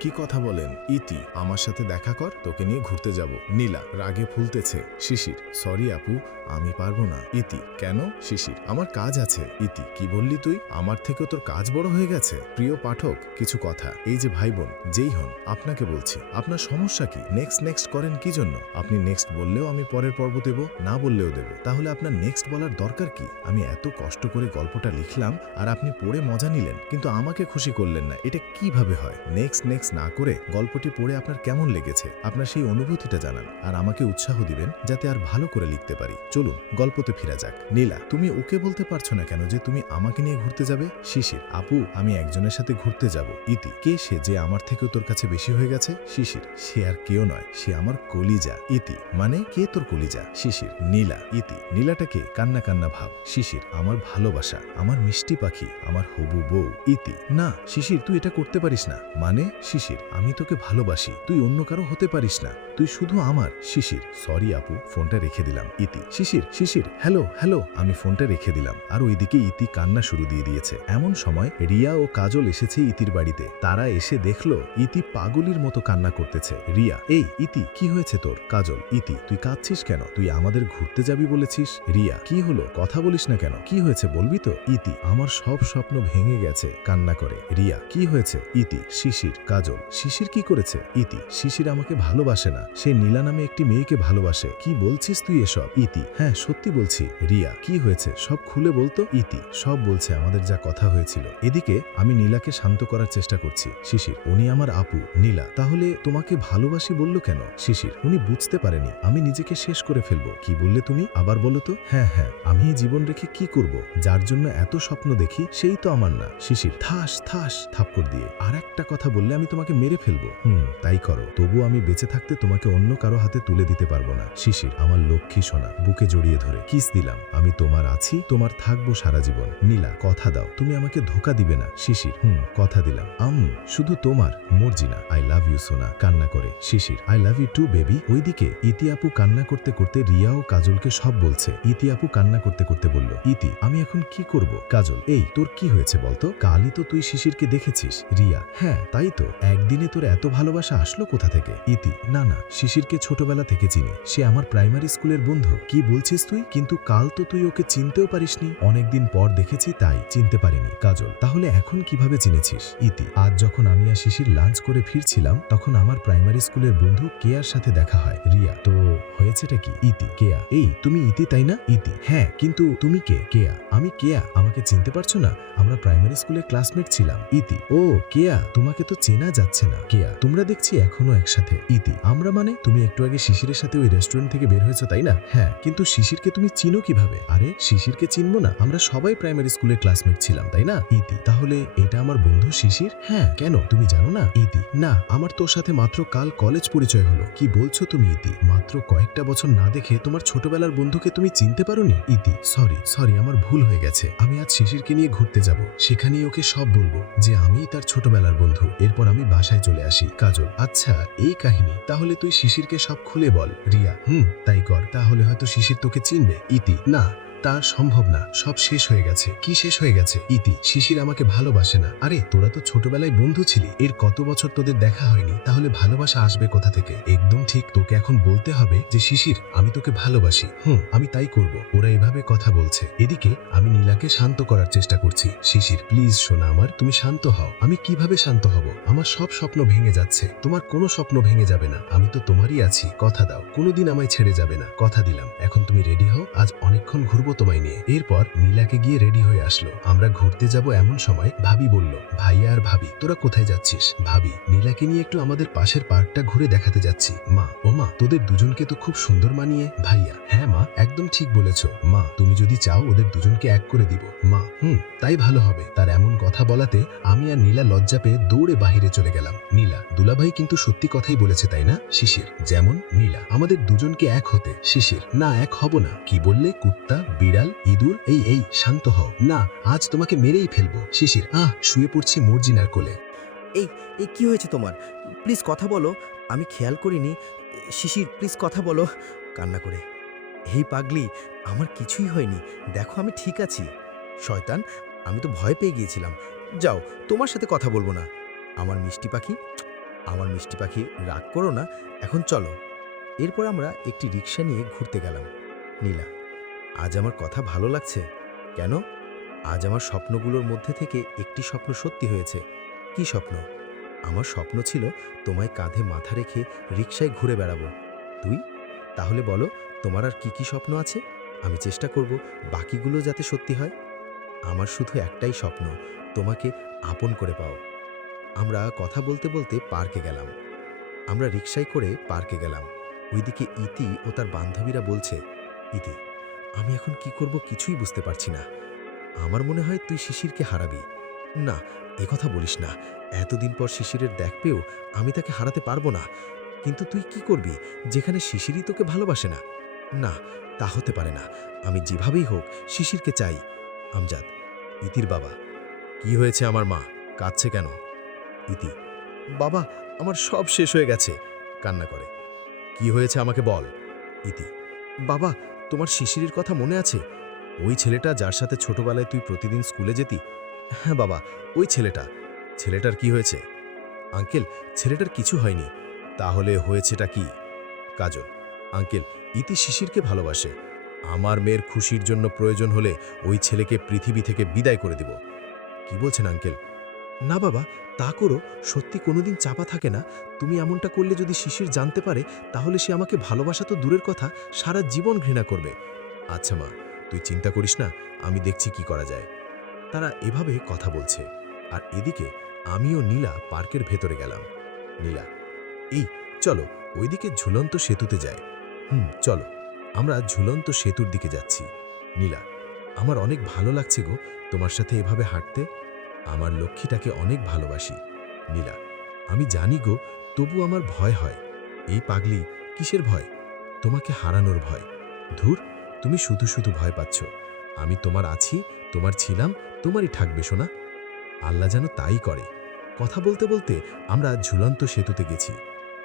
কি কথা বলেন? ইতি, আমার সাথে দেখা কর, তোকে নিয়ে ঘুরতে যাব। নীলা রাগে ফুলতেছে। শিশির, সরি আপু, আমি পারবো না। ইতি, কেন? শিশির, আমার কাজ আছে। ইতি, কি বললি তুই? আমার থেকেও তোর কাজ বড় হয়ে গেছে? প্রিয় পাঠক, কিছু কথা, এই যে ভাই বোন যেই হন, আপনাকে বলছি, আপনার সমস্যা কি? নেক্সট করেন কি জন্য? আপনি নেক্সট বললেও আমি পরের পর্ব দেব, না বললেও দেব, তাহলে আপনার নেক্সট বলার দরকার কি? আমি এত কষ্ট করে গল্পটা লিখলাম আর আপনি পড়ে মজা নিলেন, কিন্তু আমাকে খুশি করলেন না, এটা কিভাবে হয়? নেক্সট না করে গল্পটি পড়ে আপনার কেমন লেগেছে, আপনার সেই অনুভূতিটা জানান, আর আমাকে উৎসাহ দিবেন যাতে আর ভালো করে লিখতে পারি। চলুন গল্পতে ফিরা যাক। নীলা, তুমি ওকে বলতে পারছো না কেন যে তুমি আমাকে নিয়ে ঘুরতে যাবে? শিশির, আপু আমি একজনের সাথে ঘুরতে যাব। ইতি, কে সে যে আমার থেকেও তোর কাছে বেশি হয়ে গেছে? শিশির, সে আর কেউ নয়, সে আমার কলিজা। ইতি, মানে কে তোর কলিজা? শিশির, নীলা। ইতি, নীলাটাকে? কান্না কান্না ভাব। শিশির, আমার ভালোবাসা, আমার মিষ্টি পাখি, আমার হবু বউ। ইতি, না শিশির, তুই এটা করতে পারিস না। মানে? শিশির, আমি তোকে ভালোবাসি, তুই অন্য কারো হতে পারিস না, তুই শুধু আমার। শিশির, সরি আপু, ফোনটা রেখে দিলাম। ইতি, শিশির, হ্যালো, আমি ফোনটা রেখে দিলাম। আর ওইদিকে ইতি কান্না শুরু দিয়ে দিয়েছে। এমন সময় রিয়া ও কাজল এসেছে ইতির বাড়িতে। তারা এসে দেখলো ইতি পাগলির মতো কান্না করতেছে। রিয়া, এই ইতি, কি হয়েছে তোর? কাজল, ইতি, তুই কাঁদছিস কেন? তুই আমাদের ঘুরতে যাবি বলেছিস। রিয়া, কি হলো, কথা বলিস না কেন, কি হয়েছে বলবি তো? ইতি, আমার সব স্বপ্ন ভেঙে গেছে, কান্না করে। রিয়া, কি হয়েছে? ইতি, শিশির। কাজল, শিশির কি করেছে? ইতি, শিশির আমাকে ভালোবাসে না, সে নীলা নামে একটি মেয়েকে ভালোবাসে। কি বলছিস তুই এসব? ইতি, হ্যাঁ সত্যি বলছি। রিয়া, কি হয়েছে সব খুলে বলতো। ইতি, সব বলছে, আমাদের যা কথা হয়েছিল। এদিকে আমি নীলাকে শান্ত করার চেষ্টা করছি। শিশির, উনি আমার আপু। নীলা, তাহলে তোমাকে ভালোবাসি বলল কেন? শিশির, উনি বুঝতে পারেনি আমি নিজেকে শেষ করে ফেলবো। কি বললে তুমি, আবার বলো তো। হ্যাঁ, আমি এই জীবন রেখে কি করব? যার জন্য এত স্বপ্ন দেখি সেই তো আমার না। শিশির, থাস থাপ্পড় দিয়ে, আর একটা কথা বললে আমি তোমাকে মেরে ফেলবো। তাই করো, তবু আমি বেঁচে থাকতে তোমাকে অন্য কারো হাতে তুলে দিতে পারবো না। শিশির, আমার লক্ষ্মী সোনা, বুকে জড়িয়ে ধরে কিস দিলাম, আমি তোমার আছি, তোমার থাকবো সারা জীবন। নীলা, কথা দাও, তুমি আমাকে ধোকা দিবে না। শিশির, কথা দিলাম। শুধু তোমার মর্জি না। আই লাভ ইউ সোনা, কান্না করে। Shishir, I love you too baby. ওইদিকে ইতি আপু কান্না করতে করতে রিয়া ও কাজলকে সব বলছে। ইতি আপু কান্না করতে করতে বলল, ইতি, আমি এখন কি করব? কাজল, এই তোর কি হয়েছে বলতো? কালই তো তুই শিশিরকে দেখেছিস। রিয়া, হ্যাঁ তাই তো, একদিনে তোর এত ভালোবাসা আসলো কোথা থেকে? ইতি, না শিশিরকে ছোটবেলা থেকে চিনি, সে আমার প্রাইমারি স্কুলের বন্ধু। কি বলছিস তুই? কিন্তু কাল তো তুই ওকে চিনতেও পারিসনি। অনেকদিন পর দেখেছি তাই চিনতে পারিনি। কাজল, তাহলে এখন কিভাবে চিনেছিস? ইতি, আজ যখন আমি আর শিশির লাঞ্চ করে ফিরছিলাম তখন আমার প্রাইমারি স্কুলের বন্ধু কেয়ার সাথে দেখা হয়। রিয়া, তো হয়েছেটা কি? ইতি, কেয়া, এই তুমি ইতি তাই না? ইতি, হ্যাঁ, কিন্তু তুমি কে? কেয়া, আমি কেয়া, আমাকে চিনতে পারছো না? আমরা প্রাইমারি স্কুলের ক্লাসমেট ছিলাম। ইতি, ও কেয়া, তোমাকে তো চেনা যাচ্ছে না। কেয়া, তোমরা দেখছি এখনো একসাথে। ইতি, আমরা মানে? তুমি একটু আগে শিশিরের সাথে ওই রেস্টুরেন্ট থেকে বের হয়েছো তাই না? হ্যাঁ, কিন্তু শিশিরকে তুমি চিনো কিভাবে? আরে শিশিরকে চিনবো না? আমরা সবাই প্রাইমারি স্কুলের ক্লাসমেট ছিলাম তাই না? ইতি, তাহলে এটা আমার বন্ধু শিশির? হ্যাঁ, কেন তুমি জানো না? ইতি, না, আমার তোর সাথে মাত্র কাল কলেজ পরিচয় হলো। কি বলছো তুমি ইতি? মাত্র কয়েকটা বছর না দেখে তোমার ছোটবেলার বন্ধুকে তুমি চিনতে পারোনি? ইতি, সরি, আমার ভুল হয়ে গেছে। আমি আজ শিশিরকে নিয়ে ঘুরতে যাব, সেখানেই ওকে সব বলবো যে আমিই তার ছোটবেলার বন্ধু। এরপর আমি বাসায় চলে আসি। কাজল, আচ্ছা এই কাহিনী, তাহলে তুই শিশিরকে সব খুলে বল। রিয়া, তাই কর, তাহলে হয়তো শিশির তোকে চিনবে। ইতি, না, তা সম্ভব না, সব শেষ হয়ে গেছে। কি শেষ হয়ে গেছে? ইতি, শিশির আমাকে ভালোবাসে না। আরে তোরা তো ছোটবেলায় বন্ধু ছিলি, এর কত বছর তোদের দেখা হয়নি, তাহলে ভালোবাসা আসবে কোথা থেকে? একদম ঠিক, তোকে এখন বলতে হবে যে শিশির আমি তোকে ভালোবাসি। আমি তাই করব। ওরা এভাবে কথা বলছে, এদিকে আমি নীলাকে শান্ত করার চেষ্টা করছি। শিশির, প্লিজ শোনা আমার, তুমি শান্ত হও। আমি কিভাবে শান্ত হব? আমার সব স্বপ্ন ভেঙে যাচ্ছে। তোমার কোনো স্বপ্ন ভেঙে যাবে না, আমি তো তোমারই আছি। কথা দাও, কোনোদিন আমায় ছেড়ে যাবে না। কথা দিলাম। এখন তুমি রেডি হও, আজ অনেকক্ষণ ঘুরবো তোমায় নিয়ে। এরপর নীলাকে গিয়ে রেডি হয়ে আসলো। আমরা ঘুরতে যাব এমন সময় ভাবি বলল, ভাইয়া আর ভাবি, তোরা কোথায় যাচ্ছিস? ভাবি, নীলাকে নিয়ে একটু আমাদের পাশের পার্কটা ঘুরে দেখাতে যাচ্ছি। মা, ও মা, তোদের দুজনকে তো খুব সুন্দর মানিয়ে। ভাইয়া, হ্যাঁ মা, একদম ঠিক বলেছ। মা, তুমি যদি চাও ওদের দুজনকে এক করে দিব। মা, তাই ভালো হবে। তার এমন কথা বলাতে আমি আর নীলা লজ্জা পেয়ে দৌড়ে বাহিরে চলে গেলাম। নীলা, দুলাভাই কিন্তু সত্যি কথাই বলেছে তাই না? শিশির, যেমন? নীলা, আমাদের দুজনকে এক হতে। শিশির, না, এক হব না। কি বললে? কুত্তা, বিড়াল, ইঁদুর? এই শান্ত হও না, আজ তোমাকে মেরেই ফেলবো। শিশির, শুয়ে পড়ছি মর্জিনার কোলে। এই এই কি হয়েছে তোমার? প্লিজ কথা বলো, আমি খেয়াল করিনি। শিশির, প্লিজ কথা বলো। কান্না করে, হেই পাগলি, আমার কিছুই হয়নি, দেখো আমি ঠিক আছি। শয়তান, আমি তো ভয় পেয়ে গিয়েছিলাম। যাও, তোমার সাথে কথা বলবো না। আমার মিষ্টি পাখি, রাগ করো না, এখন চলো। এরপর আমরা একটি রিক্সা নিয়ে ঘুরতে গেলাম। নীলা, আজ আমার কথা ভালো লাগছে। কেন? আজ আমার স্বপ্নগুলোর মধ্যে থেকে একটি স্বপ্ন সত্যি হয়েছে। কি স্বপ্ন? আমার স্বপ্ন ছিল তোমায় কাঁধে মাথা রেখে রিকশায় ঘুরে বেড়াবো। তুই? তাহলে বলো, তোমার আর কি কি স্বপ্ন আছে? আমি চেষ্টা করব বাকিগুলো যাতে সত্যি হয়। আমার শুধু একটাই স্বপ্ন, তোমাকে আপন করে পাও। আমরা কথা বলতে বলতে পার্কে গেলাম। আমরা রিকশায় করে পার্কে গেলাম। ওইদিকে ইতি ও তার বান্ধবীরা বলছে, ইতি, আমি এখন কি করব কিছুই বুঝতে পারছি না। আমার মনে হয় তুই শিশিরকে হারাবি। না, কথা বলিস না। এতদিন পর শিশিরের দেখ পেয়েও আমি তাকে হারাতে পারবো না। কিন্তু তুই কি করবি যেখানে শিশিরই তোকে ভালোবাসে না? না, তা হতে পারে না। আমি যেভাবেই হোক শিশিরকে চাই। আমজাদ, ইতির বাবা। কি হয়েছে আমার মা? কাঁদছে কেন? ইতি, বাবা, আমার সব শেষ হয়ে গেছে। কান্না করে। কি হয়েছে আমাকে বল। ইতি, বাবা, তোমার শিশিরের কথা মনে আছে? ওই ছেলেটা যার সাথে ছোটবেলায় তুই প্রতিদিন স্কুলে যেতি? হ্যাঁ বাবা, ওই ছেলেটার কি হয়েছে? আঙ্কেল, ছেলেটার কিছু হয়নি। তাহলে হয়েছেটা কি? কাজল, আঙ্কেল, ইতি শিশিরকে ভালোবাসে। আমার মেয়ের খুশির জন্য প্রয়োজন হলে ওই ছেলেকে পৃথিবী থেকে বিদায় করে দিব। কি বলছেন আঙ্কেল? না বাবা, তা করো, সত্যি কোনোদিন চাপা থাকে না। তুমি এমনটা করলে যদি শিশির জানতে পারে, তাহলে সে আমাকে ভালোবাসা তো দূরের কথা, সারা জীবন ঘৃণা করবে। আচ্ছা মা, তুই চিন্তা করিস না, আমি দেখছি কি করা যায়। তারা এভাবে কথা বলছে, আর এদিকে আমিও নীলা পার্কের ভেতরে গেলাম। নীলা, এই চলো, ওইদিকে ঝুলন্ত সেতুতে যায়। চলো, আমরা ঝুলন্ত সেতুর দিকে যাচ্ছি। নীলা, আমার অনেক ভালো লাগছে গো তোমার সাথে এভাবে হাঁটতে। আমার লক্ষ্মীটাকে অনেক ভালোবাসি। নীলা, আমি জানি গো, তবু আমার ভয় হয়। এই পাগলি, কিসের ভয়? তোমাকে হারানোর ভয়। ধুর, তুমি শুধু শুধু ভয় পাচ্ছ। আমি তোমার আছি, তোমার ছিলাম, তোমারই থাকবে শোনা। আল্লাহ যেন তাই করে। কথা বলতে বলতে আমরা ঝুলন্ত সেতুতে গেছি।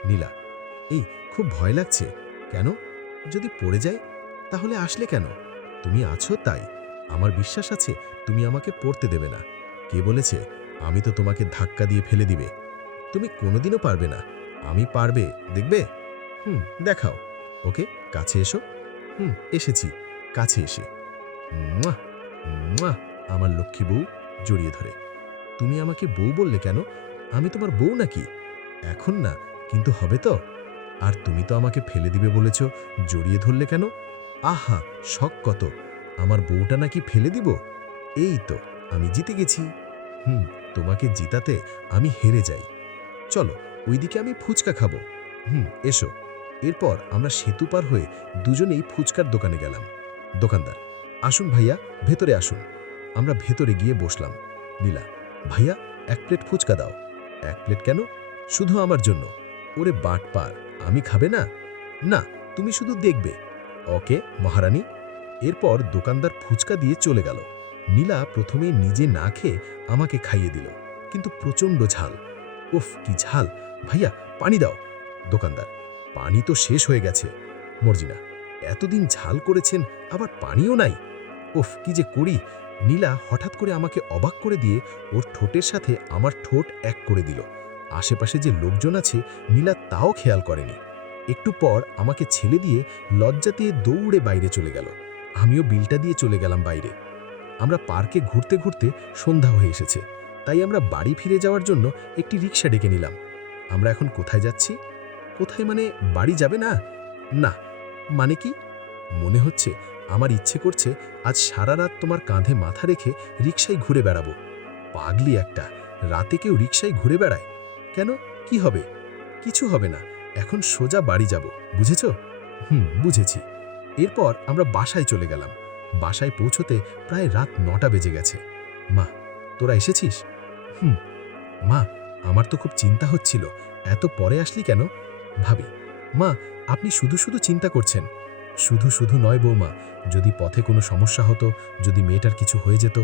নীলা, এই খুব ভয় লাগছে। কেন? যদি পড়ে যায়? তাহলে আসলে কেন? তুমি আছো তাই। আমার বিশ্বাস আছে তুমি আমাকে পড়তে দেবে না। কে বলেছে? আমি তো তোমাকে ধাক্কা দিয়ে ফেলে দিবে। তুমি কোনোদিনও পারবে না। আমি পারবে, দেখবে। দেখাও। ওকে, কাছে এসো। এসেছি, কাছে এসে মুয়া, মুয়া, আমার লক্ষ্মী বউ জড়িয়ে ধরে। তুমি আমাকে বউ বললে কেন? আমি তোমার বউ নাকি? এখন না, কিন্তু হবে তো। আর তুমি তো আমাকে ফেলে দিবে বলেছ, জড়িয়ে ধরলে কেন? আহা, শখ কত! আমার বউটা নাকি ফেলে দিব? এই তো, আমি জিতে গেছি। তোমাকে জিতাতে আমি হেরে যাই। চলো, ওইদিকে আমি ফুচকা খাবো। এসো। এরপর আমরা সেতু পার হয়ে দুজনেই ফুচকার দোকানে গেলাম। দোকানদার, আসুন ভাইয়া, ভেতরে আসুন। আমরা ভেতরে গিয়ে বসলাম। নীলা, ভাইয়া 1 প্লেট ফুচকা দাও। 1 প্লেট কেন? শুধু আমার জন্য। ওরে বাটপার, আমি খাবে না? না, তুমি শুধু দেখবে। ওকে মহারানী। এরপর দোকানদার ফুচকা দিয়ে চলে গেল। নীলা প্রথমে নিজে না খেয়ে আমাকে খাইয়ে দিল, কিন্তু প্রচণ্ড ঝাল। উফ, কি ঝাল! ভাইয়া, পানি দাও। দোকানদার, পানি তো শেষ হয়ে গেছে। মর্জিনা, এতদিন ঝাল করেছেন, আবার পানিও নাই। উফ, কি যে করি! নীলা হঠাৎ করে আমাকে অবাক করে দিয়ে ওর ঠোঁটের সাথে আমার ঠোঁট এক করে দিল। আশেপাশে যে লোকজন আছে, নীলা তাও খেয়াল করেনি। একটু পর আমাকে ছেড়ে দিয়ে লজ্জাতে দৌড়ে বাইরে চলে গেল। আমিও বিলটা দিয়ে চলে গেলাম বাইরে। আমরা পার্কে ঘুরতে ঘুরতে সন্ধ্যা হয়ে এসেছে, তাই আমরা বাড়ি ফিরে যাওয়ার জন্য একটি রিক্সা ডেকে নিলাম। আমরা এখন কোথায় যাচ্ছি? কোথায় মানে বাড়ি যাবে না? না, মানে কি? মনে হচ্ছে আমার ইচ্ছে করছে আজ সারা রাত তোমার কাঁধে মাথা রেখে রিক্সায় ঘুরে বেড়াবো। পাগলি একটা, রাতে কেউ রিক্সায় ঘুরে বেড়ায় কেন? কি হবে? কিছু হবে না, এখন সোজা বাড়ি যাব, বুঝেছ? বুঝেছি। এরপর আমরা বাসায় চলে গেলাম। বাসায় পৌঁছতে প্রায় রাত 9টা বেজে গেছে। মা, তোরা এসেছিস? মা, আমার তো খুব চিন্তা হচ্ছিল, এত পরে আসলি কেন? ভাবি, মা, আপনি শুধু শুধু চিন্তা করছেন। শুধু শুধু নয় বৌমা, যদি পথে কোনো সমস্যা হতো, যদি মেয়েটার কিছু হয়ে যেত।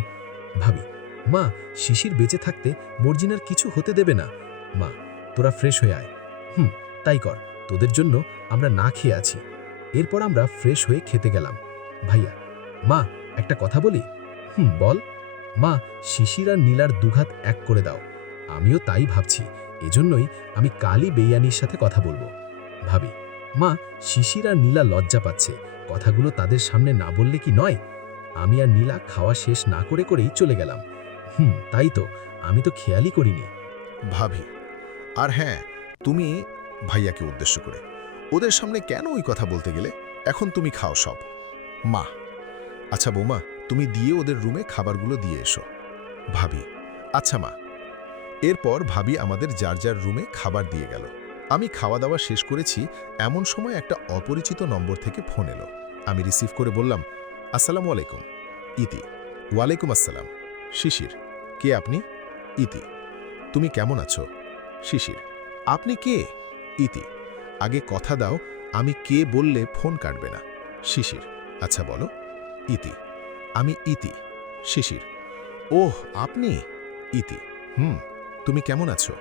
ভাবি, মা, শিশির বেঁচে থাকতে মর্জিনার কিছু হতে দেবে না। মা, তোরা ফ্রেশ হয়ে আয়। তাই কর, তোদের জন্য আমরা না খেয়ে আছি। এরপর আমরা ফ্রেশ হয়ে খেতে গেলাম। ভাইয়া, মা, একটা কথা বলি? বল। মা, শিশির আর নীলার দুঘাত এক করে দাও। আমিও তাই ভাবছি, এজন্যই আমি কালই বেয়ানির সাথে কথা বলবো। ভাবি, মা, শিশির আর নীলা লজ্জা পাচ্ছে, কথাগুলো তাদের সামনে না বললে কি নয়? আমি আর নীলা খাওয়া শেষ না করে করেই চলে গেলাম। তাই তো, আমি তো খেয়ালই করিনি। ভাবি, আর হ্যাঁ, তুমি ভাইয়াকে উদ্দেশ্য করে ওদের সামনে কেন ওই কথা বলতে গেলে? এখন তুমি খাও সব। মা, আচ্ছা বৌমা, তুমি দিয়ে ওদের রুমে খাবারগুলো দিয়ে এসো। ভাবি, আচ্ছা মা। এরপর ভাবি আমাদের যার যার রুমে খাবার দিয়ে গেল। আমি খাওয়া দাওয়া শেষ করেছি, এমন সময় একটা অপরিচিত নম্বর থেকে ফোন এলো। আমি রিসিভ করে বললাম, আসসালামু আলাইকুম। ইতি, ওয়ালাইকুম আসসালাম। শিশির, কে আপনি? ইতি, তুমি কেমন আছো? শিশির, আপনি কে? ইতি, আগে কথা দাও, আমি কে বললে ফোন কাটবে না। শিশির, আচ্ছা বলো। ইতি, আমি ইতি। শিশির, ওহ আপনি। ইতি, তুমি কেমন আছো?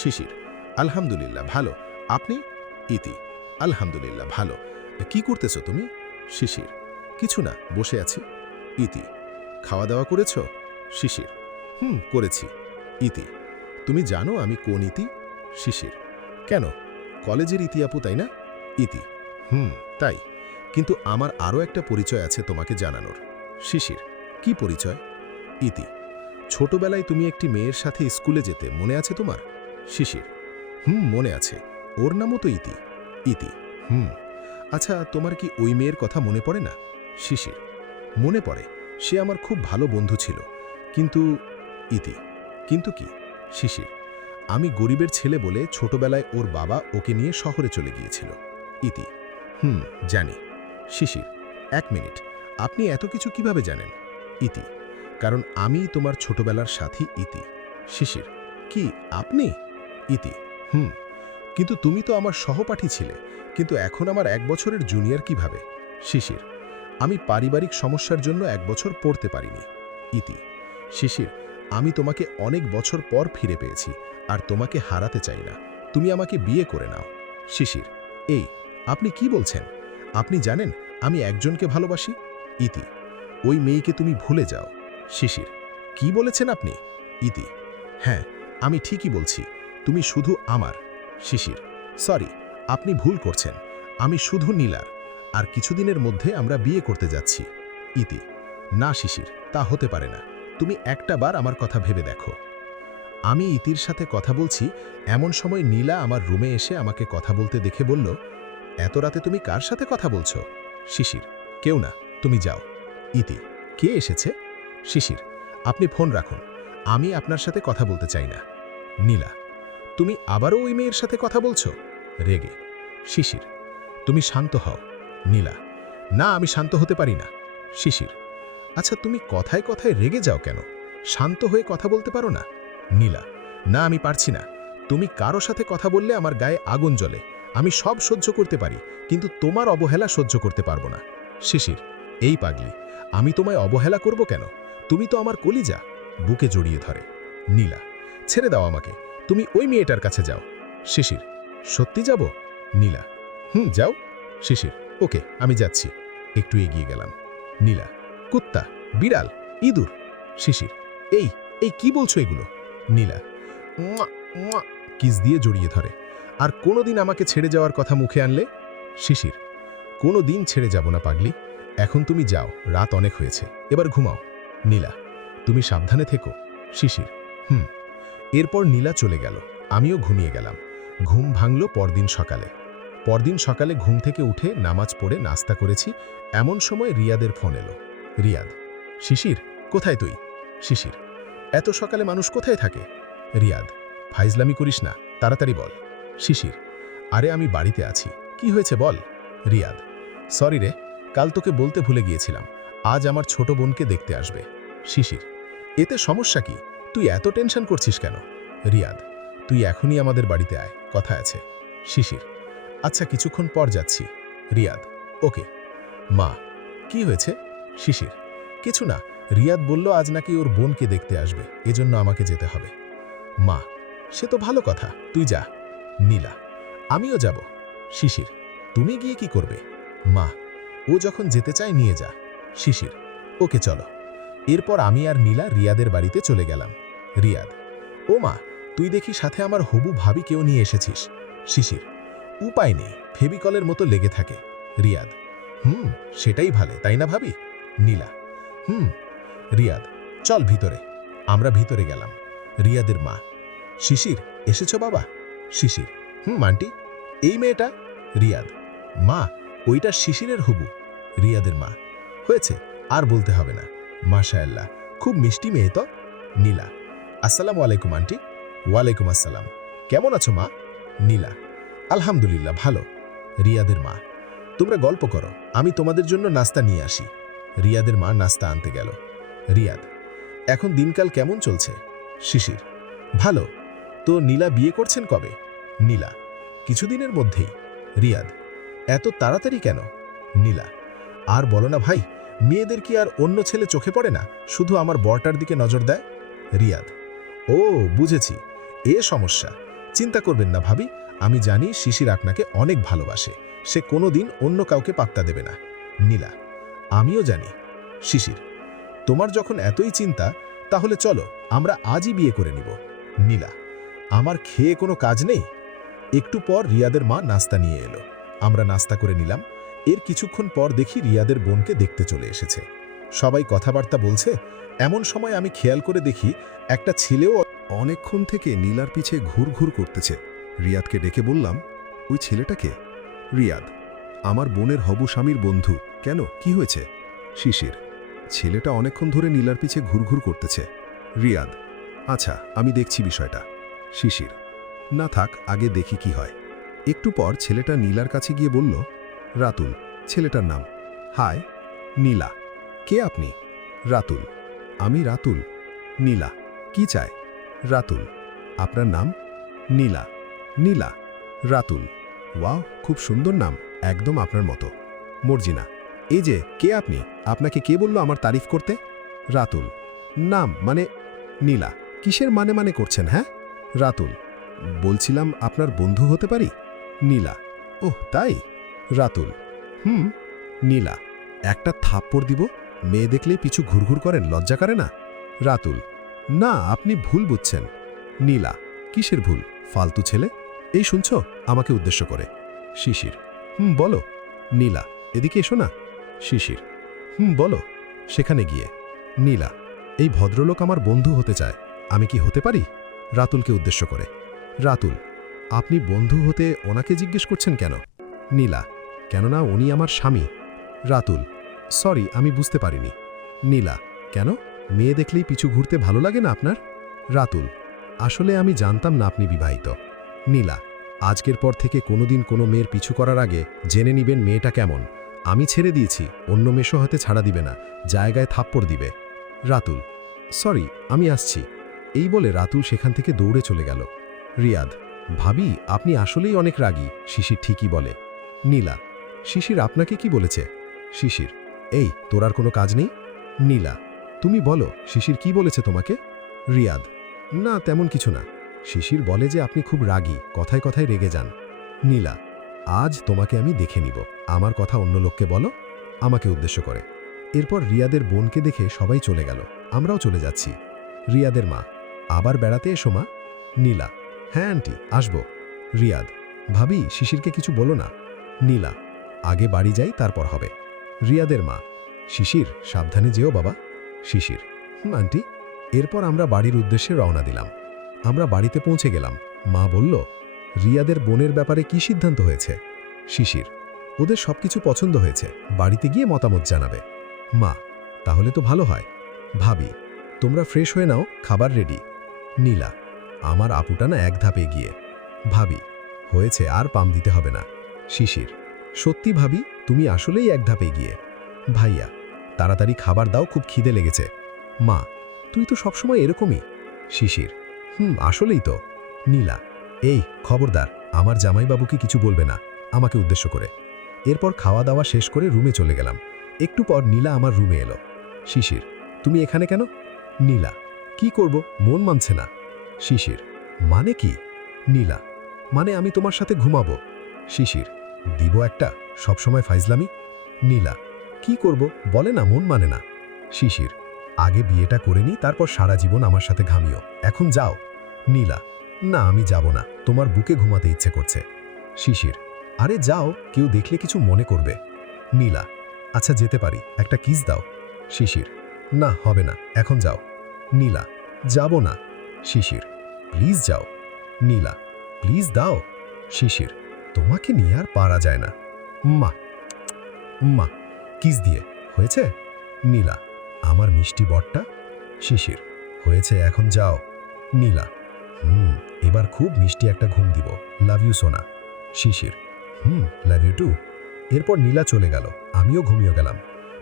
শিশির, আলহামদুলিল্লাহ ভালো। আপনি? ইতি, আলহামদুলিল্লাহ ভালো। কি করতেছো তুমি? শিশির, কিছু না, বসে আছি। ইতি, খাওয়া দাওয়া করেছো? শিশির, করেছি। ইতি, তুমি জানো আমি কোন ইতি? শিশির, কেন? কলেজের ইতি আপু, তাই না? ইতি, তাই, কিন্তু আমার আরও একটা পরিচয় আছে তোমাকে জানানোর। শিশির, কি পরিচয়? ইতি, ছোটবেলায় তুমি একটি মেয়ের সাথে স্কুলে যেতে, মনে আছে তোমার? শিশির, মনে আছে, ওর নামও তো ইতি। ইতি, আচ্ছা, তোমার কি ওই মেয়ের কথা মনে পড়ে না? শিশির, মনে পড়ে, সে আমার খুব ভালো বন্ধু ছিল, কিন্তু। ইতি, কিন্তু কি? শিশির, আমি গরিবের ছেলে বলে ছোটবেলায় ওর বাবা ওকে নিয়ে শহরে চলে গিয়েছিল। ইতি, জানি। শিশির, 1 মিনিট, আপনি এত কিছু কিভাবে জানেন? ইতি, কারণ আমি তোমার ছোটবেলার সাথী ইতি। শিশির, কি আপনি? ইতি, কিন্তু তুমি তো আমার সহপাঠী ছিলে, কিন্তু এখন আমার 1 বছরের জুনিয়র কিভাবে? শিশির, আমি পারিবারিক সমস্যার জন্য 1 বছর পড়তে পারিনি। ইতি, শিশির, আমি তোমাকে অনেক বছর পর ফিরে পেয়েছি, আর তোমাকে হারাতে চাই না, তুমি আমাকে বিয়ে করে নাও। শিশির, এই আপনি কি বলছেন? আপনি জানেন আমি একজনকে ভালোবাসি। ইতি, ওই মেয়েকে তুমি ভুলে যাও। শিশির, কি বলেছেন আপনি? ইতি, হ্যাঁ, আমি ঠিকই বলছি, তুমি শুধু আমার। শিশির, সরি, আপনি ভুল করছেন, আমি শুধু নীলার, আর কিছুদিনের মধ্যে আমরা বিয়ে করতে যাচ্ছি। ইতি। না শিশির, তা হতে পারে না। তুমি একটা বার আমার কথা ভেবে দেখো। আমি ইতির সাথে কথা বলছি, এমন সময় নীলা আমার রুমে এসে আমাকে কথা বলতে দেখে বলল, এত রাতে তুমি কার সাথে কথা বলছো? শিশির, কেউ না, তুমি যাও। ইতি, কে এসেছে? শিশির, আপনি ফোন রাখুন, আমি আপনার সাথে কথা বলতে চাই না। নীলা, তুমি আবারও ওই মেয়ের সাথে কথা বলছো? রেগে। শিশির, তুমি শান্ত হও। নীলা, না, আমি শান্ত হতে পারি না। শিশির, আচ্ছা তুমি কথায় কথায় রেগে যাও কেন? শান্ত হয়ে কথা বলতে পারো না? নীলা, না, আমি পারছি না। তুমি কারো সাথে কথা বললে আমার গায়ে আগুন জ্বলে। আমি সব সহ্য করতে পারি, কিন্তু তোমার অবহেলা সহ্য করতে পারবো না। শিশির, এই পাগলি, আমি তোমায় অবহেলা করব কেন? তুমি তো আমার কলিজা। বুকে জড়িয়ে ধরে। নীলা, ছেড়ে দাও আমাকে, তুমি ওই মেয়েটার কাছে যাও। শিশির, সত্যি যাব? নীলা, যাও। শিশির, ওকে, আমি যাচ্ছি। একটু এগিয়ে গেলাম। নীলা, কুত্তা, বিড়াল, ইঁদুর। শিশির, এই এই কি বলছো এগুলো? নীলা, মুয়া, মুয়া, কিস দিয়ে জড়িয়ে ধরে। আর কোনোদিন আমাকে ছেড়ে যাওয়ার কথা মুখে আনলে? শিশির, কোনো দিন ছেড়ে যাব না পাগলি। এখন তুমি যাও, রাত অনেক হয়েছে, এবার ঘুমাও। নীলা, তুমি সাবধানে থেকো। শিশির, এরপর নীলা চলে গেল, আমিও ঘুমিয়ে গেলাম। ঘুম ভাঙল পরদিন সকালে ঘুম থেকে উঠে নামাজ পড়ে নাস্তা করেছি, এমন সময় রিয়াদের ফোন এলো। রিয়াদ, শিশির, কোথায় তুই? শিশির, এত সকালে মানুষ কোথায় থাকে? রিয়াদ, ফাইজলামি করিস না, তাড়াতাড়ি বল। শিশির, আরে আমি বাড়িতে আছি, কি হয়েছে বল। রিয়াদ, সরি রে, কাল তোকে বলতে ভুলে গিয়েছিলাম, আজ আমার ছোট বোনকে দেখতে আসবে। শিশির, এতে সমস্যা কি? তুই এত টেনশন করছিস কেন? রিয়াদ, তুই এখনই আমাদের বাড়িতে আয়, কথা আছে। শিশির, আচ্ছা কিছুক্ষণ পর যাচ্ছি। রিয়াদ, ওকে। মা, কি হয়েছে? শিশির, কিছু না, রিয়াদ বলল আজ নাকি ওর বোনকে দেখতে আসবে, এজন্য আমাকে যেতে হবে। মা, সে তো ভালো কথা, তুই যা। নীলা, আমিও যাব। শিশির, তুমি গিয়ে কি করবে? মা, ও যখন যেতে চায় নিয়ে যা। শিশির, ওকে চলো। এরপর আমি আর নীলা রিয়াদের বাড়িতে চলে গেলাম। রিয়াদ, ও মা, তুই দেখি সাথে আমার হবু ভাবি কেউ নিয়ে এসেছিস। শিশির, উপায় নেই, ফেবিকলের মতো লেগে থাকে। রিয়াদ, সেটাই ভালো, তাই না ভাবি? নীলা, রিয়াদ, চল ভিতরে। আমরা ভিতরে গেলাম। রিয়াদের মা, শিশির, এসেছ বাবা? শিশির, আন্টি, এই মেয়েটা? রিয়াদ, মা, ওইটা শিশিরের হবু। রিয়াদের মা, হয়েছে, আর বলতে হবে না, মাশাআল্লাহ, খুব মিষ্টি মেয়ে তো। নীলা, আসসালামু আলাইকুম আন্টি। ওয়ালাইকুম আসসালাম, কেমন আছো মা? নীলা, আলহামদুলিল্লাহ ভালো। রিয়াদের মা, তোমরা গল্প করো, আমি তোমাদের জন্য নাস্তা নিয়ে আসি। রিয়াদের মা নাস্তা আনতে গেল। রিয়াদ, এখন দিনকাল কেমন চলছে? শিশির, ভালো। তো নীলা বিয়ে করছেন কবে? নীলা, কিছুদিনের মধ্যেই। রিয়াদ, এত তাড়াতাড়ি কেন? নীলা, আর বলো না ভাই, মেয়েদের কি আর অন্য ছেলে চোখে পড়ে না, শুধু আমার বরটার দিকে নজর দেয়? রিয়াদ, ও বুঝেছি, এ সমস্যা। চিন্তা করবেন না ভাবি, আমি জানি শিশির আপনাকে অনেক ভালোবাসে, সে কোনোদিন অন্য কাউকে পাত্তা দেবে না। নীলা, আমিও জানি। শিশির, তোমার যখন এতই চিন্তা, তাহলে চলো আমরা আজই বিয়ে করে নিব। নীলা, আমার খেয়ে কোনো কাজ নেই। একটু পর রিয়াদের মা নাস্তা নিয়ে এলো, আমরা নাস্তা করে নিলাম। এর কিছুক্ষণ পর দেখি রিয়াদের বোনকে দেখতে চলে এসেছে। সবাই কথাবার্তা বলছে, এমন সময় আমি খেয়াল করে দেখি একটা ছেলেও অনেকক্ষণ থেকে নীলার পিছে ঘুরঘুর করতেছে। রিয়াদকে ডেকে বললাম, ওই ছেলেটাকে? রিয়াদ, আমার বোনের হবু স্বামীর বন্ধু। কেন, কি হয়েছে? শিশির, ছেলেটা অনেকক্ষণ ধরে নীলার পিছে ঘুরঘুর করতেছে। রিয়াদ, আচ্ছা আমি দেখছি বিষয়টা। শিশির, না থাক, আগে দেখি কি হয়। একটু পর ছেলেটা নীলার কাছে গিয়ে বলল, রাতুল ছেলেটার নাম। হায়। নীলা, কে আপনি? রাতুল, আমি রাতুল। নীলা, কি চায়? রাতুল, আপনার নাম? নীলা। নীলা, রাতুল, ওয়াও, খুব সুন্দর নাম, একদম আপনার মতো। মর্জিনা, এই যে, কে আপনি? আপনাকে কে বলল আমার তারিফ করতে? রাতুল, নাম মানে? নীলা, কিসের মানে করছেন হ্যাঁ? রাতুল, বলছিলাম আপনার বন্ধু হতে পারি? নীলা, ওহ তাই? রাতুল, নীলা, একটা থাপ্পড় দিব, মেয়ে দেখলেই পিছু ঘুরঘুর করেন, লজ্জা করে না? রাতুল, না, আপনি ভুল বুঝছেন। নীলা, কিসের ভুল? ফালতু ছেলে। এই শুনছ, আমাকে উদ্দেশ্য করে। শিশির, বলো। নীলা, এদিকে এসো না। শিশির, বলো। সেখানে গিয়ে নীলা, এই ভদ্রলোক আমার বন্ধু হতে চায়, আমি কি হতে পারি? রাতুলকে উদ্দেশ্য করে। রাতুল, আপনি বন্ধু হতে ওনাকে জিজ্ঞেস করছেন কেন? নীলা, কেননা উনি আমার স্বামী। রাতুল, সরি, আমি বুঝতে পারিনি। নীলা, কেন? মেয়ে দেখলেই পিছু ঘুরতে ভালো লাগে না আপনার? রাতুল, আসলে আমি জানতাম না আপনি বিবাহিত। নীলা, আজকের পর থেকে কোনোদিন কোনো মেয়ের পিছু করার আগে জেনে নিবেন মেয়েটা কেমন। আমি ছেড়ে দিয়েছি, অন্য মেশো হাতে ছাড়া দিবে না, জায়গায় থাপ্পড় দিবে। রাতুল, সরি, আমি আসছি। এই বলে রাতুল সেখান থেকে দৌড়ে চলে গেল। রিয়াদ, ভাবি আপনি আসলেই অনেক রাগী, শিশির ঠিকই বলে। নীলা, শিশির আপনাকে কি বলেছে? শিশির, এই তোর আর কোনো কাজ নেই? নীলা, তুমি বলো শিশির কি বলেছে তোমাকে? রিয়াদ, না তেমন কিছু না। শিশির বলে যে আপনি খুব রাগী, কথায় কথায় রেগে যান। নীলা, আজ তোমাকে আমি দেখে নিব, আমার কথা অন্য লোককে বলো। আমাকে উদ্দেশ্য করে। এরপর রিয়াদের বোনকে দেখে সবাই চলে গেল, আমরাও চলে যাচ্ছি। রিয়াদের মা, আবার বেড়াতে এসো মা। নীলা, হ্যাঁ আন্টি, আসব। রিয়াদ, ভাবি শিশিরকে কিছু বলো না। নীলা, আগে বাড়ি যাই তারপর হবে। রিয়াদের মা, শিশির সাবধানে যেও বাবা। শিশির, আন্টি। এরপর আমরা বাড়ির উদ্দেশ্যে রওনা দিলাম। আমরা বাড়িতে পৌঁছে গেলাম। মা বলল, রিয়াদের বোনের ব্যাপারে কি সিদ্ধান্ত হয়েছে? শিশির, ওদের সবকিছু পছন্দ হয়েছে, বাড়িতে গিয়ে মতামত জানাবে। মা, তাহলে তো ভালো হয়। ভাবি, তোমরা ফ্রেশ হয়ে নাও, খাবার রেডি। নীলা, আমার আপুটা না এক ধাপে এগিয়ে। ভাবি, হয়েছে, আর পাম দিতে হবে না। শিশির, সত্যি ভাবি, তুমি আসলেই এক ধাপে এগিয়ে। ভাইয়া, তাড়াতাড়ি খাবার দাও, খুব খিদে লেগেছে। মা, তুই তো সবসময় এরকমই। শিশির, আসলেই তো। নীলা, এই খবরদার, আমার জামাইবাবুকে কিছু বলবে না, আমাকে উদ্দেশ্য করে। এরপর খাওয়া দাওয়া শেষ করে রুমে চলে গেলাম। একটু পর নীলা আমার রুমে এলো। শিশির, তুমি এখানে কেন? নীলা, কি করব, মন মানছে না। শিশির, মানে কি? নীলা, মানে আমি তোমার সাথে ঘুমাবো। শিশির, দিব একটা, সবসময় ফাইজলামি। নীলা, কি করব বলে না, মন মানে না। শিশির, আগে বিয়েটা করে নি, তারপর সারা জীবন আমার সাথে ঘামিও, এখন যাও। নীলা, না আমি যাব না, তোমার বুকে ঘুমাতে ইচ্ছে করছে। শিশির, আরে যাও, কেউ দেখলে কিছু মনে করবে। নীলা, আচ্ছা যেতে পারি, একটা কিস দাও। শিশির, না হবে না, এখন যাও। নীলা, যাব না। শিশির, প্লিজ যাও। নীলা, প্লিজ দাও। শিশির, তোমাকে নিয়ে আর পারা যায় না। মা, মা, কিস দিয়ে হয়েছে? নীলা, আমার মিষ্টি বটটা। শিশির, হয়েছে, এখন যাও। নীলা, এবার খুব মিষ্টি একটা ঘুম দিব, লাভ ইউ সোনা। শিশির, লাভ ইউ টু। এরপর নীলা চলে গেল, আমিও ঘুমিয়ে গেলাম।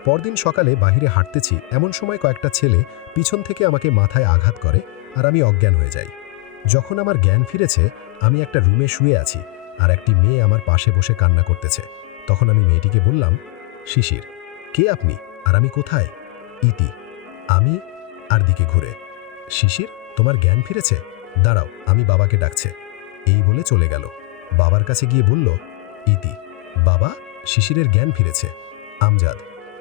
পরদিন সকালে বাহিরে হাঁটতেছি, এমন সময় কয়েকটা ছেলে পিছন থেকে আমাকে মাথায় আঘাত করে আর আমি অজ্ঞান হয়ে যাই। যখন আমার জ্ঞান ফিরেছে, আমি একটা রুমে শুয়ে আছি আর একটি মেয়ে আমার পাশে বসে কান্না করতেছে। তখন আমি মেয়েটিকে বললাম, শিশির, কে আপনি আর আমি কোথায়? ইতি, আমি। আর দিকে ঘুরে, শিশির, তোমার জ্ঞান ফিরেছে? দাঁড়াও, আমি বাবাকে ডাকছে। এই বলে চলে গেল। বাবার কাছে গিয়ে বলল, ইতি, বাবা, শিশিরের জ্ঞান ফিরেছে। আমজাদ,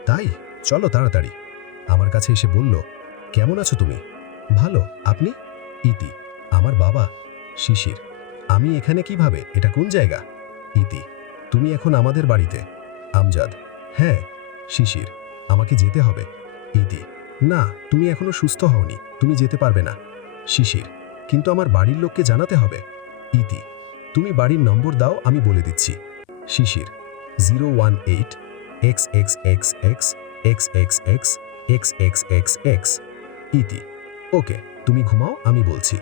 তাই, চলো তাড়াতাড়ি। আমার কাছে এসে বলল, কেমন আছো তুমি? ভালো, আপনি? ইতি, আমার বাবা। শিশির, আমি এখানে কিভাবে, এটা কোন জায়গা? ইতি, তুমি এখন আমাদের বাড়িতে। আমজাদ, হ্যাঁ। শিশির, আমাকে যেতে হবে। ইতি, না, তুমি এখনো সুস্থ হওনি, তুমি যেতে পারবে না। শিশির, কিন্তু আমার বাড়ির লোককে জানাতে হবে। ইতি, তুমি বাড়ির নম্বর দাও, আমি বলে দিচ্ছি। শিশির, 018XXXXXXXXXX। ইতি, ওকে, তুমি ঘুমাও, আমি বলছি।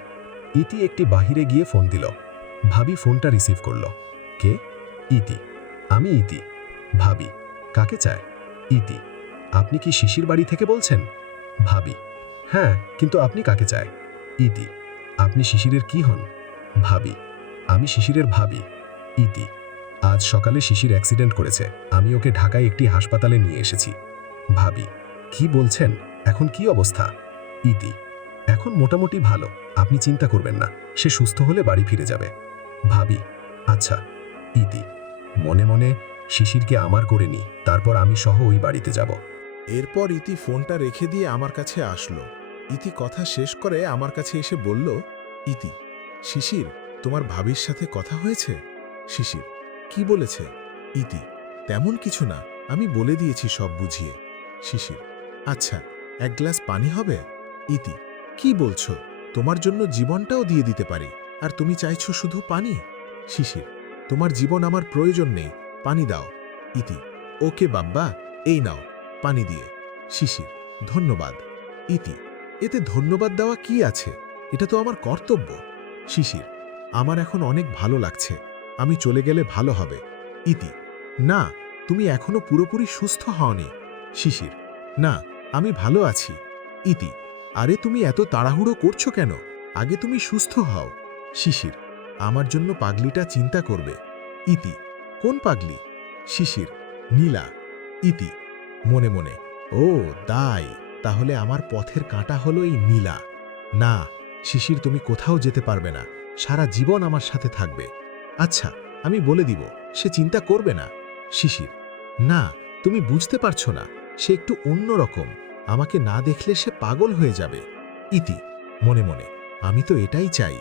ইতি একটি বাহিরে গিয়ে ফোন দিল। ভাবি ফোনটা রিসিভ করল। কে? ইতি, আমি ইতি। ভাবি, কাকে চায়? ইতি, আপনি কি শিশির বাড়ি থেকে বলছেন? ভাবি, হ্যাঁ, কিন্তু আপনি কাকে চায়? ইতি, আপনি শিশিরের কি হন? ভাবি, আমি শিশিরের ভাবি। ইতি, আজ সকালে শিশির অ্যাক্সিডেন্ট করেছে, আমি ওকে ঢাকায় একটি হাসপাতালে নিয়ে এসেছি। ভাবি, কি বলছেন, এখন কি অবস্থা? ইতি, এখন মোটামুটি ভালো, আপনি চিন্তা করবেন না, সে সুস্থ হলে বাড়ি ফিরে যাবে। ভাবি, আচ্ছা। ইতি, মনে মনে শিশিরকে আমার করে নি, তারপর আমি সহ ওই বাড়িতে যাব। এরপর ইতি ফোনটা রেখে দিয়ে আমার কাছে আসলো। ইতি কথা শেষ করে আমার কাছে এসে বলল, ইতি, শিশির, তোমার ভাবির সাথে কথা হয়েছে? শিশির, কি বলেছে? ইতি, তেমন কিছু না, আমি বলে দিয়েছি সব বুঝিয়ে। শিশির, আচ্ছা, এক গ্লাস পানি হবে? ইতি, কি বলছো? তোমার জন্য জীবনটাও দিয়ে দিতে পারি, আর তুমি চাইছো শুধু পানি? শিশির, তোমার জীবন আমার প্রয়োজন নেই, পানি দাও। ইতি, ওকে বাব্বা, এই নাও পানি দিয়ে। শিশির, ধন্যবাদ। ইতি, এতে ধন্যবাদ দেওয়া কি আছে? এটা তো আমার কর্তব্য। শিশির, আমার এখন অনেক ভালো লাগছে, আমি চলে গেলে ভালো হবে। ইতি, না, তুমি এখনো পুরোপুরি সুস্থ হওনি। শিশির, না, আমি ভালো আছি। ইতি, আরে তুমি এত তাড়াহুড়ো করছো কেন? আগে তুমি সুস্থ হও। শিশির, আমার জন্য পাগলিটা চিন্তা করবে। ইতি, কোন পাগলি? শিশির, নীলা। ইতি, মনে মনে, ও তাই, তাহলে আমার পথের কাঁটা হলো এই নীলা। না শিশির, তুমি কোথাও যেতে পারবে না, সারা জীবন আমার সাথে থাকবে। আচ্ছা, আমি বলে দিব, সে চিন্তা করবে না। শিশির, না, তুমি বুঝতে পারছো না, সে একটু অন্যরকম, আমাকে না দেখলে সে পাগল হয়ে যাবে। ইতি, মনে মনে, আমি তো এটাই চাই।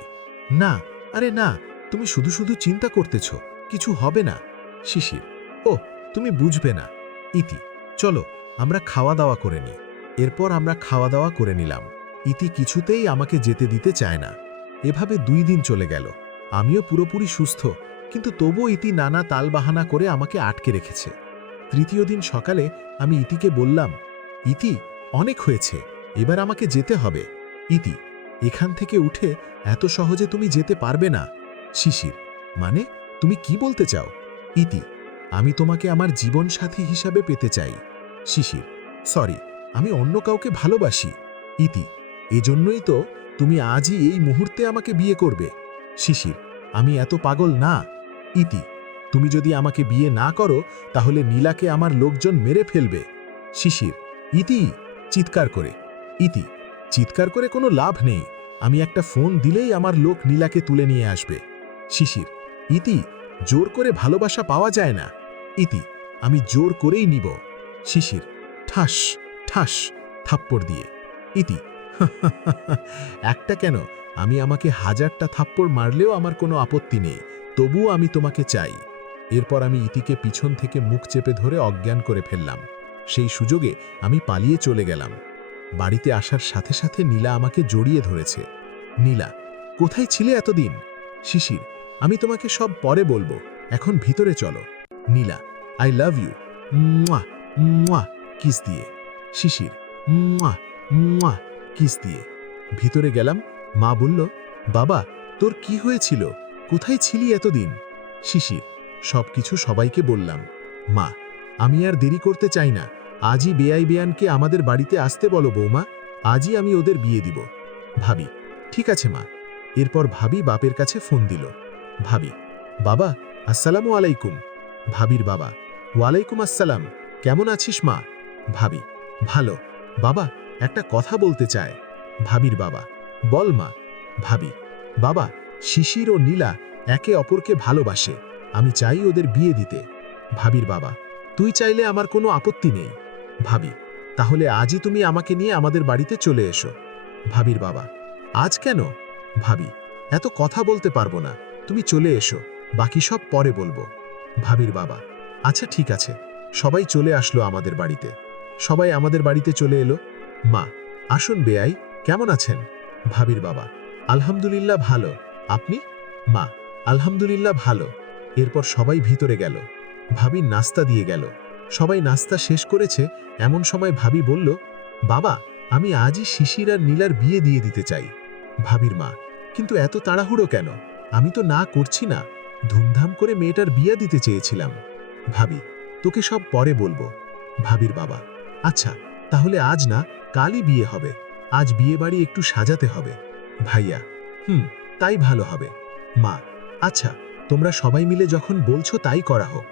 না, আরে না, তুমি শুধু শুধু চিন্তা করতেছ, কিছু হবে না। শিশির, ও, তুমি বুঝবে না। ইতি, চলো আমরা খাওয়া দাওয়া করে নিই। এরপর আমরা খাওয়া দাওয়া করে নিলাম। ইতি কিছুতেই আমাকে যেতে দিতে চায় না। এভাবে 2 দিন চলে গেল, আমিও পুরোপুরি সুস্থ, কিন্তু তবুও ইতি নানা তালবাহানা করে আমাকে আটকে রেখেছে। 3য় দিন সকালে আমি ইতিকে বললাম, ইতি, অনেক হয়েছে, এবার আমাকে যেতে হবে। ইতি, এখান থেকে উঠে এত সহজে তুমি যেতে পারবে না। শিশির, মানে তুমি কি বলতে চাও? ইতি, আমি তোমাকে আমার জীবন সাথী হিসাবে পেতে চাই। শিশির, সরি, আমি অন্য কাউকে ভালোবাসি। ইতি, এজন্যই তো তুমি আজই এই মুহূর্তে আমাকে বিয়ে করবে। শিশির, আমি এত পাগল না। ইতি, তুমি যদি আমাকে বিয়ে না করো তাহলে নীলাকে আমার লোকজন মেরে ফেলবে। শিশির, ইতি, চিৎকার করে। ইতি, চিৎকার করে কোনো লাভ নেই, আমি একটা ফোন দিলেই আমার লোক নীলাকে তুলে নিয়ে আসবে। শিশির, ইতি, জোর করে ভালোবাসা পাওয়া যায় না। ইতি, আমি জোর করেই নিব। শিশির, ঠাস ঠাস থাপ্পড় দিয়ে। ইতি, একটা কেন, আমি আমাকে 1000টা থাপ্পড় মারলেও আমার কোনো আপত্তি নেই, তবুও আমি তোমাকে চাই। এরপর আমি ইতিকে পিছন থেকে মুখ চেপে ধরে অজ্ঞান করে ফেললাম। সেই সুযোগে আমি পালিয়ে চলে গেলাম। বাড়িতে আসার সাথে সাথে নীলা আমাকে জড়িয়ে ধরেছে। নীলা, কোথায় ছিলে এতদিন? শিশির, আমি তোমাকে সব পরে বলবো, এখন ভিতরে চলো। নীলা, আই লাভ ইউ, মুয়া মুয়া, কিস দিয়ে। শিশির, মুয়া মুয়া, কিস দিয়ে। ভিতরে গেলাম, মা বলল, বাবা, তোর কি হয়েছিল, কোথায় ছিলি এতদিন? শিশির, সবকিছু সবাইকে বললাম। মা, আমি আর দেরি করতে চাই না, আজই বেআই বেয়ানকে আমাদের বাড়িতে আসতে বলো বৌমা, আজই আমি ওদের বিয়ে দিব। ভাবি, ঠিক আছে মা। এরপর ভাবি বাপের কাছে ফোন দিল। ভাবি, বাবা, আসসালামু আলাইকুম। ভাবির বাবা, ওয়ালাইকুম আসসালাম, কেমন আছিস মা? ভাবি, ভালো। বাবা, একটা কথা বলতে চায়। ভাবির বাবা, বল মা। ভাবি, বাবা, শিশির ও নীলা একে অপরকে ভালোবাসে, আমি চাই ওদের বিয়ে দিতে। ভাবির বাবা, তুই চাইলে আমার কোনো আপত্তি নেই। ভাবি, তাহলে আজই তুমি আমাকে নিয়ে আমাদের বাড়িতে চলে এসো। ভাবির বাবা, আজ কেন? ভাবি, এত কথা বলতে পারবো না, তুমি চলে এসো, বাকি সব পরে বলবো। ভাবির বাবা, আচ্ছা ঠিক আছে। সবাই চলে আসলো আমাদের বাড়িতে। সবাই আমাদের বাড়িতে চলে এলো। মা, আসুন বেয়াই, কেমন আছেন? ভাবির বাবা, আলহামদুলিল্লাহ ভালো, আপনি? মা, আলহামদুলিল্লাহ ভালো। এরপর সবাই ভিতরে গেল। ভাবি নাস্তা দিয়ে গেল। সবাই নাস্তা শেষ করেছে, এমন সময় ভাবি বলল, বাবা, আমি আজই শিশির আর নীলার বিয়ে দিয়ে দিতে চাই। ভাবির মা, কিন্তু এত তাড়াহুড়ো কেন? আমি তো না করছি না, ধুমধাম করে মেয়েটার বিয়ে দিতে চেয়েছিলাম। ভাবি, তোকে সব পরে বলবো। ভাবির বাবা, আচ্ছা, তাহলে আজ না, কালই বিয়ে হবে, আজ বিয়ে বাড়ি একটু সাজাতে হবে। ভাইয়া, তাই ভালো হবে। মা, আচ্ছা, তোমরা সবাই মিলে যখন বলছো তাই করা হোক।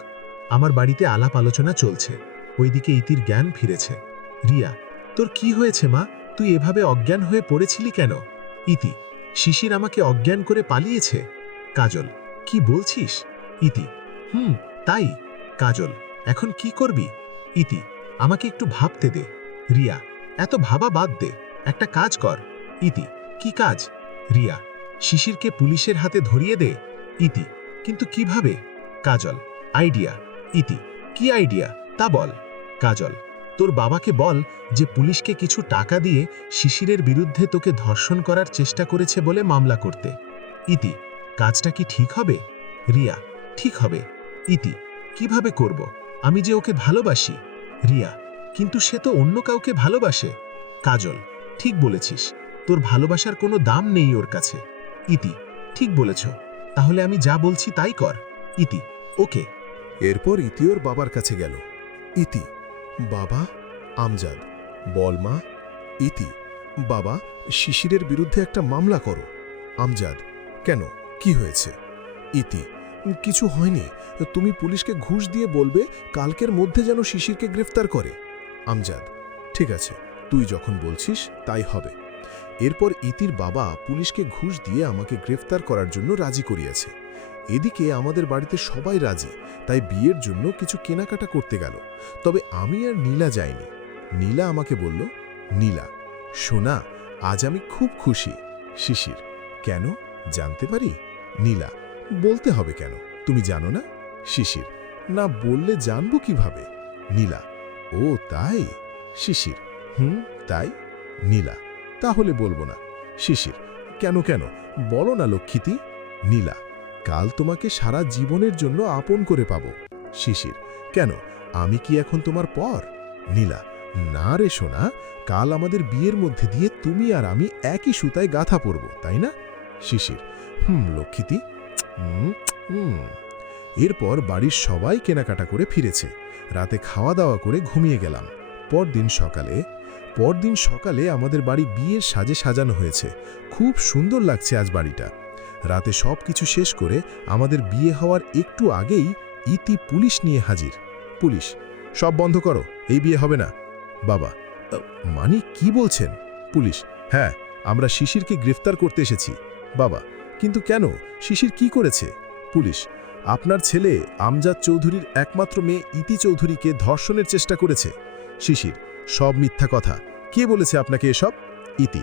আমার বাড়িতে আলাপ আলোচনা চলছে, ওইদিকে ইতির জ্ঞান ফিরেছে। রিয়া, তোর কি হয়েছে মা, তুই এভাবে অজ্ঞান হয়ে পড়েছিলি কেন? ইতি, শিশির আমাকে অজ্ঞান করে পালিয়েছে। কাজল, কি বলছিস? ইতি, তাই। কাজল, এখন কি করবি? ইতি, আমাকে একটু ভাবতে দে। রিয়া, এত ভাবা বাদ দে, একটা কাজ কর। ইতি, কি কাজ? রিয়া, শিশিরকে পুলিশের হাতে ধরিয়ে দে। ইতি, কিন্তু কিভাবে? কাজল, আইডিয়া, ইতি, কি আইডিয়া তা বল। কাজল, তোর বাবাকে বল যে পুলিশকে কিছু টাকা দিয়ে শিশিরের বিরুদ্ধে তোকে ধর্ষণ করার চেষ্টা করেছে বলে মামলা করতে। ইতি, কাজটা কি ঠিক হবে? রিয়া, ঠিক হবে। ইতি, কিভাবে করব? আমি যে ওকে ভালোবাসি। রিয়া, কিন্তু সে তো অন্য কাউকে ভালোবাসে। কাজল, ঠিক বলেছিস, তোর ভালোবাসার কোনো দাম নেই ওর কাছে। ইতি, ঠিক বলেছ, তাহলে আমি যা বলছি তাই কর। ইতি, ওকে। এরপর ইতি ওর বাবার কাছে গেল। ইতি, বাবা, আমজাদ, বল মা। ইতি, বাবা, শিশিরের বিরুদ্ধে একটা মামলা করো। আমজাদ, কেন, কি হয়েছে? ইতি, কিছু হয়নি, তুমি পুলিশকে ঘুষ দিয়ে বলবে কালকের মধ্যে যেন শিশিরকে গ্রেফতার করে। আমজাদ, ঠিক আছে, তুই যখন বলছিস তাই হবে। এরপর ইতির বাবা পুলিশকে ঘুষ দিয়ে আমাকে গ্রেফতার করার জন্য রাজি করিয়েছে। এদিকে আমাদের বাড়িতে সবাই রাজি, তাই বিয়ের জন্য কিছু কেনাকাটা করতে গেল। তবে আমি আর নীলা যাইনি। নীলা আমাকে বলল, নীলা, সোনা, আজ আমি খুব খুশি। শিশির, কেন, জানতে পারি? নীলা, বলতে হবে কেন, তুমি জানো না? শিশির, না বললে জানবো কিভাবে? নীলা, ও তাই? শিশির, তাই। নীলা, তাহলে বলবো না। শিশির, কেন কেন, বলো না লক্ষ্মীতি। নীলা, কাল তোমাকে সারা জীবনের জন্য আপন করে পাবো। শিশির, কেন, আমি কি এখন তোমার পর? নীলা, না রে সোনা, কাল আমাদের বিয়ের মধ্যে দিয়ে তুমি আর আমি একই সুতায় গাঁথা পরব, তাই না? শিশির, লক্ষ্মীতি। এরপর বাড়ির সবাই কেনাকাটা করে ফিরেছে। রাতে খাওয়া দাওয়া করে ঘুমিয়ে গেলাম। পরদিন সকালে আমাদের বাড়ি বিয়ের সাজে সাজানো হয়েছে। খুব সুন্দর লাগছে আজ বাড়িটা। রাতে সব কিছু শেষ করে আমাদের বিয়ে হওয়ার একটু আগেই ইতি পুলিশ নিয়ে হাজির। পুলিশ, সব বন্ধ করো, এই বিয়ে হবে না। বাবা, মানে কি বলছেন? পুলিশ, হ্যাঁ, আমরা শিশিরকে গ্রেফতার করতে এসেছি। বাবা, কিন্তু কেন, শিশির কি করেছে? পুলিশ, আপনার ছেলে আমজাদ চৌধুরীর একমাত্র মেয়ে ইতি চৌধুরীকে ধর্ষণের চেষ্টা করেছে। শিশির, সব মিথ্যা কথা, কে বলেছে আপনাকে এসব? ইতি,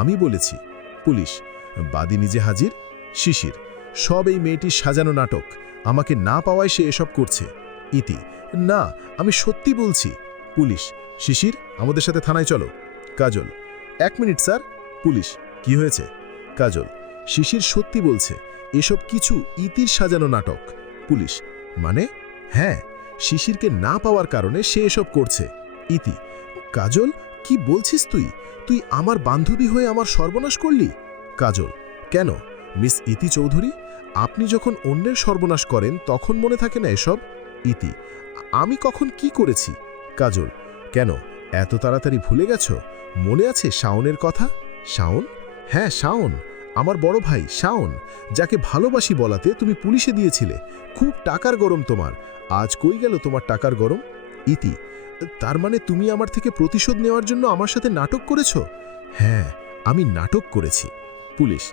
আমি বলেছি। পুলিশ, বাদী নিজে হাজির। শিশির, সব এই মেয়েটির সাজানো নাটক, আমাকে না পাওয়ায় সে এসব করছে। ইতি, না, আমি সত্যি বলছি। পুলিশ, শিশির, আমাদের সাথে থানায় চলো। কাজল, 1 মিনিট স্যার। পুলিশ, কি হয়েছে? কাজল, শিশির সত্যি বলছে, এসব কিছু ইতির সাজানো নাটক। পুলিশ, মানে? হ্যাঁ, শিশিরকে না পাওয়ার কারণে সে এসব করছে। ইতি, কাজল, কি বলছিস তুই? তুই আমার বান্ধবী হয়ে আমার সর্বনাশ করলি? কাজল, কেন মিস ইতি চৌধুরী, আপনি যখন অন্যের সর্বনাশ করেন তখন মনে থাকে না এসব? ইতি, আমি কখন কি করেছি? কাজল, কেন এত তাড়াতাড়ি ভুলে গেছ? মনে আছে শাওনের কথা? শাওন? হ্যাঁ, শাওন, আমার বড় ভাই শাওন, যাকে ভালোবাসি বলাতে তুমি পুলিশে দিয়েছিলে। খুব টাকার গরম তোমার, আজ কই গেল তোমার টাকার গরম? ইতি, তার মানে তুমি আমার থেকে প্রতিশোধ নেওয়ার জন্য আমার সাথে নাটক করেছ? হ্যাঁ, আমি নাটক করেছি। পুলিশ,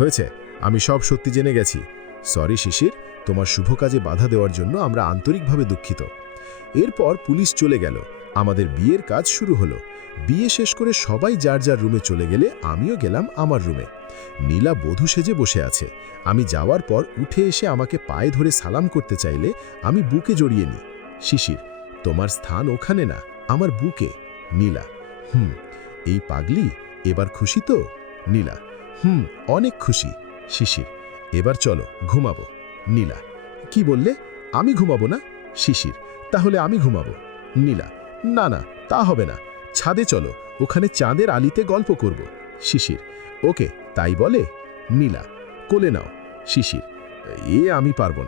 হয়েছে, আমি সব সত্যি জেনে গেছি। সরি শিশির, তোমার শুভ কাজে বাধা দেওয়ার জন্য আমরা আন্তরিকভাবে দুঃখিত। এরপর পুলিশ চলে গেল। আমাদের বিয়ের কাজ শুরু হলো। বিয়ে শেষ করে সবাই যার যার রুমে চলে গেলে আমিও গেলাম আমার রুমে। নীলা বধূ সেজে বসে আছে। আমি যাওয়ার পর উঠে এসে আমাকে পায়ে ধরে সালাম করতে চাইলে আমি বুকে জড়িয়ে নিই। শিশির, তোমার স্থান ওখানে না, আমার বুকে। নীলা, এই পাগলি, এবার খুশি তো? নীলা, অনেক খুশি। শিশির, এবার চলো ঘুমাবো। নীলা, কি বললে? আমি ঘুমাবো না? শিশির, তাহলে আমি ঘুমাবো। নীলা, না না, তা হবে না, ছাদে চলো, ওখানে চাঁদের আলিতে গল্প করব। শিশির, ওকে, তাই বলে? নীলা, কোলে নাও। শিশির, আমি পারবো না।